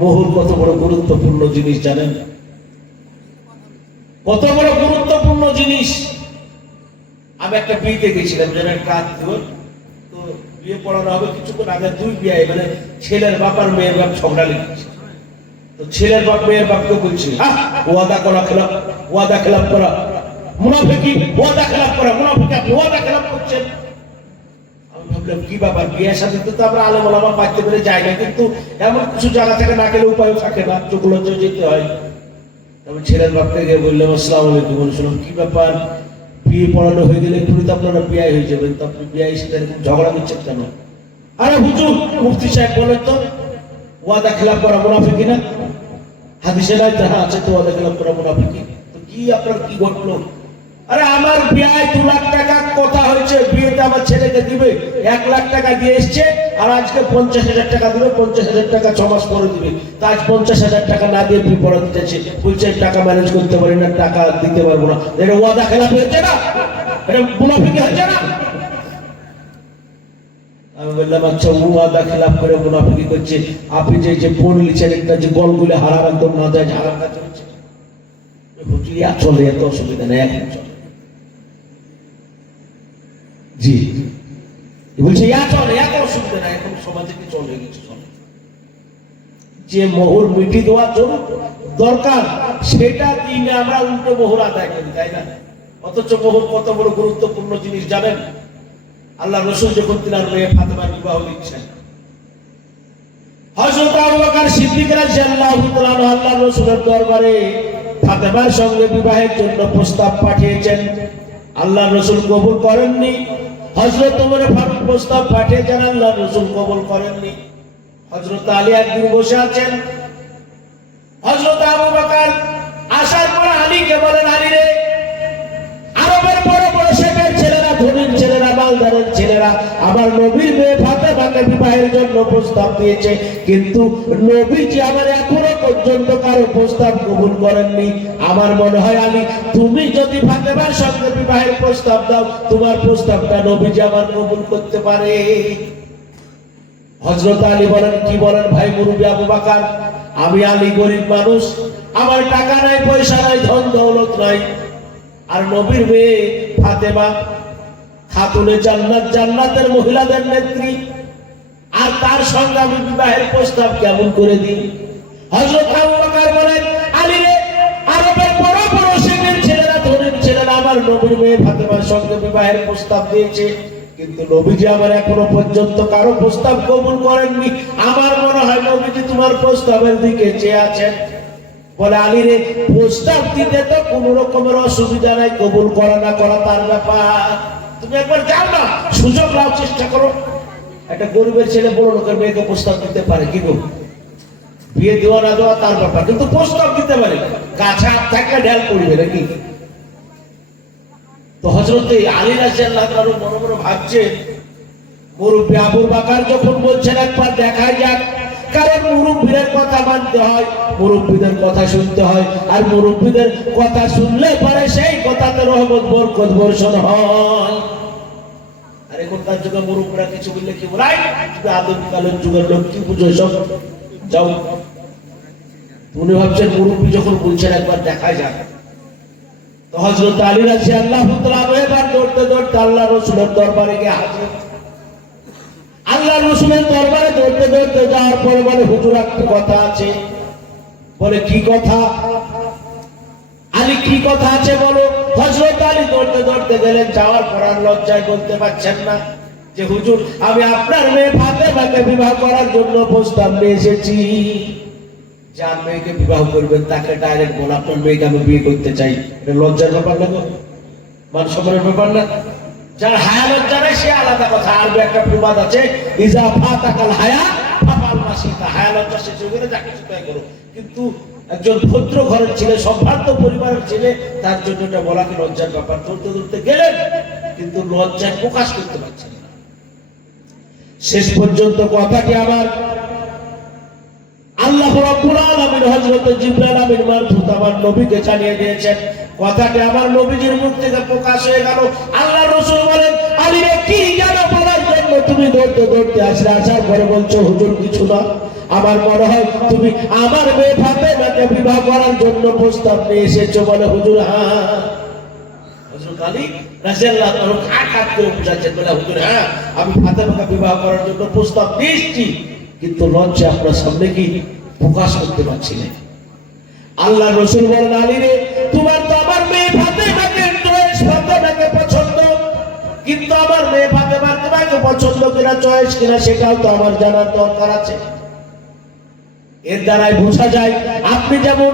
মোহর কত বড় গুরুত্বপূর্ণ জিনিস জানেন? কত বড় গুরুত্বপূর্ণ জিনিস। আমি একটা বিয়েতে গেছিলাম, যেন একটা আত্মীয়, তো বিয়ে পড়ানো হবে কিছুক্ষণ আগে দুই বিয়ে, মানে ছেলের বাপ আর মেয়ের বাপ ঝগড়া লেগেছে। তো ছেলের বাপ মেয়ের বাপকে বলছে ওয়াদা করা খেলাফ, ওয়াদা খেলাফ করা মুনাফিকি, ওয়াদা খেলাফ করা মুনাফিকি, আপনি ওয়াদা খেলাফ করছেন। আমি ভাবলাম কি ব্যাপার, বিয়ের সাথে তো আমরা আলেম ওলামা পাইতে পেরে যাই না, কিন্তু এমন কিছু জায়গা থেকে না গেলে উপায় থাকে না, চোখ লজ্জা যেতে হয়। তবে ছেলের বাপকে গিয়ে বললাম আসসালামু আলাইকুম, বলছিলাম কি ব্যাপার, বিয়ে পড়ানো হয়ে গেলে একটু তো আপনারা বিয়ে হয়ে যাবেন, তো আপনি বিয়ে সাথে এরকম ঝগড়া দিচ্ছেন কেন? আরে হুজুর মুফতি সাহেব বলেন তো ওয়াদা খেলাফ করা মুনাফিকি না? হাদিসে নাই তো? হ্যাঁ আছে তো, ওয়াদা খেলাফ করা মুনাফিকি। তো কি আপনার কি ঘটলো? আরে আমার বিয়ে 2 লাখ টাকা কথা হয়েছে, বিয়েতে আমার ছেলেকে দিবে 1 লাখ টাকা দিয়ে এসছে, আর আজকে 50,000 টাকা দিবে, 50,000 টাকা 6 মাস পরে দিবে। তা আজ 50,000 টাকা না দিয়ে বিয়ে পড়া দিতেছে, বলছে টাকা ম্যানেজ করতে পারি না, টাকা দিতে পারবো না। এটা ওয়াদা খেলাফ হচ্ছে না? এটা মুনাফিকি হচ্ছে না? আমি বললাম আচ্ছা, ওয়াদা খেলাফ করে মুনাফিকি করছে, আপনি যে ফোন লিখছেন একটা যে গলগুলো হারাম একদম না যায় হারাম কাজ হচ্ছে, চলে এত অসুবিধা নেই, এখন চলে। জি বলছে চলে, এত অসুবিধা নাই, এখন সমাজে কি চলে গেছে, চলে। যে মোহর মিটি দেওয়া দরকার সেটা দিনে আমরা উল্টো মোহর আদায় করি, তাই না? অথচ মোহর কত বড় গুরুত্বপূর্ণ জিনিস জানেন? আল্লাহ রাসূল যখন তিনার মেয়ে ফাতেমার বিবাহ দিচ্ছেন, হযরত আবু বকর সিদ্দিক রাদিয়াল্লাহু তাআলা আল্লাহ রাসূলের দরবারে ফাতেমার সঙ্গে বিবাহের জন্য প্রস্তাব পাঠিয়েছেন। আল্লাহ রাসূল কবুল করেননি। হযরত ওমর ফারুক প্রস্তাব পাঠিয়েছেন, আল্লাহ রাসূল কবুল করেননি। হযরত আলী একদিন বসে আছেন, হযরত আবু বকর আসার পর আলীকে বলেন, আলী রে, আরবের বড় বড় শেখের ছেলেরা, ধনীর ছেলেরা, মালদারের ছেলেরা আমার নবীর মেয়ে ফাতেমাকে বিবাহের জন্য প্রস্তাব দিয়েছে, কিন্তু নবীজি আমার এখনো পর্যন্ত কারো প্রস্তাব কবুল করেননি। আমার মনে হয় আলী, তুমি যদি ফাতেমার সঙ্গে বিবাহের প্রস্তাব দাও, তোমার প্রস্তাবটা নবীজি আমার কবুল করতে পারে। হযরত আলী বলেন, কি বলেন ভাই মুরব্বি আবু বকর, আমি আলী গরিব মানুষ, আমার টাকা নাই, পয়সা নাই, ধন দৌলত নাই, আর নবীর মেয়ে ফাতেমা খাতুনে জান্নাত, জান্নাতের মহিলাদের নেত্রী, আর তার সঙ্গে আমি বিবাহের প্রস্তাব কেমন করে দিই? হযরত আবু বকর বলেন, আলী রে, আরবের বড় বড় শেখের ছেলেরা, ধনীর ছেলেরা আমার নবীর মেয়ে ফাতেমার সঙ্গে বিবাহের প্রস্তাব দিয়েছে, কিন্তু নবীজি আমার এখনো পর্যন্ত কারো প্রস্তাব কবুল করেননি। আমার মনে হয় নবীজি তোমার প্রস্তাবের দিকে চেয়ে আছেন। বলে, আলী রে, প্রস্তাব দিতে তো কোন রকমের অসুবিধা নাই, কবুল করা না করা তার ব্যাপার, তুমি একবার যাও না, সুযোগ নাও, চেষ্টা করো। একটা গরিবের ছেলে বড় লোকের মেয়েকে প্রস্তাব দিতে পারে, কি গো? বিয়ে দেওয়া না দেওয়া তার ব্যাপার, কিন্তু প্রস্তাব দিতে পারে, কাছে হাত থাকলে ঢেল পড়বে নাকি? তো হযরত আলী রাদিয়াল্লাহু তাআলা মনে মনে ভাবছেন, মুরব্বি আবু বকর যখন বলছেন একবার দেখাই যাক, কারণ মুরব্বিদের কথা মানতে হয়, মুরব্বিদের কথা শুনতে হয়, আর মুরব্বিদের কথা শুনলে পরে সেই কথাতে রহমত বরকত বর্ষণ হয়। আর এখনকার যুগে মুরব্বিরা কিছু বললে কি বলাই, তুমি আদিমকালের যুগের লোক, কি বুঝো সব, যাও। উনি ভাবছেন মুরব্বি যখন বলছেন একবার দেখাই যাক। তো হযরত আলী রাদিয়াল্লাহু তাআলা এবার দৌড়তে দৌড়তে আল্লাহ রাসূলের দরবারে গিয়ে হাজির। আল্লাহ রাসূলের দরবারে দৌড়তে দৌড়তে যাওয়ার পরে বলে, হুজুর একটা কথা আছে। বলে, কি কথা? আলী, কি কথা আছে বলো। হযরত আলী দৌড়তে দৌড়তে গেলেন, যাওয়ার পর আর লজ্জায় বলতে পারছেন না যে হুজুর, আমি আপনার মেয়ে ফাতেমাকে বিবাহ করার জন্য প্রস্তাব নিয়ে এসেছি। যার মেয়েকে বিবাহ করবেন তাকে ডাইরেক্ট বল, আপনার মেয়েকে আমি বিয়ে করতে চাই। এটা লজ্জার ব্যাপার না, মান সম্মানের ব্যাপার না? যার হায়া লজ্জা নেই সে আলাদা কথা। আর একটা প্রবাদ আছে, ইজা ফাতাকাল হায়া ফাফাল মাসিতা, হায়া লজ্জা সে চোখে যাকে তাই করো। কিন্তু একজন ভদ্র ঘরের ছেলে, সম্ভ্রান্ত পরিবারের ছেলে, তার জন্য এটা বলা কি লজ্জার ব্যাপার। ধরতে ধরতে গেলেন, কিন্তু লজ্জায় প্রকাশ করতে পারছেন না। শেষ পর্যন্ত কথাটি আবার আল্লাহ রাব্বুল আলামিন হযরত জিবরাইল আমিন মারফুত আমার নবীকে জানিয়ে দিয়েছেন। কথাটি আমার নবীজির মুখ থেকে প্রকাশ হয়ে গেল। আল্লাহ রাসূল বলেন, আলী রে, কি জানো বলার জন্য তুমি দৌড়তে দৌড়তে আসলে, আসার পরে বলছো হুজুর কিছু না, আমার মনে হয় তুমি আমার মেয়ে ফাতেমাকে বিবাহ করার জন্য প্রস্তাব নিয়ে এসেছো। বলে, হুজুর হ্যাঁ। হযরত আলী রাদিয়াল্লাহু তাআলা খাট করে বুঝাচ্ছেন, বলে হুজুর হ্যাঁ আমি ফাতেমাকে বিবাহ করার জন্য প্রস্তাব দিয়েছি, কিন্তু লজ্জা আপনার সামনে কি প্রকাশ করতে পারছি না। আল্লাহ রাসূল বলেন, আলী রে তোমার তো আমার মেয়ে ফাতেমাকে চয়েস, ফাতেমাকে পছন্দ, কিন্তু আমার মেয়ে ফাতেমা তোমাকে পছন্দ কিনা চয়েস কিনা সেটাও তো আমার জানার দরকার আছে। এর দ্বারাই বোঝা যায় আপনি যেমন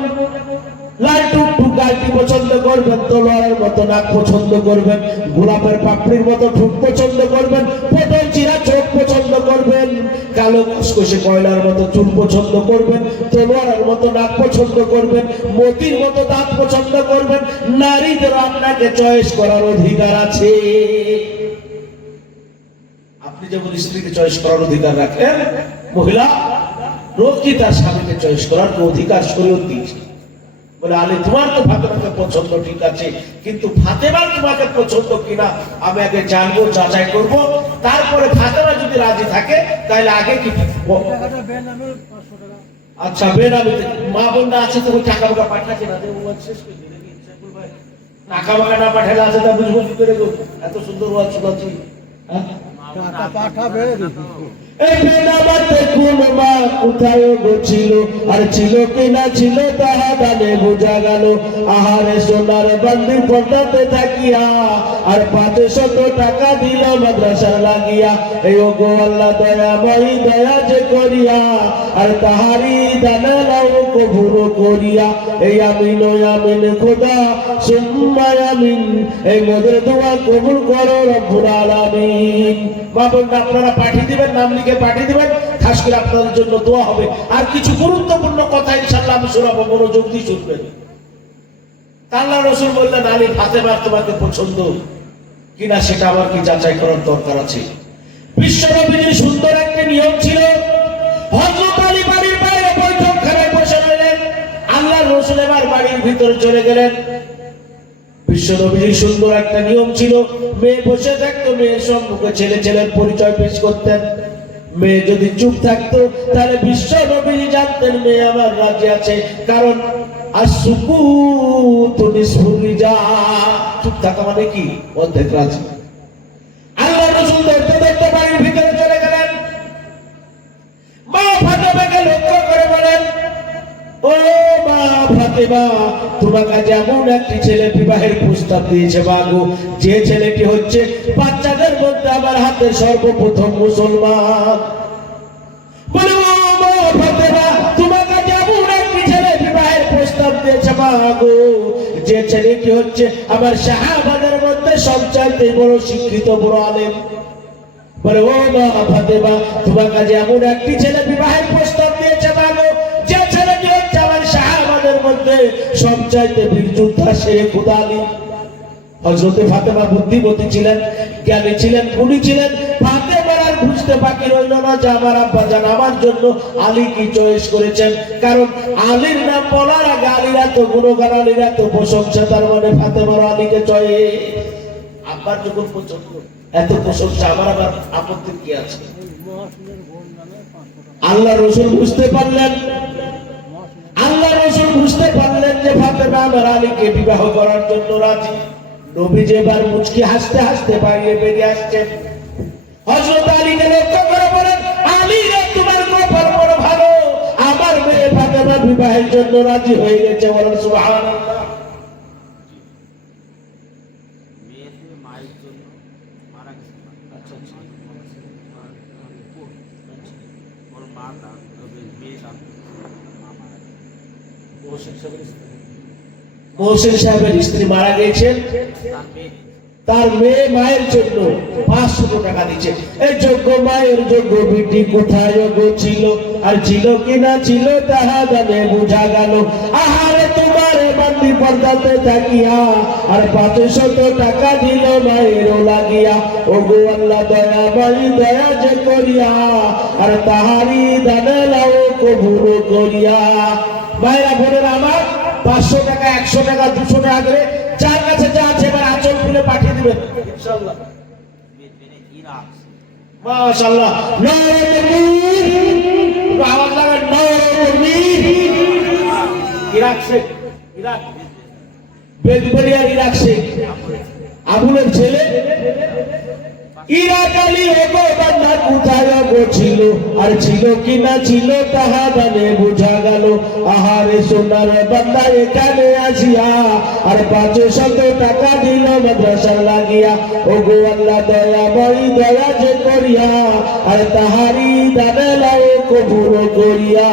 লাল টুকটুক গালটি পছন্দ করবেন, তলোয়ারের মতো নাক পছন্দ করবেন, গোলাপের পাপড়ির মতো ঠোঁট পছন্দ করবেন, পটল চিরা চোখ পছন্দ করবেন, কালো কসকসে কয়লার মতো চুল পছন্দ করবেন, তলোয়ারের মতো নাক পছন্দ করবেন, মতির মতো দাঁত পছন্দ করবেন। নারীদের আপনাকে চয়েস করার অধিকার আছে। আপনি যেমন স্ত্রীকে চয়েস করার অধিকার রাখেন, মহিলা রোজই তার স্বামীকে চয়েস করার অধিকার শরীয়ত দিয়েছে। বলে আলী তোমার তো ফাতেমাকে পছন্দ ঠিক আছে, কিন্তু ফাতেমার তোমাকে পছন্দ কিনা আমি আগে জানবো, যাচাই করব, তারপরে ফাতেমা যদি রাজি থাকে তাহলে আগে কি আচ্ছা বেনামি মা বোনরা আছে তো টাকা টাকা পাঠাচ্ছে না, শেষ করে দিলে টাকা টাকা না পাঠালে আছে তা বুঝবো কি করে গো? এত সুন্দর ওয়াজ শোনাচ্ছি, টাকা পাঠাবে। এই বেনামাতে কোন মা কোথায় গেছিল, আর ছিল কিনা ছিল তাহা জানে বোঝা গেল। আহারে সোনার বান্দি পর্দাতে থাকিয়া আর 500 টাকা দিল মাদ্রাসা লাগিয়া। এই ওগো আল্লাহ দয়াময় দয়া যে করিয়া আর তাহারি দানা নাও কবুল করিয়া। এই আমিন ও আমিন খোদা সুম্মা আমিন, এই মোদের দোয়া কবুল করো রব্বুল আলামিন। বাবা আপনারা পাঠিয়ে দিবেন, নাম লিখে পাঠিয়ে দিবেন, খাস করে আপনাদের জন্য দোয়া হবে। আর কিছু গুরুত্বপূর্ণ কথা ইনশাআল্লাহ আমি শোনাবো, মনোযোগ দিয়ে শুনবেন। আল্লাহ রাসূল বললেন, আলী ফাতেমা তোমাকে পছন্দ কিনা সেটা আমার কি যাচাই করার দরকার আছে। বিশ্বনবীর সুন্দর একটা নিয়ম ছিল, হযরত আলী বাড়ির বাইরে বৈঠকখানায় বসে রইলেন, আল্লাহ রাসূল এবার বাড়ির ভিতরে চলে গেলেন। বিশ্বনবীর সুন্দর একটা নিয়ম ছিল, মেয়ে বসে থাকতো, মেয়ের সম্মুখে ছেলে ছেলের পরিচয় পেশ করতেন। মেয়ে যদি চুপ থাকতো তাহলে বিশ্বনবী জানতেন মেয়ে আমার রাজি আছে, কারণ আসুকুতু নিসফুর রিজাল, চুপ থাকা মানে কি অর্ধেক রাজি। আল্লাহ রাসূল দেখতে দেখতে বাড়ির ভিতরে চলে গেলেন, মা ফাতেমাকে লক্ষ্য করে বলেন, ও মা ফাতেমা তোমাকে যেমন একটি ছেলে বিবাহের প্রস্তাব দিয়েছে বাগো, যে ছেলেটি হচ্ছে বাচ্চাদের মধ্যে আমার হাতে সর্বপ্রথম মুসলমান। বলে ও মা ফাতেমা তোমাকে যেমন একটি ছেলে বিবাহের প্রস্তাব দিয়েছে বাগো, যে ছেলেটি হচ্ছে আমার সাহাবাদের মধ্যে সবচাইতে বড় শিক্ষিত বড় আলেম। বলে ও মা ফাতেমা তোমাকে যেমন একটি ছেলে বিবাহের প্রস্তাব দিয়েছে বাগো, যে ছেলেটি হচ্ছে আমার সাহাবাদের মধ্যে সবচাইতে বীর যোদ্ধা শেখ আলী। হযরতে ফাতেমা বুদ্ধিমতী ছিলেন, জ্ঞানী ছিলেন, গুণী ছিলেন। ফাতেমার আর বুঝতে বাকি রইল না যে আমার আব্বা জান আমার জন্য আলী কি চয়েস করেছেন, কারণ আলীর নাম বলার আগে আলীর এত গুণগান, আলীর এত প্রশংসা, তার মানে ফাতেমার আলীকে চয়েস। আব্বার যখন পছন্দ, এত প্রশংসা, আমার আবার আপত্তি কি আছে? আল্লাহ রাসূল বুঝতে পারলেন, আল্লাহ রাসূল বুঝতে পারলেন যে ফাতেমা আমার আলীকে বিবাহ করার জন্য রাজি। নবীজি এবার মুচকি হাসতে হাসতে বাইরে বেরিয়ে আসছেন। হযরত আলীকে লক্ষ্য করে বলেন, আলী রে তোমার কপাল বড় ভালো, আমার মেয়ে ফাতেমা বিবাহের জন্য রাজি হয়ে গেছে। বলেন সুবহানাল্লাহ। মোহসিন সাহেবের স্ত্রী মারা গেছেন, তার মেয়ে মায়ের জন্য 500 টাকা দিচ্ছে। এই যোগ্য মায়ের যোগ্য বিটি কোথায় ছিল, আর ছিল কিনা ছিল তাহা জানে বোঝা গেল। আহারে তোমার বান্দি পর্দাতে থাকিয়া আর 500 টাকা দিল মায়ের লাগিয়া। ওগো আল্লাহ দয়াময় দয়া যে করিয়া আর তাহারি দানে লাও কবুল করিয়া। ভাইরা বোনেরা আমার, 500 টাকা 100 টাকা 200 টাকা করে যার কাছে যা আছে এবার আঁচল খুলে পাঠিয়ে দিবেন ইনশাআল্লাহ। মাশাআল্লাহ, নারে তাকবীর, আওয়াজ লাগান, নারে তাকবীর। ইরাক শেখ, ইরাক বেদবরিয়া, ইরাক শেখ আবুলের ছেলে ইরাক আলী ওগো বান্দা কোথায় গো ছিল, আর ছিল কিনা ছিল তাহা জানে বুঝা গেল। আহারে সোনার বান্দা এখানে আসিয়া আর 500 টাকা দিল মাদ্রাসা লাগিয়া। ওগো আল্লাহ দয়াময় দয়া যে করিয়া আর তাহারি দানে লাও কবুল করিয়া।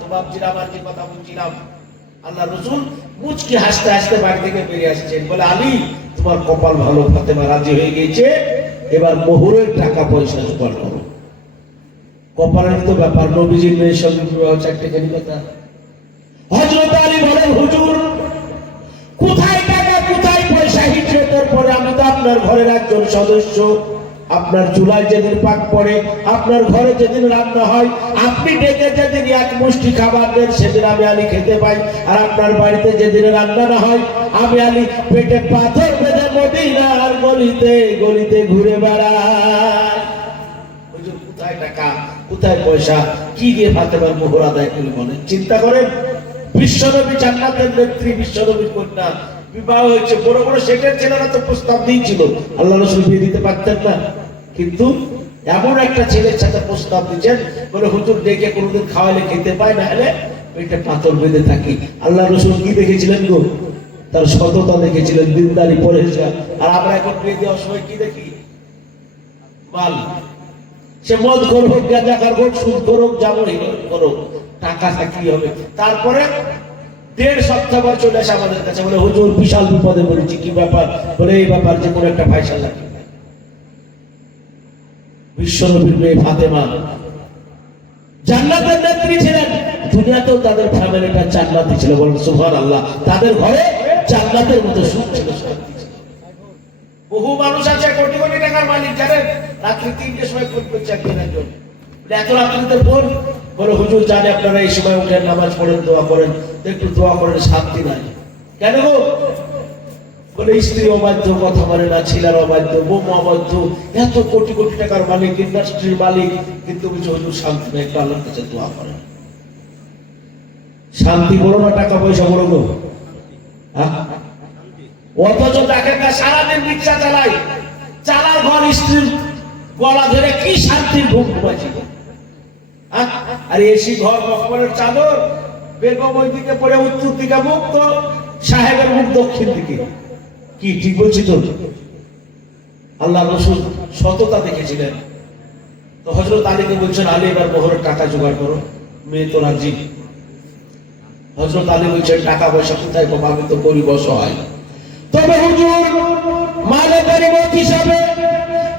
তো বাপজিরা আমার যে কথা বলছিলাম, আল্লাহ রসুল মুচকি হাসতে হাসতে বাড়ি থেকে বেরিয়ে আসছেন, বলে আলী তোমার কপাল ভালো, ফাতেমা রাজি হয়ে গেছে, এবার মোহরের টাকা পয়সা জোগাড় করো। কপালের তো ব্যাপার, নবীজির মেয়ের সঙ্গে বিবাহ চারটেখানি কথা। হযরত আলী বলেন হুজুর কোথায় টাকা কোথায় পয়সা, হিজরতের পরে আমি তো আপনার ঘরের একজন সদস্য, আপনার চুলায় যেদিন পাক পড়ে, আপনার ঘরে যেদিন রান্না হয়, আপনি ডেকে যেদিন এক মুষ্টি খাবার দেন সেদিন আমি আলী খেতে পাই, আর আপনার বাড়িতে যেদিন রান্না না হয় আমি আলী পেটে পাথর বেঁধে মদিনার গলিতে গলিতে ঘুরে বেড়াই। হুজুর কোথায় টাকা কোথায় পয়সা, কি দিয়ে ফাতেমার মোহর আদায় করে বলেন? চিন্তা করেন, বিশ্বনবী জান্নাতের নেত্রী, বিশ্বনবীর কন্যা, বিবাহ হয়েছে, বড় বড় শেখের ছেলেরা তো প্রস্তাব দিয়েছিল, আল্লাহ রাসূল বিয়ে দিতে পারতেন না, কিন্তু এমন একটা ছেলের সাথে প্রস্তাব দিচ্ছেন, বলে হুজুর ডেকে কোনোদিন খাওয়ালে খেতে পায়, না হলে পেটে পাথর বেঁধে থাকি। আল্লাহ রাসূল কি দেখেছিলেন গো? তার সততা দেখেছিলেন, দিনদারি পরেশগার। আর আমরা এখন বিয়ে দেওয়ার সময় কি দেখি? মাল। সে মদ করুক, গাঁজা খারুক, সুদ করুক, জামরি করুক, টাকা থাকলেই হবে। তারপরে 1.5 সপ্তাহ পর চলে আসে আমাদের কাছে, বলে হুজুর বিশাল বিপদে পড়েছি। কি ব্যাপার? বলে এই ব্যাপার যে কোনো একটা ফায়সালা। বিশ্বনবীর মেয়ে ফাতেমা জান্নাতের নেত্রী ছিলেন, দুনিয়াতেও তাদের ফ্যামিলিটা জান্নাতি ছিল, বলেন সুবহানাল্লাহ। তাদের ঘরে জান্নাতের মতো সুখ ছিল, শান্তি ছিল। বহু মানুষ আছে কোটি কোটি টাকার মালিক, জানেন, রাত্রি 3টের সময় ফোন করছে একদিনের জন্য, এত রাত্রিতে ফোন, বলে হুজুর জানে আপনারা এই সময় উঠেন, নামাজ পড়েন, দোয়া করেন, একটু দোয়া করেন, শান্তি নাই। কেন গো? বলে স্ত্রী অবাধ্য, কথা বলে না, ছেলের অবাধ্য, বউ অবাধ্য, এত কোটি কোটি টাকার মালিক, ইন্ডাস্ট্রির মালিক, কিন্তু বুঝে হুজুর শান্তি নেই, একটু আল্লাহর কাছে দোয়া করেন। শান্তি বড় না টাকা পয়সা বড় গো? অথচ দেখেন না, সারাদিন রিক্সা চালাই, চালার ঘর স্ত্রীর গলা ধরে কি শান্তির ঘুম ঘুমাইছি। আর এসি ঘর, মকবরের চাদর, বেগম ওই দিকে পড়ে উত্তর দিকে মুখ, তো সাহেবের মুখ দক্ষিণ দিকে। কি ঠিক বলছি তো? আল্লাহ রাসূল সততা দেখেছিলেন। তো হযরত আলীকে বলছেন, আলী এবার মোহরের টাকা জোগাড় করো। মেয়ে তো রাজি। হযরত আলী বলছেন, টাকা পয়সা কোথায় পাবো, আমি তো গরিব অসহায়। তবে হুজুর মালে গরিবত হিসাবে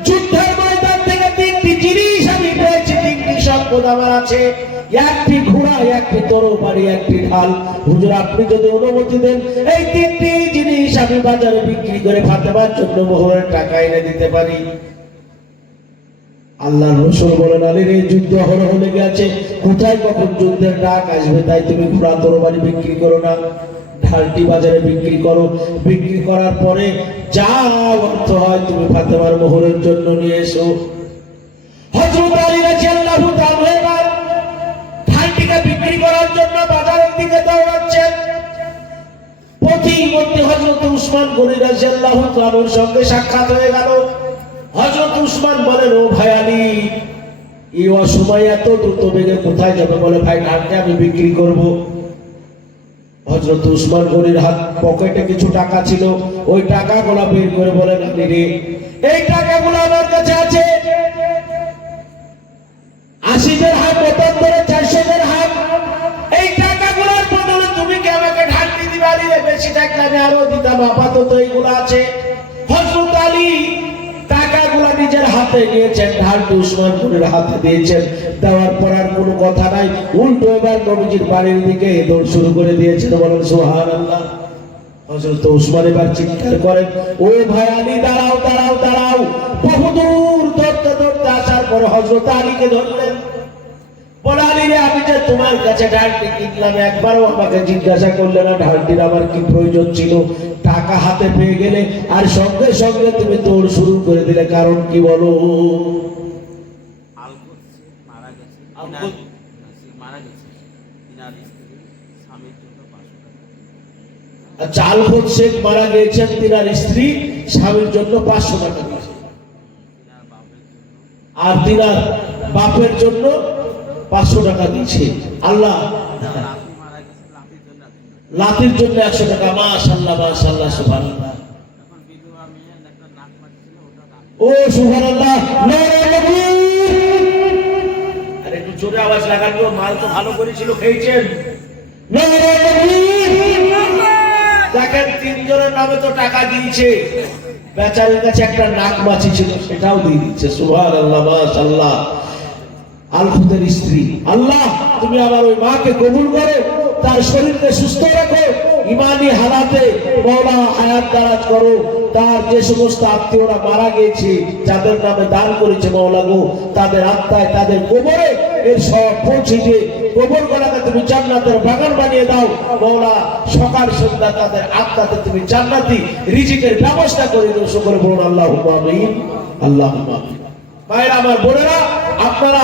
যুদ্ধের ময়দান থেকে 3টি জিনিস আমি পেয়েছি, 3টি সম্পদ আমার আছে, একটি ঘোড়া, একটি তরবারি, একটি ঢাল। হুজুর আপনি যদি অনুমতি দেন, এই 3টি জিনিস আমি বাজারে বিক্রি করে ফাতেমার জন্য মোহরের টাকা এনে দিতে পারি। আল্লাহর রাসূল বলেন, আলী রে, যুদ্ধ হরহ লেগে আছে, কোথায় কখন যুদ্ধের ডাক আসবে, তাই তুমি ঘোড়া তরবারি বিক্রি করো না, ঢালটি বাজারে বিক্রি করো। বিক্রি করার পরে যা অর্থ হয় তুমি ফাতেমার মোহরের জন্য নিয়ে এসো। হযরত আলী রাদিয়াল্লাহু তাআলা ঢালটিকে বিক্রি করার জন্য বাজারের দিকে দৌড়াচ্ছেন। প্রতিমধ্যে হযরত উসমান গনি রাদিয়াল্লাহু তাআলার সঙ্গে সাক্ষাৎ হয়ে গেল। হযরত উসমান বলেন, ও ভাই আলী, এই অসময়ে এত দ্রুত বেগে কোথায় যাবে? বলে ভাই ঢালটি আমি বিক্রি করব। হযরত উসমান গনির হাত পকেটে কিছু টাকা ছিল, ওই টাকাগুলো বের করে বলেন, আলী রে, এই টাকাগুলো আমার কাছে আছে, 80 দিরহাম, 400 দিরহাম। এই টাকাগুলোর বদলে তুমি কি আমাকে ঢালটি দিবা? আলী রে, বেশি থাকলে আমি আরো দিতাম, আপাতত এইগুলো আছে। হযরত আলী টাকাগুলো নিজের হাতে নিয়েছেন, ঢালটি উসমান গনির হাতে দিয়েছেন। দেওয়ার পর আর কোনো কথা নাই, উল্টো এবার নবীজির বাড়ির দিকে দৌড় শুরু করে দিয়েছেন, বলেন সুবহানাল্লাহ। হযরত উসমান এবার চিৎকার করেন, ও ভাই আলী, দাঁড়াও দাঁড়াও দাঁড়াও। বহুদূর দৌড়তে দৌড়তে আসার পর হযরত আলীকে ধরলেন, বলে আলী রে, আমি যে তোমার কাছে ঢালটি কিনলাম, একবারও আমাকে জিজ্ঞাসা করলে না ঢালটির আমার কি প্রয়োজন ছিল। টাকা হাতে পেয়ে গেলে আর সঙ্গে সঙ্গে তুমি দৌড় শুরু করে দিলে, কারণ কি বলো? মারা গেছে, ইনার স্ত্রী স্বামীর জন্য 500 টাকা আচ্ছা, আলফোজ শেখ মারা গিয়েছেন, তিনার স্ত্রী স্বামীর জন্য 500 টাকা দিয়েছে, আর তিনার বাপের জন্য 500 টাকা দিয়েছে। আল্লাহ লাতির জন্য 100 টাকা। মাশাআল্লাহ মাশাআল্লাহ, সুবহানাল্লাহ। ও সুবহানাল্লাহ, নারে তাকবীর। আরে একটু জোরে আওয়াজ লাগান তো, মাল তো ভালো করেছিল, খেয়েছেন। নারে তাকবীর। দেখেন, 3 জনের নামে তো টাকা দিয়েছে, বেচারের কাছে একটা নাক মাছি ছিল, সেটাও দিয়ে দিচ্ছে। সুবহানাল্লাহ মাশাআল্লাহ। আলফুদের স্ত্রী, আল্লাহ তুমি আমার ওই মাকে কবুল করো, তার শরীরকে সুস্থ রাখো, ইমানি হালাতে মওলা হায়াত দারাজ করো। তার যে সমস্ত আত্মীয়রা মারা গেছে, যাদের নামে দান করেছে মওলা গো, তাদের আত্মায়, তাদের কবরে এর সব পৌঁছে দিয়ে কবর গলাকে তুমি জান্নাতের বাগান বানিয়ে দাও মওলা। সকাল সন্ধ্যা তাদের আত্মাতে তুমি জান্নাতি রিজিকের ব্যবস্থা করে দাও। সকলে বলুন আল্লাহুম্মা আমিন, আল্লাহুম্মা আমিন। ভাইরা আমার, বোনেরা, আপনারা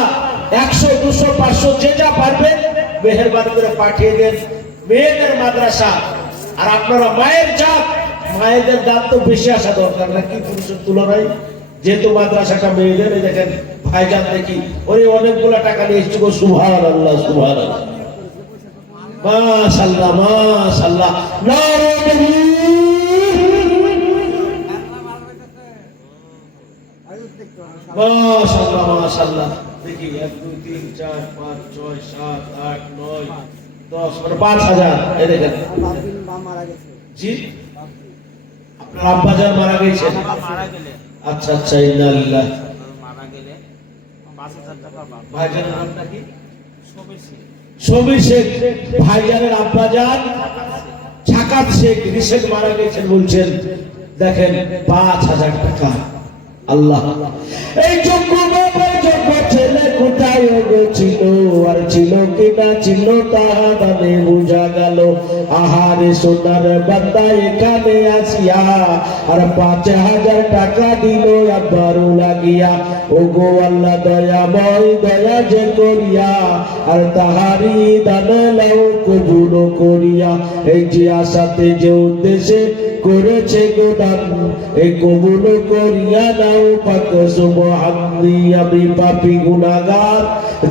100, 200, 500 যে যা পারবেন মেহেরবানি করে পাঠিয়ে দেন মেয়েদের মাদ্রাসা। আর আপনারা মায়ের জাত, মায়েদের দাঁত তো বেশি আসা দরকার নাকি পুরুষের তুলনায়, যেহেতু মাদ্রাসাটা মেয়েদের। এই দেখেন ভাইজান, দেখি ওরে অনেকগুলো টাকা নিয়ে এসেছি। সুবহানাল্লাহ সুবহানাল্লাহ, মাশাআল্লাহ মাশাআল্লাহ, নারে তাকবীর। মাশাআল্লাহ মাশাআল্লাহ। দেখি 1 2 3 4 5 6 7 8 9 10, মানে 5000। এই দেখেন, জি আপনার আব্বাজান মারা গেছেন? আচ্ছা আচ্ছা, ইন্না লিল্লাহি। ভাইজানের নামটা কি? শবীর শেখ। ভাইজানের আব্বাজান ছাকাত শেখ রিশেখ মারা গেছেন বলছেন। দেখেন 5000 টাকা। আল্লাহ, এই যোগ্য বাবার যোগ্য ছেলে কোথায় ছিল, আর ছিল কিনা ছিল তা দানে বোঝা গেল। আহারে সোনার বান্দা এখানে আসিয়া আর 5000 টাকা দিল আব্বারু লাগিয়া। ও গো আল্লাহ দয়াময়, দয়া যে করিয়া আর তাহারি দান লাও কবুল করিয়া। এই যে আশাতে যে উদ্দেশ্যে করেছে গোদান, এই কবুল করিয়া নাও পাক সুবহানি। আমি পাপী গুনাহগার,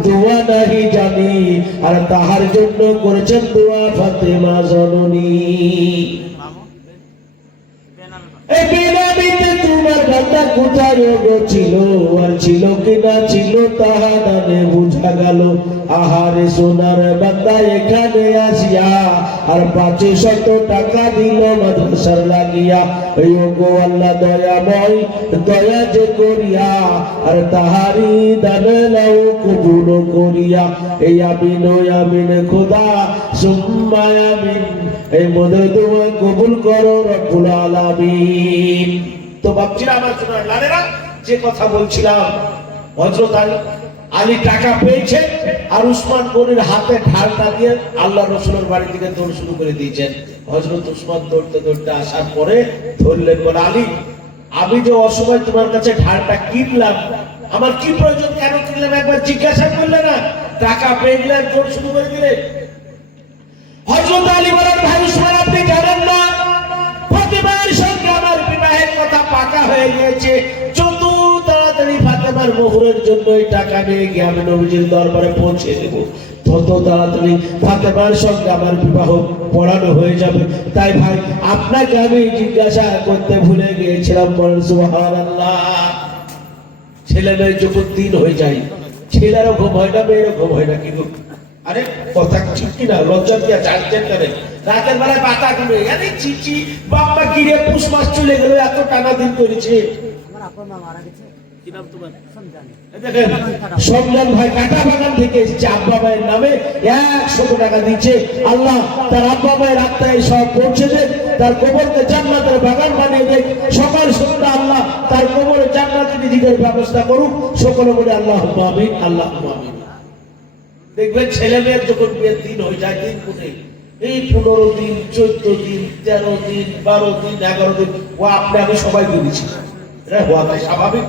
দোয়া নাহি জানি, আর তাহার জন্য করেছেন দোয়া ফাতেমা জননী। এই বেনামিতে তোমার বান্দা কোথায় ছিল, আর ছিল কিনা ছিল তাহা দানে বুঝা গেল। আহারে সোনার বান্দা এখানে আসিয়া আর 500 টাকা দিল মাদ্রাসার লাগিয়া। এই গো আল্লাহ দয়াময়, দয়া যে করিয়া আর তাহারি দান লাও কবুল করিয়া। এই আমিন আমিন খোদা সুম্মা আমিন, এই মদের দোয়া কবুল করো রব্বুল আলামিন। তো বাপজিরা আমার সোনার লালেরা, যে কথা বলছিলাম, হযরত আলী টাকা পেয়েছেন আর উসমান গনির হাতে ঢালটা দিয়ে আল্লাহ রাসূলের বাড়ি থেকে দৌড় শুরু করে দিয়েছেন। হযরত উসমান দৌড়তে দৌড়তে আসার পরে ধরলেন, বলে আলী, আমি যে অসময় তোমার কাছে ঢালটা কিনলাম, আমার কি প্রয়োজন, কেন কিনলাম একবার জিজ্ঞাসা করলে না? টাকা পেয়ে গেলে দৌড় শুরু করে দিলে। হযরত আলী বলেন, ভাই উসমান, আপনি জানেন না ফাতেমার সঙ্গে আমার বিবাহের কথা পাকা হয়ে গিয়েছে। যত তাড়াতাড়ি ফাতেমার মোহরের জন্য এই টাকা নিয়ে গিয়ে আমি নবীজির দরবারে পৌঁছে দেব, তত তাড়াতাড়ি ফাতেমার সঙ্গে আমার বিবাহ পড়ানো হয়ে যাবে। তাই ভাই, আপনাকে আমি জিজ্ঞাসা করতে ভুলে গিয়েছিলাম। বলেন সুবহানাল্লাহ। ছেলে মেয়ে যখন দিন হয়ে যায়, ছেলেরও ঘুম হয় না, মেয়েরও ঘুম হয় না। কিন্তু আরে কথা ঠিক কিনা? লজ্জা দিয়া জানতেন করে রাতের বেলায় পাতা গুলো, আরে চিচি বাপ্পা গিরে পুষ মাস চলে গেল, এত টানা দিন করেছে। সমজান ভাই কাটা বাগান থেকে এসেছে, আব্বা মায়ের নামে 100 টাকা দিচ্ছে। আল্লাহ তার আব্বা মায়ের আত্মায় সব পৌঁছে দেন, তার কবরকে জান্নাতের বাগান বানিয়ে দেন। সকাল সন্ধ্যা আল্লাহ তার কবরে জান্নাতে রিজিকের ব্যবস্থা করুক। সকলে বলে আল্লাহুম্মা আমিন, আল্লাহুম্মা আমিন। দেখবেন ছেলে মেয়ের যখন বিয়ের দিন হয়ে যায়, দিন গুনে এই 15 দিন, 14 দিন, 13 দিন, 12 দিন, 11 দিন, ও আপনি আমি সবাই বলেছি, এটা হওয়াটাই স্বাভাবিক।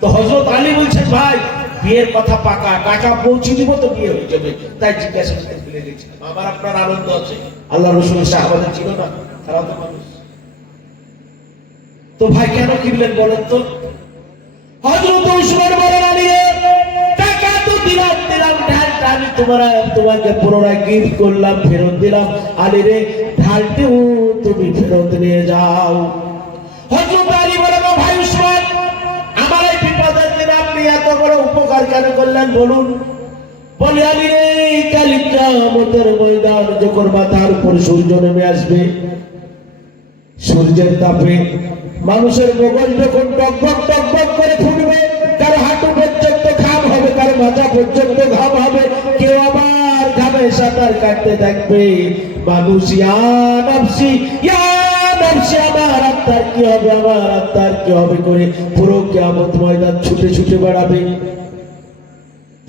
তো হযরত আলী বলছেন, ভাই বিয়ের কথা পাকা, টাকা পৌঁছে দিব তো বিয়ে হয়ে যাবে। তাই জিজ্ঞাসা করতে ভুলে গেছিলাম। আমার আপনার আনন্দ আছে, আল্লাহ রাসূল সাহাবাদের ছিল না? তারাও তো মানুষ। তো ভাই কেন কিনলেন বলেন তো? হযরত উসমান বলেন, আলী রে, টাকা তো দিলাম ঢালটা আমি তোমাকে পুনরায় গিফট করলাম, ফেরত দিলাম। আলী রে, ঢালটিও তুমি ফেরত নিয়ে যাও। হযরত আলী বলেন, ভাই উসমান, আমার এই বিপদের দিনে আপনি এত বড় উপকার কেন করলেন বলুন? বলে, আলী রে, কাল কিয়ামতের ময়দান যখন মাথার উপর সূর্য নেমে আসবে, সূর্যের তাপে মানুষের মগজ যখন টকবক করে ফুটবে, কারো হাঁটু পর্যন্ত ঘাম হবে, কারো মাথা পর্যন্ত ঘাম হবে, কেউ আবার ঘামে সাঁতার কাটতে থাকবে। মানুষ ইয়া নফসি আমার আত্মার কি হবে, আমার আত্মার কি হবে করে পুরো কিয়ামত ময়দান ছুটে বেড়াবে।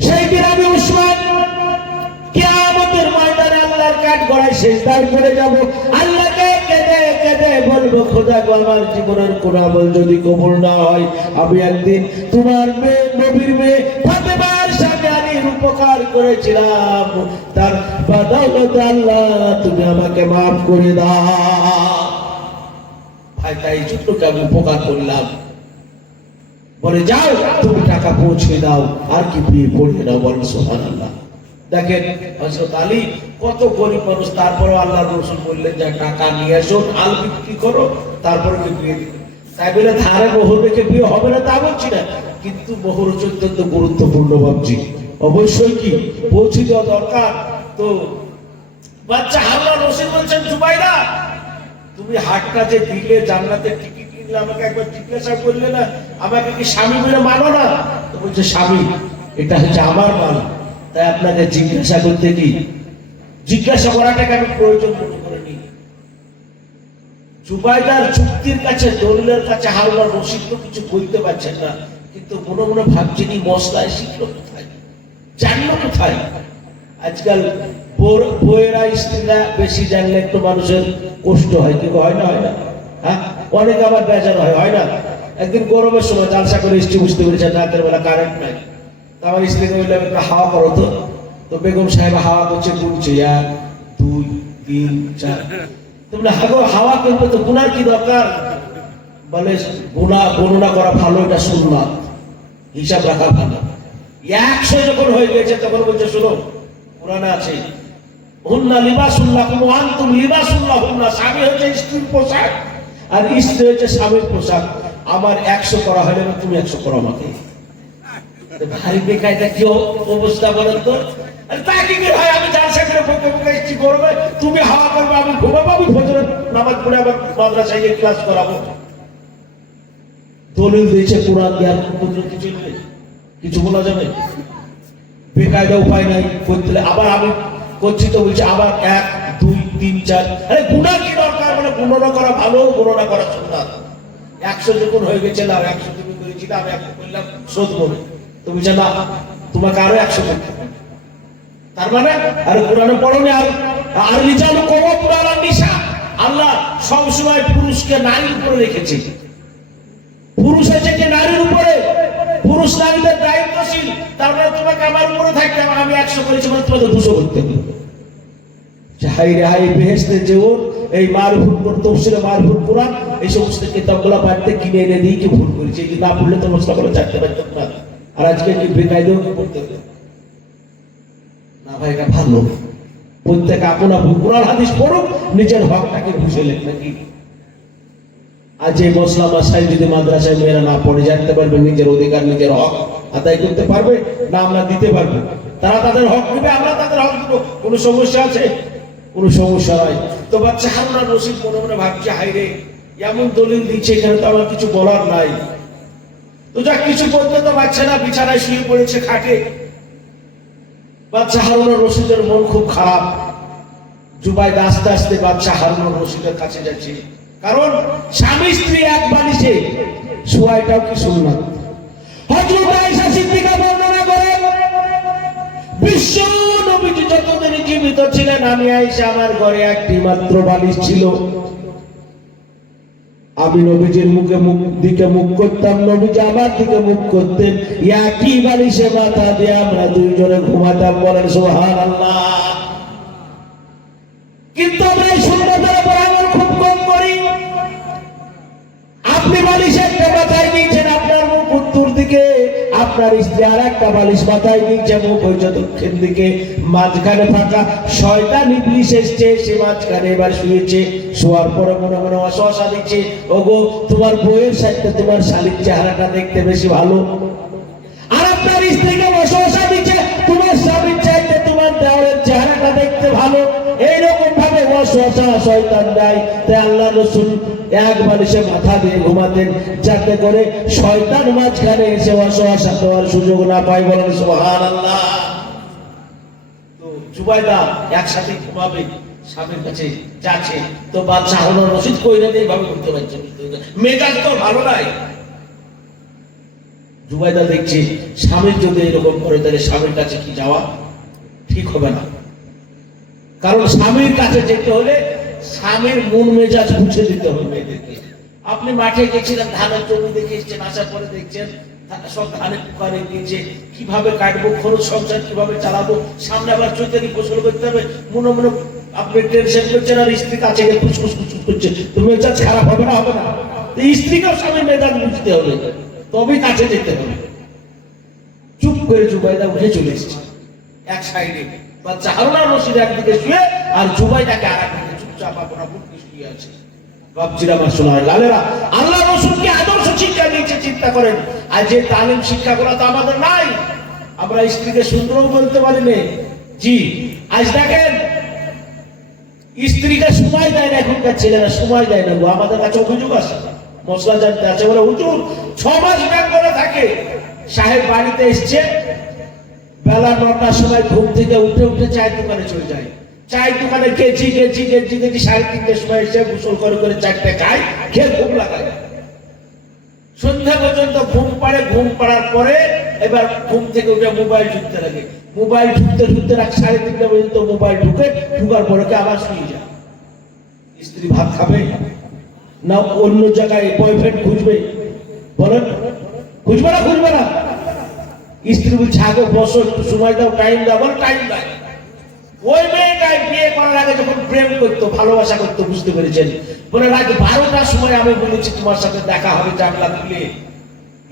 সেই দিন আমি উসমান কিয়ামতের ময়দানে আল্লাহর কাঠগড়ায় সিজদায় পড়ে যাব, আল্লাহকে কেঁদে বলবো, খোদা গো, আমার জীবনের কোন আমল যদি কবুল না হয়, আমি একদিন তোমার মেয়ে, নবীর মেয়ে ফাতেমার সাথে আলীর উপকার করেছিলাম, তার বদৌলতে আল্লাহ তুমি আমাকে মাফ করে দাও। ভাই, তাই জন্য আমি উপকার করলাম। বলে, যাও তুমি টাকা পৌঁছে দাও, আর কি বিয়ে পড়িয়ে দাও। বলেন সুবহানাল্লাহ। দেখেন হযরত আলী কত গরিব মানুষ, তারপরে আল্লাহর রাসূল বললেন যে টাকা নিয়ে আসো, আল বিক্রি করো, তারপরে বিয়ে দিবে। তাই বলে ধারে মোহর রেখে বিয়ে হবে না তা বলছি না, কিন্তু মোহর অত্যন্ত গুরুত্বপূর্ণ ভাবছি। অবশ্যই কি পৌঁছে দেওয়া দরকার। তো বাচ্চা আল্লাহর রাসূল বলছেন, জুবাইরা, তুমি হাটটা যে দিলে, জান্নাতের টিকিট কিনলে, আমাকে একবার জিজ্ঞাসা করলে না, আমাকে কি স্বামী বলে মানো না? তো বলছে, স্বামী, এটা হচ্ছে আমার মাল, তাই আপনাকে জিজ্ঞাসা করতে কি, জিজ্ঞাসা করাটাকে আমি প্রয়োজন মনে করিনি। জুবাইদার যুক্তির কাছে, দলিলের কাছে হারুনার রশিদ তো কিছু বলতে পারছেন না, কিন্তু মনে মনে ভাবছেন এই মশলায় শিখলো কোথায়, জানলো কোথায়। আজকাল বইয়েরা, স্ত্রীরা বেশি জানলে একটু মানুষের কষ্ট হয়, কিন্তু হয় না? হ্যাঁ, অনেক আবার বেজার হয় না? একদিন গরমের সময় জালসা করে স্ত্রী বুঝতে পেরেছেন রাতের বেলা কারেন্ট নাই, আমার স্ত্রীকে বললাম একটু হাওয়া করো তো বেগম সাহেব হাওয়া করছে, গুনছে 1 2 3 4। তোমরা হাওয়া করবে তো গুনার কি দরকার? বলে, গণনা করা ভালো, এটা সুন্নাত, হিসাব রাখা ভালো। 100 যখন হয়ে গেছে তখন বলছে, শোনো, কোরআনে আছে, হুন্না লিবাসুল লাকুম ওয়া আনতুম লিবাসুল লাহুন্না। স্বামী হচ্ছে স্ত্রীর পোশাক, আর স্ত্রী হচ্ছে স্বামীর পোশাক। আমার 100 করা হলে তুমি 100 করো আমাকে। ভারী বেকায়দা কি অবস্থা বলেন তো? তাকে কি ভাই, আমি জালসা করে বকে স্ত্রী করবে, তুমি হাওয়া করবে, আমি ঘুমাবো, আমি ফজরের নামাজ পড়ে আবার মাদ্রাসায় গিয়ে ক্লাস করাবো। দলিল দিয়েছে কোরআন দিয়ে, আর কিছু বলা যাবে? বেকায়দা উপায় নাই করতে, আবার আমি করছি তো বলছি আবার 1 2 3 4। আরে গুনাহ কি দরকার? মানে গণনা করা ভালো, গণনা করা সুন্নাত। 100 যখন হয়ে গেছে, না 100 তুমি করেছি, না আমি 100 করলাম, শোধ বলে তুমি জানা তোমাকে আরো 100 করতে হবে। তার মানে আর কোরআনে পড়োনি, আর রিজালু কওয়ামুন আলা নিসা। আল্লাহ সবসময় পুরুষকে নারীর উপরে রেখেছে। পুরুষ আছে কি নারীর উপরে, পুরুষ নারীদের দায়িত্বশীল। তারপরে তোমাকে আমার উপরে থাকতে হবে, আমি 100 করেছি মানে তোমাকে 200 করতে হবে। হাই রে হাই, বেহেশতে যেও এই মারুফুল তফসিরে মারুফুল কোরআন, এই সমস্ত কিতাবগুলো বাড়িতে কিনে এনে দিই, কি ভুল করেছি, এই না পড়লে তো মশলা করে চাটতে পারতাম না। আর আজকে কি বেকায়দাও কি পড়তে হবে না? ভাই, এটা ভালো, প্রত্যেক আপন কোরআন হাদিস পড়ুক, নিজের হকটাকে বুঝে লেখ নাকি। আজ এই মশলা মাসাইল যদি মাদ্রাসায় মেয়েরা না পড়ে, জানতে পারবে নিজের অধিকার, নিজের হক আদায় করতে পারবে না, আমরা দিতে পারবো। তারা তাদের হক দিবে, আমরা তাদের হক দিব। কোনো সমস্যা আছে? কোনো সমস্যা নাই। তো বাচ্চা হারুনার রশিদ মনে মনে ভাবছে, হাই রে, এমন দলিল দিচ্ছে, এখানে তো আমার কিছু বলার নাই। তো যা কিছু বলতে তো পারছে না, বিছানায় শুয়ে পড়েছে খাটে। বাচ্চা হারুনার রশিদের মন খুব খারাপ। জুবাইদা আস্তে আস্তে বাচ্চা হারুনার রশিদের কাছে যাচ্ছে, কারণ স্বামী স্ত্রী এক বালিশে শোয়াটাও কি সুন্নাত। হযরত আয়েশা সিদ্দিকা বর্ণনা করেন, বিশ্ব নবীজি যতদিন জীবিত ছিলেন, আমি আয়েশা, আমার ঘরে একটি মাত্র বালিশ ছিল। আমি নবীজির দিকে মুখ করতাম, নবীজি আমার দিকে মুখ করতেন, একই বালিশে মাথা দিয়ে আমরা দুইজনে ঘুমাতাম। বলেন সুবহানাল্লাহ। কিন্তু আমরা এই সুন্নাতের উপর আমল খুব কম আপনি বালিশ একটা মাথায় নিয়েছেন আপনার মুখ উত্তর দিকে, আপনার স্ত্রী আর একটা বালিশ মাথায় নিয়েছে মুখ হয়েছে দক্ষিণ দিকে, মাঝখানে ফাঁকা। শয়তান ইবলিস এসছে, সে মাঝখানে এবার শুয়েছে। শোয়ার পরে মনে মনে ওয়াসওয়াসা দিচ্ছে, ওগো তোমার বউয়ের সাথে তোমার শালীর চেহারাটা দেখতে বেশি ভালো। আর আপনার স্ত্রীকে ওয়াসওয়াসা দিচ্ছে, তোমার স্বামীর চাইতে তোমার দেওরের চেহারাটা দেখতে ভালো। এইরকম ভাবে ওয়াসওয়াসা শয়তান দেয়। তাই আল্লাহ রাসূল এক বালিশে মাথা দিয়ে ঘুমাতেন, যাতে করে শয়তান মাঝখানে এসে ওয়াসওয়াসা দেওয়ার সুযোগ না পায়। বলেন সুবহানাল্লাহ। তো জুবাইদা একসাথে ঘুমাবে, স্বামীর কাছে যাচ্ছে, তো বাদশা হারুন রশিদ কইরা দিয়ে ভাবে করতে পারছে, মেজাজ তো ভালো নাই। জুবাইদা দেখছে স্বামীর যদি এরকম করে তাহলে স্বামীর কাছে কি যাওয়া ঠিক হবে না। কারণ স্বামীর কাছে যেতে হলে স্বামীর মন মেজাজ বুঝে দিতে হবে এদেরকে। আপনি মাঠে গেছিলেন, ধানের জমি দেখে এসেছেন, আসার পরে দেখছেন সব ধানের পুকারে গিয়েছে, কিভাবে কাটবো, খরচ সংসার কিভাবে চালাবো, সামনে আবার চৈতালি গোসল করতে হবে, মনে মনে আপনি টেনশন করছেন, আর স্ত্রী কাছে গিয়ে খুশখুশ খুশখুশ করছে, তো মেজাজ খারাপ হবে না? হবে না? স্ত্রীকেও স্বামীর মেজাজ বুঝতে হবে, তবেই কাছে যেতে হবে। চুপ করে জুবাইদা উঠে চলে এসেছে এক সাইডে, বাচ্চা হারুন রশিদ একদিকে শুয়ে আর জুবাইদাকে আর একদিকে চুপচাপ আপনার বুকে শুয়ে আছে। বাপজিরা আমার শোনায় লালেরা, আল্লাহ রাসূলকে আদর্শ শিক্ষা দিয়েছে, চিন্তা করেন। আর যে তালিম শিক্ষাগুলো তো আমাদের নাই, আমরা স্ত্রীকে সুন্দর বলতে পারি না। জি, আজ দেখেন স্ত্রীকে সময় দেয় না, এখনকার ছেলেরা সময় দেয় না। আমাদের কাছে অভিযোগ আছে, মশলা জানতে আছে, বলে হুজুর 6 মাস ব্যাংক করে থাকে। সাহেব বাড়িতে এসছে, বেলা 9টার সময় ঘুম থেকে উঠে উঠে চায়ের দোকানে চলে যায়। চায়ের দোকানে গেছি 3:30 সময় এসে গোসল করে করে 4টে খায়, খেয়ে ঘুম লাগায়। সন্ধ্যা পর্যন্ত ঘুম পাড়ে, ঘুম পাড়ার পরে এবার ঘুম থেকে উঠে মোবাইল ঢুকতে লাগে। মোবাইল ঢুকতে ঢুকতে রাত 3:30 পর্যন্ত মোবাইল ঢুকার পরে আবার শুয়ে যায়। স্ত্রী ভাত খাবে না অন্য জায়গায় বয়ফ্রেন্ড খুঁজবে? বলেন, খুঁজবে না? খুঁজবে না? স্ত্রী বলছে আগে বসো, একটু সময় দাও, টাইম দাও। বলে টাইম দেয়। ওই মেয়েটাই বিয়ে করার আগে যখন প্রেম করতো, ভালোবাসা করতো, বুঝতে পেরেছেন, বলে রাত 12টার সময় আমি বলেছি তোমার সাথে দেখা হবে, জানলা খুলে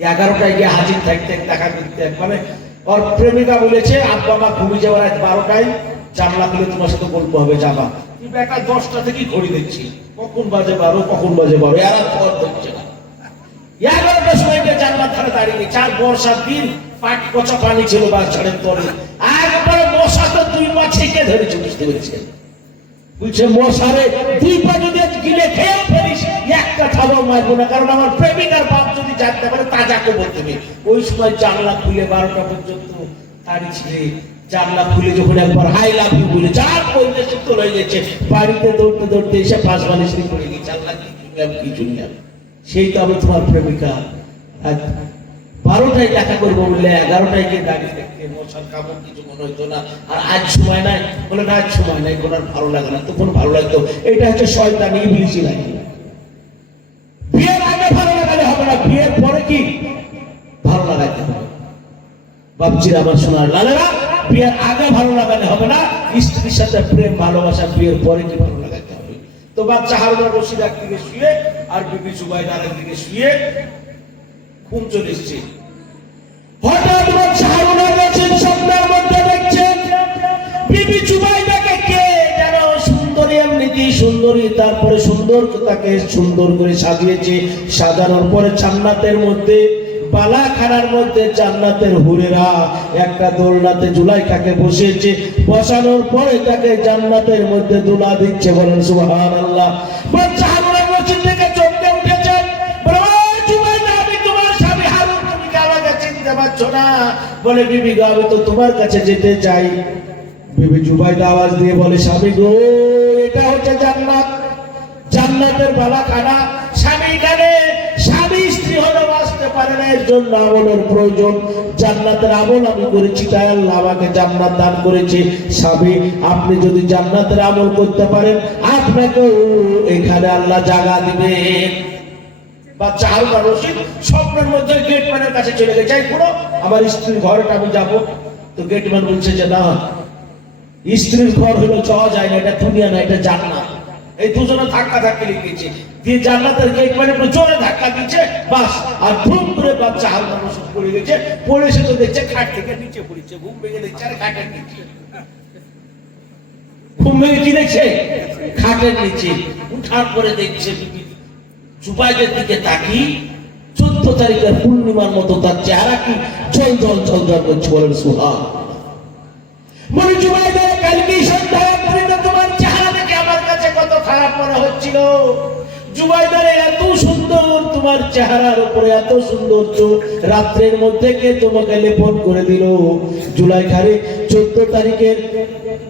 11টায় গিয়ে হাজির থাকতে দেখা করতে। মানে ওর প্রেমিকা বলেছে আব্বা মা ঘুমিয়ে যাওয়ার রাত 12টায় জানলা খুলে তোমার সাথে গল্প হবে, যাবা। বেটা 10টা থেকে ঘড়ি দেখছি, কখন বাজে 12, কখন বাজে 12, এরা পর দেখছে না। 11টার সময় জানলার ধারে দাঁড়িয়ে, 4 বর্ষার দিন, পাট পচা পানি ছিল বাচ্চাদের তলে, একবারে মশা তো 2 পা ছেঁকে ধরেছে, বুঝতে পেরেছেন? বলছে মশারে 2 পা যদি গিলে খেয়ে ফেলিস, একটা থাবাও মারবো না, কারণ আমার প্রেমিকার বাপ যদি জানতে পারে তাজা কবর দেবে। ওই সময় জানলা খুলে 12টা পর্যন্ত দাঁড়িয়ে, জানলা খুলে যখন একবার হাই লাভ ইউ বলে যার বলতে শীতল হয়ে গেছে, বাড়িতে দৌড়তে দৌড়তে এসে 5 বালিশ পড়ে গেছে, আল্লাহ কি শুনলাম। সেই তো আমি তোমার প্রেমিকা, 12টায় দেখা করবো বললে 11টায় গিয়ে দাঁড়িয়ে দেখতে মশার কামড় কিছু মনে হইতো না। আর আজ সময় নাই, বলে না আজ সময় নাই, কোন ভালো লাগে না, তখন ভালো লাগতো। এটা হচ্ছে শয়তানি, ইবলিসি লাগে। বিয়ের আগে ভালো লাগালে হবে না, বিয়ের পরে কি ভালো লাগাতে হবে। বাপজিরা আমার শোনার লালেরা, বিয়ের আগে ভালো লাগালে হবে না, স্ত্রীর সাথে প্রেম ভালোবাসা বিয়ের পরে কি ভালো লাগাতে হবে। তো বাচ্চা হারুন রশিদ একদিকে শুয়ে আর বিবি জুবাইদা আরেকদিকে শুয়ে, ঘুম চলে এসছে। হঠাৎ বাচ্চা হারুন রশিদ স্বপ্নের মধ্যে দেখছেন বিবি জুবাইদাকে কে যেন সুন্দরী, এমনিতেই সুন্দরী, তারপরে সুন্দর তাকে সুন্দর করে সাজিয়েছে। সাজানোর পরে জান্নাতের মধ্যে, বালাখানার মধ্যে জান্নাতের হুরেরা একটা দোলনাতে জুলাইখাকে বসিয়েছে। বসানোর পরে তাকে জান্নাতের মধ্যে দোলা দিচ্ছে। বলেন সুবহানাল্লাহ। বাচ্চা হারুন রশিদ থেকে চমকে উঠেছেন, বলে ও জুবাইদা, আমি তোমার স্বামী হারুন, তুমি কি আমাকে চিনতে পারছো না? বলে বিবি গো, আমি তো তোমার কাছে যেতে চাই। বিবি জুবাইদা আওয়াজ দিয়ে বলে, স্বামী গো, এটা হচ্ছে জান্নাত, জান্নাতের বালাখানা। স্বামী কানে, স্বামী স্ত্রী হলে বাঁচতে পারে না, এর জন্য আমলের প্রয়োজন। জান্নাতের আমল আমি করেছি, তাই আল্লাহ আমাকে জান্নাত দান করেছে। স্বামী, আপনি যদি জান্নাতের আমল করতে পারেন, আপনাকেও এখানে আল্লাহ জায়গা দিবেন। বাচ্চা হারুন রশিদ স্বপ্নের মধ্যে গেটম্যানের কাছে চলে গেছে, যাই পুরো আমার স্ত্রীর ঘরটা আমি যাবো। তো গেটম্যান বলছে যে না, স্ত্রীর ঘর হলো যাওয়া যায় না, এটা দুনিয়া না, এটা জান্নাত। এই দুজনে ধাক্কা ধাক্কি লেগেছে, দিয়ে জান্নাতের গেট মানে জোরে ধাক্কা দিচ্ছে, বাস আর ধুম করে বাচ্চা হালকা রসুন পড়ে গেছে। পড়ে এসে তো দেখছে খাট থেকে নিচে পড়েছে, ঘুম ভেঙে দেখছে আর খাটের নিচে। ঘুম ভেঙে কি দেখছে? খাটের নিচে। উঠার পরে দেখছে জুবাইদের দিকে তাকি 14 তারিখের পূর্ণিমার মতো তার চেহারা কি জল জল জল জল করছে। বলেন সুবহান। বলে জুবাইদা, কালকে সন্ধ্যায় তোমার চেহারা দেখে আমার কাছে কত খারাপ মনে হচ্ছিল। জুবাইদারে এত সুন্দর, তোমার চেহারার উপরে এত সৌন্দর্য, রাত্রের মধ্যে কে তোমাকে লেপন করে দিল? জুলাইখারে 14 তারিখের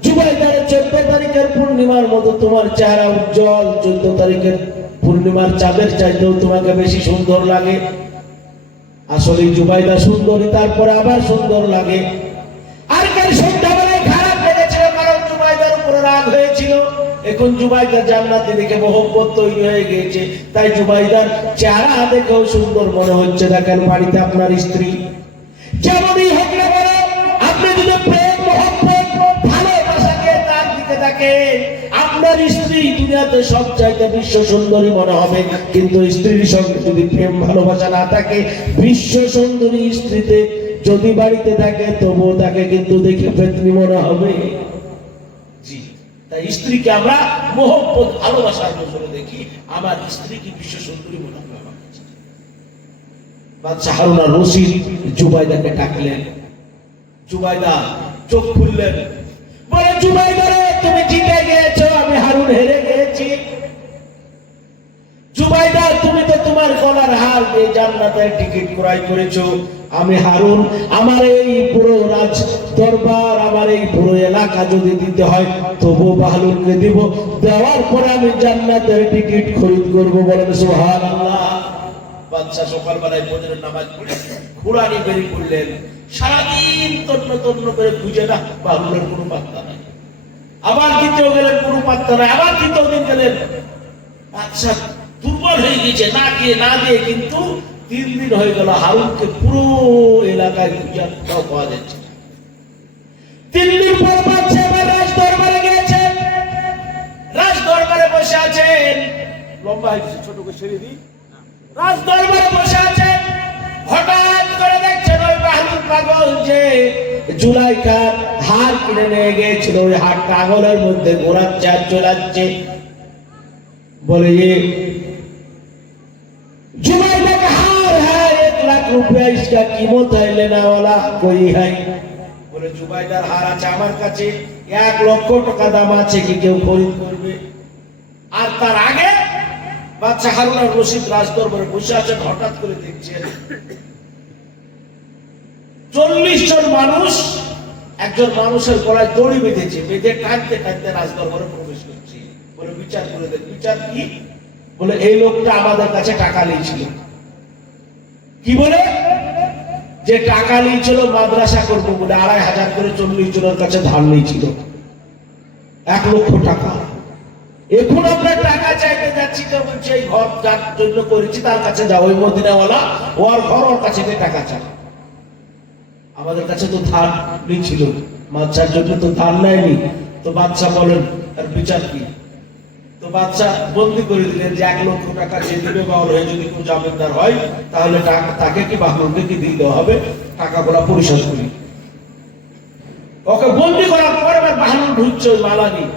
জুবাইদারে 14 তারিখের পূর্ণিমার মতো তোমার চেহারা উজ্জ্বল। 14 তারিখের পূর্ণিমার চাঁদের চাইতেও তোমাকে বেশি সুন্দর লাগে। আসলে জুবাইদা সুন্দরী, তারপরে আবার সুন্দর লাগে। আর কাল সন্ধ্যাবেলায় খারাপ লেগেছিল, কারণ জুবাইদার উপরে রাগ হয়েছিল। এখন জুবাইদার জান্নাতে দেখে মহব্বত তৈরি হয়ে গিয়েছে, তাই জুবাইদার চেহারা দেখেও সুন্দর মনে হচ্ছে। দেখেন বাড়িতে আপনার স্ত্রী যেমনই হোক না কেন, আপনি যদি প্রেম মহব্বত ভালোবাসাকে তার দিকে দেখেন, আপনার স্ত্রী দুনিয়াতে সব চাইতে বিশ্ব সুন্দরী মনে হবে। কিন্তু স্ত্রীর সঙ্গে যদি প্রেম ভালোবাসা না থাকে, বিশ্ব সুন্দরী স্ত্রীতে যদি বাড়িতে থাকে, তবুও তাকে কিন্তু দেখে পেতনি মনে হবে। জি, তাই স্ত্রীকে আমরা মহব্বত ভালোবাসার নজরে দেখি। আমার স্ত্রী কি বিশ্ব সুন্দরী মনে হবে আমার কাছে। বাদশা হারুন আর রশিদ জুবাইদাকে ডাকলেন। জুবাইদা চোখ খুললেন, বলে জুবাইদা রে, তুমি জিতে গিয়েছো, আমি হারুন হেরে গিয়েছি। জুবাইদা, তুমি তো তোমার গলার হার দিয়ে জান্নাতের টিকিট ক্রয় করেছো। আমি হারুন, আমার এই পুরো রাজ দরবার, আমার এই পুরো এলাকা যদি দিতে হয়, তবু বাহলুলকে দিব। দেওয়ার পরে আমি জান্নাতের টিকিট খরিদ করবো। বলেন সুবহানাল্লাহ। বাদশা সকালবেলায় ফজরের নামাজ পড়ে কুরআনি বেরিয়ে পড়লেন। সারাদিন তন্ন তন্ন করে খুঁজে না, বাহলুলের কোনো পাত্তা নাই। আবার দ্বিতীয় গেলেন, কোনো পাত্তা নাই। আবার তৃতীয় দিন গেলেন। বাদশা দুর্বল হয়ে গেছে, না খেয়ে না দিয়ে, কিন্তু 3 দিন হয়ে গেল, হারুনকে পুরো এলাকায় খুঁজে পাওয়া যাচ্ছে। 3 দিন পর বাদশা আবার রাজ দরবারে গিয়েছেন। রাজ দরবারে বসে আছেন, লম্বা হয়েছে, ছোট করে ছেড়ে দিই। রাজ দরবারে বসে আছেন, হঠাৎ করে দেখছেন ওই বাহলুল পাগল যে জুলাইখার হার কিনে নিয়ে গিয়েছিল, ওই হার পাগলের মধ্যে ঘোরাচ্ছে আর চলাচ্ছে। बोले ये जुबाइदा का हार है, 1 लाख रुपया इसका कीमत है, लेना वाला कोई है? बोले जुबाइदार हार আছে আমার কাছে, 1 লক্ষ টাকা দাম আছে, কি কেউ খরিদ করবে? আর তার আগে বাদশা হারুন আর রশিদ রাজ দরবারে বসে আছেন। হঠাৎ করে দেখছেন 40 জন মানুষ একজন মানুষের গলায় দড়ি বেঁধেছে, বেঁধে কাঁদতে কাঁদতে রাজ দরবারে প্রবেশ করছে। বলে বিচার করে দেন। বিচার কি? বলে এই লোকটা আমাদের কাছে টাকা নিয়েছিল। কি বলে? যে টাকা নিয়েছিল মাদ্রাসা করবো বলে, 2500 করে 40 জনের কাছে ধার নিয়েছিল, 1 লক্ষ টাকা। এখন আমরা টাকা চাইতে যাচ্ছি, তো বলছে এই ঘর যার জন্য করেছি তার কাছে যাও, ওই মদিনাওয়ালা ওর ঘর, ওর কাছে টাকা চাও। আমাদের কাছে তো ধার নিয়েছিল, বাচ্চার জন্য তো ধার নেয়নি। তো বাচ্চা বলেন আর বিচার কি? তো বাচ্চা বন্দি করে দিলেন যে 1 লক্ষ টাকা যে দিবে বা ওর যদি কোনো জামিনদার হয়, তাহলে তাকে কি বাহলুলকে কি দিয়ে দেওয়া হবে, টাকাগুলো পরিশোধ করি। ওকে বন্দি করার পর এবার বাহলুল ঢুকছে ওই মালা নিয়ে।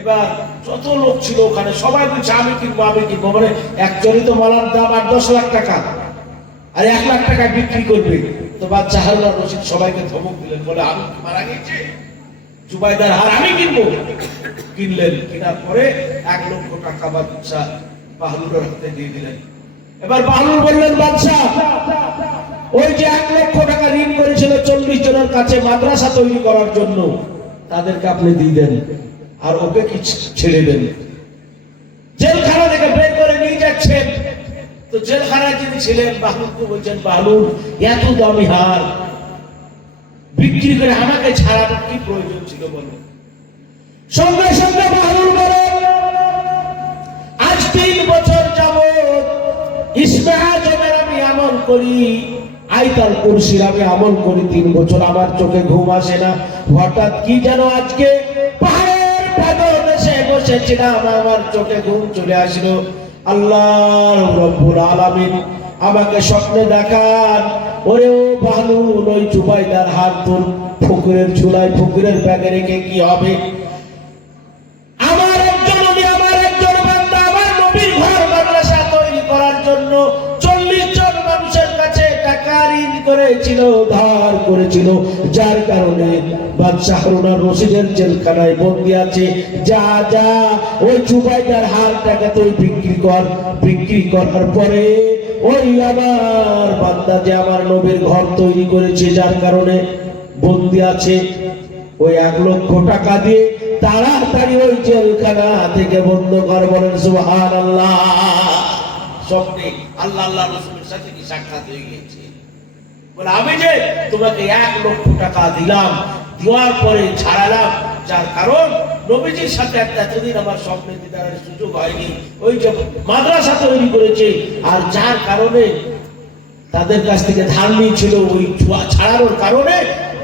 এবার যত লোক ছিল ওখানে সবাই বলছে আমি কিনবো, আমি কিনবো। মানে একজনই তো মালার দাম 8-10 লাখ টাকা, আর 1 লাখ টাকা বিক্রি করবে। তো বাদশা হারুন আর রশিদ সবাইকে ধমক দিলেন, বলে আমি মারা গেছে, জুবাইদার হার আমি কিনবো। কিনলেন, কেনার পরে 1 লক্ষ টাকা বাদশা বাহলুলের হাতে দিয়ে দিলেন। এবার বাহলুল বললেন, বাদশা ওই যে 1 লক্ষ টাকা ঋণ করেছিল 40 জনের কাছে মাদ্রাসা তৈরি করার জন্য, তাদেরকে আপনি দিয়ে দেন, আর ওকে কি ছেড়ে দেন। জেলখানা থেকে বের করে নিয়ে যাচ্ছেন। তো জেলখানায় যিনি ছিলেন বাহলুলকে বলছেন, বাহলুল এত দামি হার বিক্রি করে আমাকে ছাড়ানোর কি প্রয়োজন ছিল বলো? সঙ্গে সঙ্গে বাহলুল বলে, আজ 3 বছর যাবত ইসমে আজমের আমি আমল করি, আয়াতুল কুরসির আমি আমল করি, 3 বছর আমার চোখে ঘুম আসে না। হঠাৎ কি যেন আজকে পাহাড়ের পাদদেশে বসে চেয়েছিলাম, আমার চোখে ঘুম চলে আসলো। আল্লাহ রব্বুল আলামিন আমাকে স্বপ্নে দেখান, ওরে ও বাহলুল, ওই জুবাইদার হাত তোর ফকিরের ঝুলায়, ফকিরের ব্যাগে রেখে কি হবে? আমার একজন নবী, আমার একজন বান্দা আমার নবীর ঘর মাদ্রাসা তৈরি করার জন্য 40 জন মানুষের কাছে টাকা ঋণ করেছিল, ধার করেছিল, যার কারণে বাদশাহ হারুন আর রশিদের জেলখানায় বন্দী আছে। যা যা ওই জুবাইদার হালটাকে তুই বিক্রি কর, বিক্রি করার পরে ওই আমার বান্দা যে আমার নবীর ঘর তৈরি করেছে, যার কারণে বন্দী আছে, ওই 1 লক্ষ টাকা দিয়ে তাড়াতাড়ি ওই জেলখানা থেকে বন্ধ কর। বলেন সুবহানাল্লাহ। স্বপ্নে আল্লাহ আল্লাহ রাসূলের সাথে কি সাক্ষাৎ হয়ে গেছে? বলে আমি যে তোমাকে 1 লক্ষ টাকা দিলাম, দেওয়ার পরে ছাড়ালাম, যার কারণ নবীজির সাথে এতদিন আমার স্বপ্নে দিদারের সুযোগ হয়নি, ওই যে মাদ্রাসা তৈরি করেছে, আর যার কারণে তাদের কাছ থেকে ধার নিয়েছিল, ওই ছাড়ানোর কারণে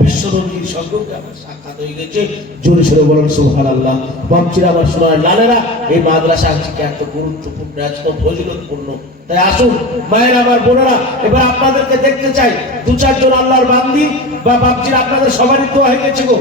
বিশ্বনবীর সঙ্গে আমার সাক্ষাৎ হয়ে গেছে। জোরে সোরে বলেন সুবহানাল্লাহ। বাপজিরা, আমার সোনার লালেরা, এই মাদ্রাসা আজকে এত গুরুত্বপূর্ণ, এত ফজিলতপূর্ণ। তাই আসুন মায়ের, আমার বোনেরা, এবার আপনাদেরকে দেখতে চাই। 2-4 জন আল্লাহর বান্দি বা বাপজিরা, আপনাদের সবারই তো হয়ে গেছে গো।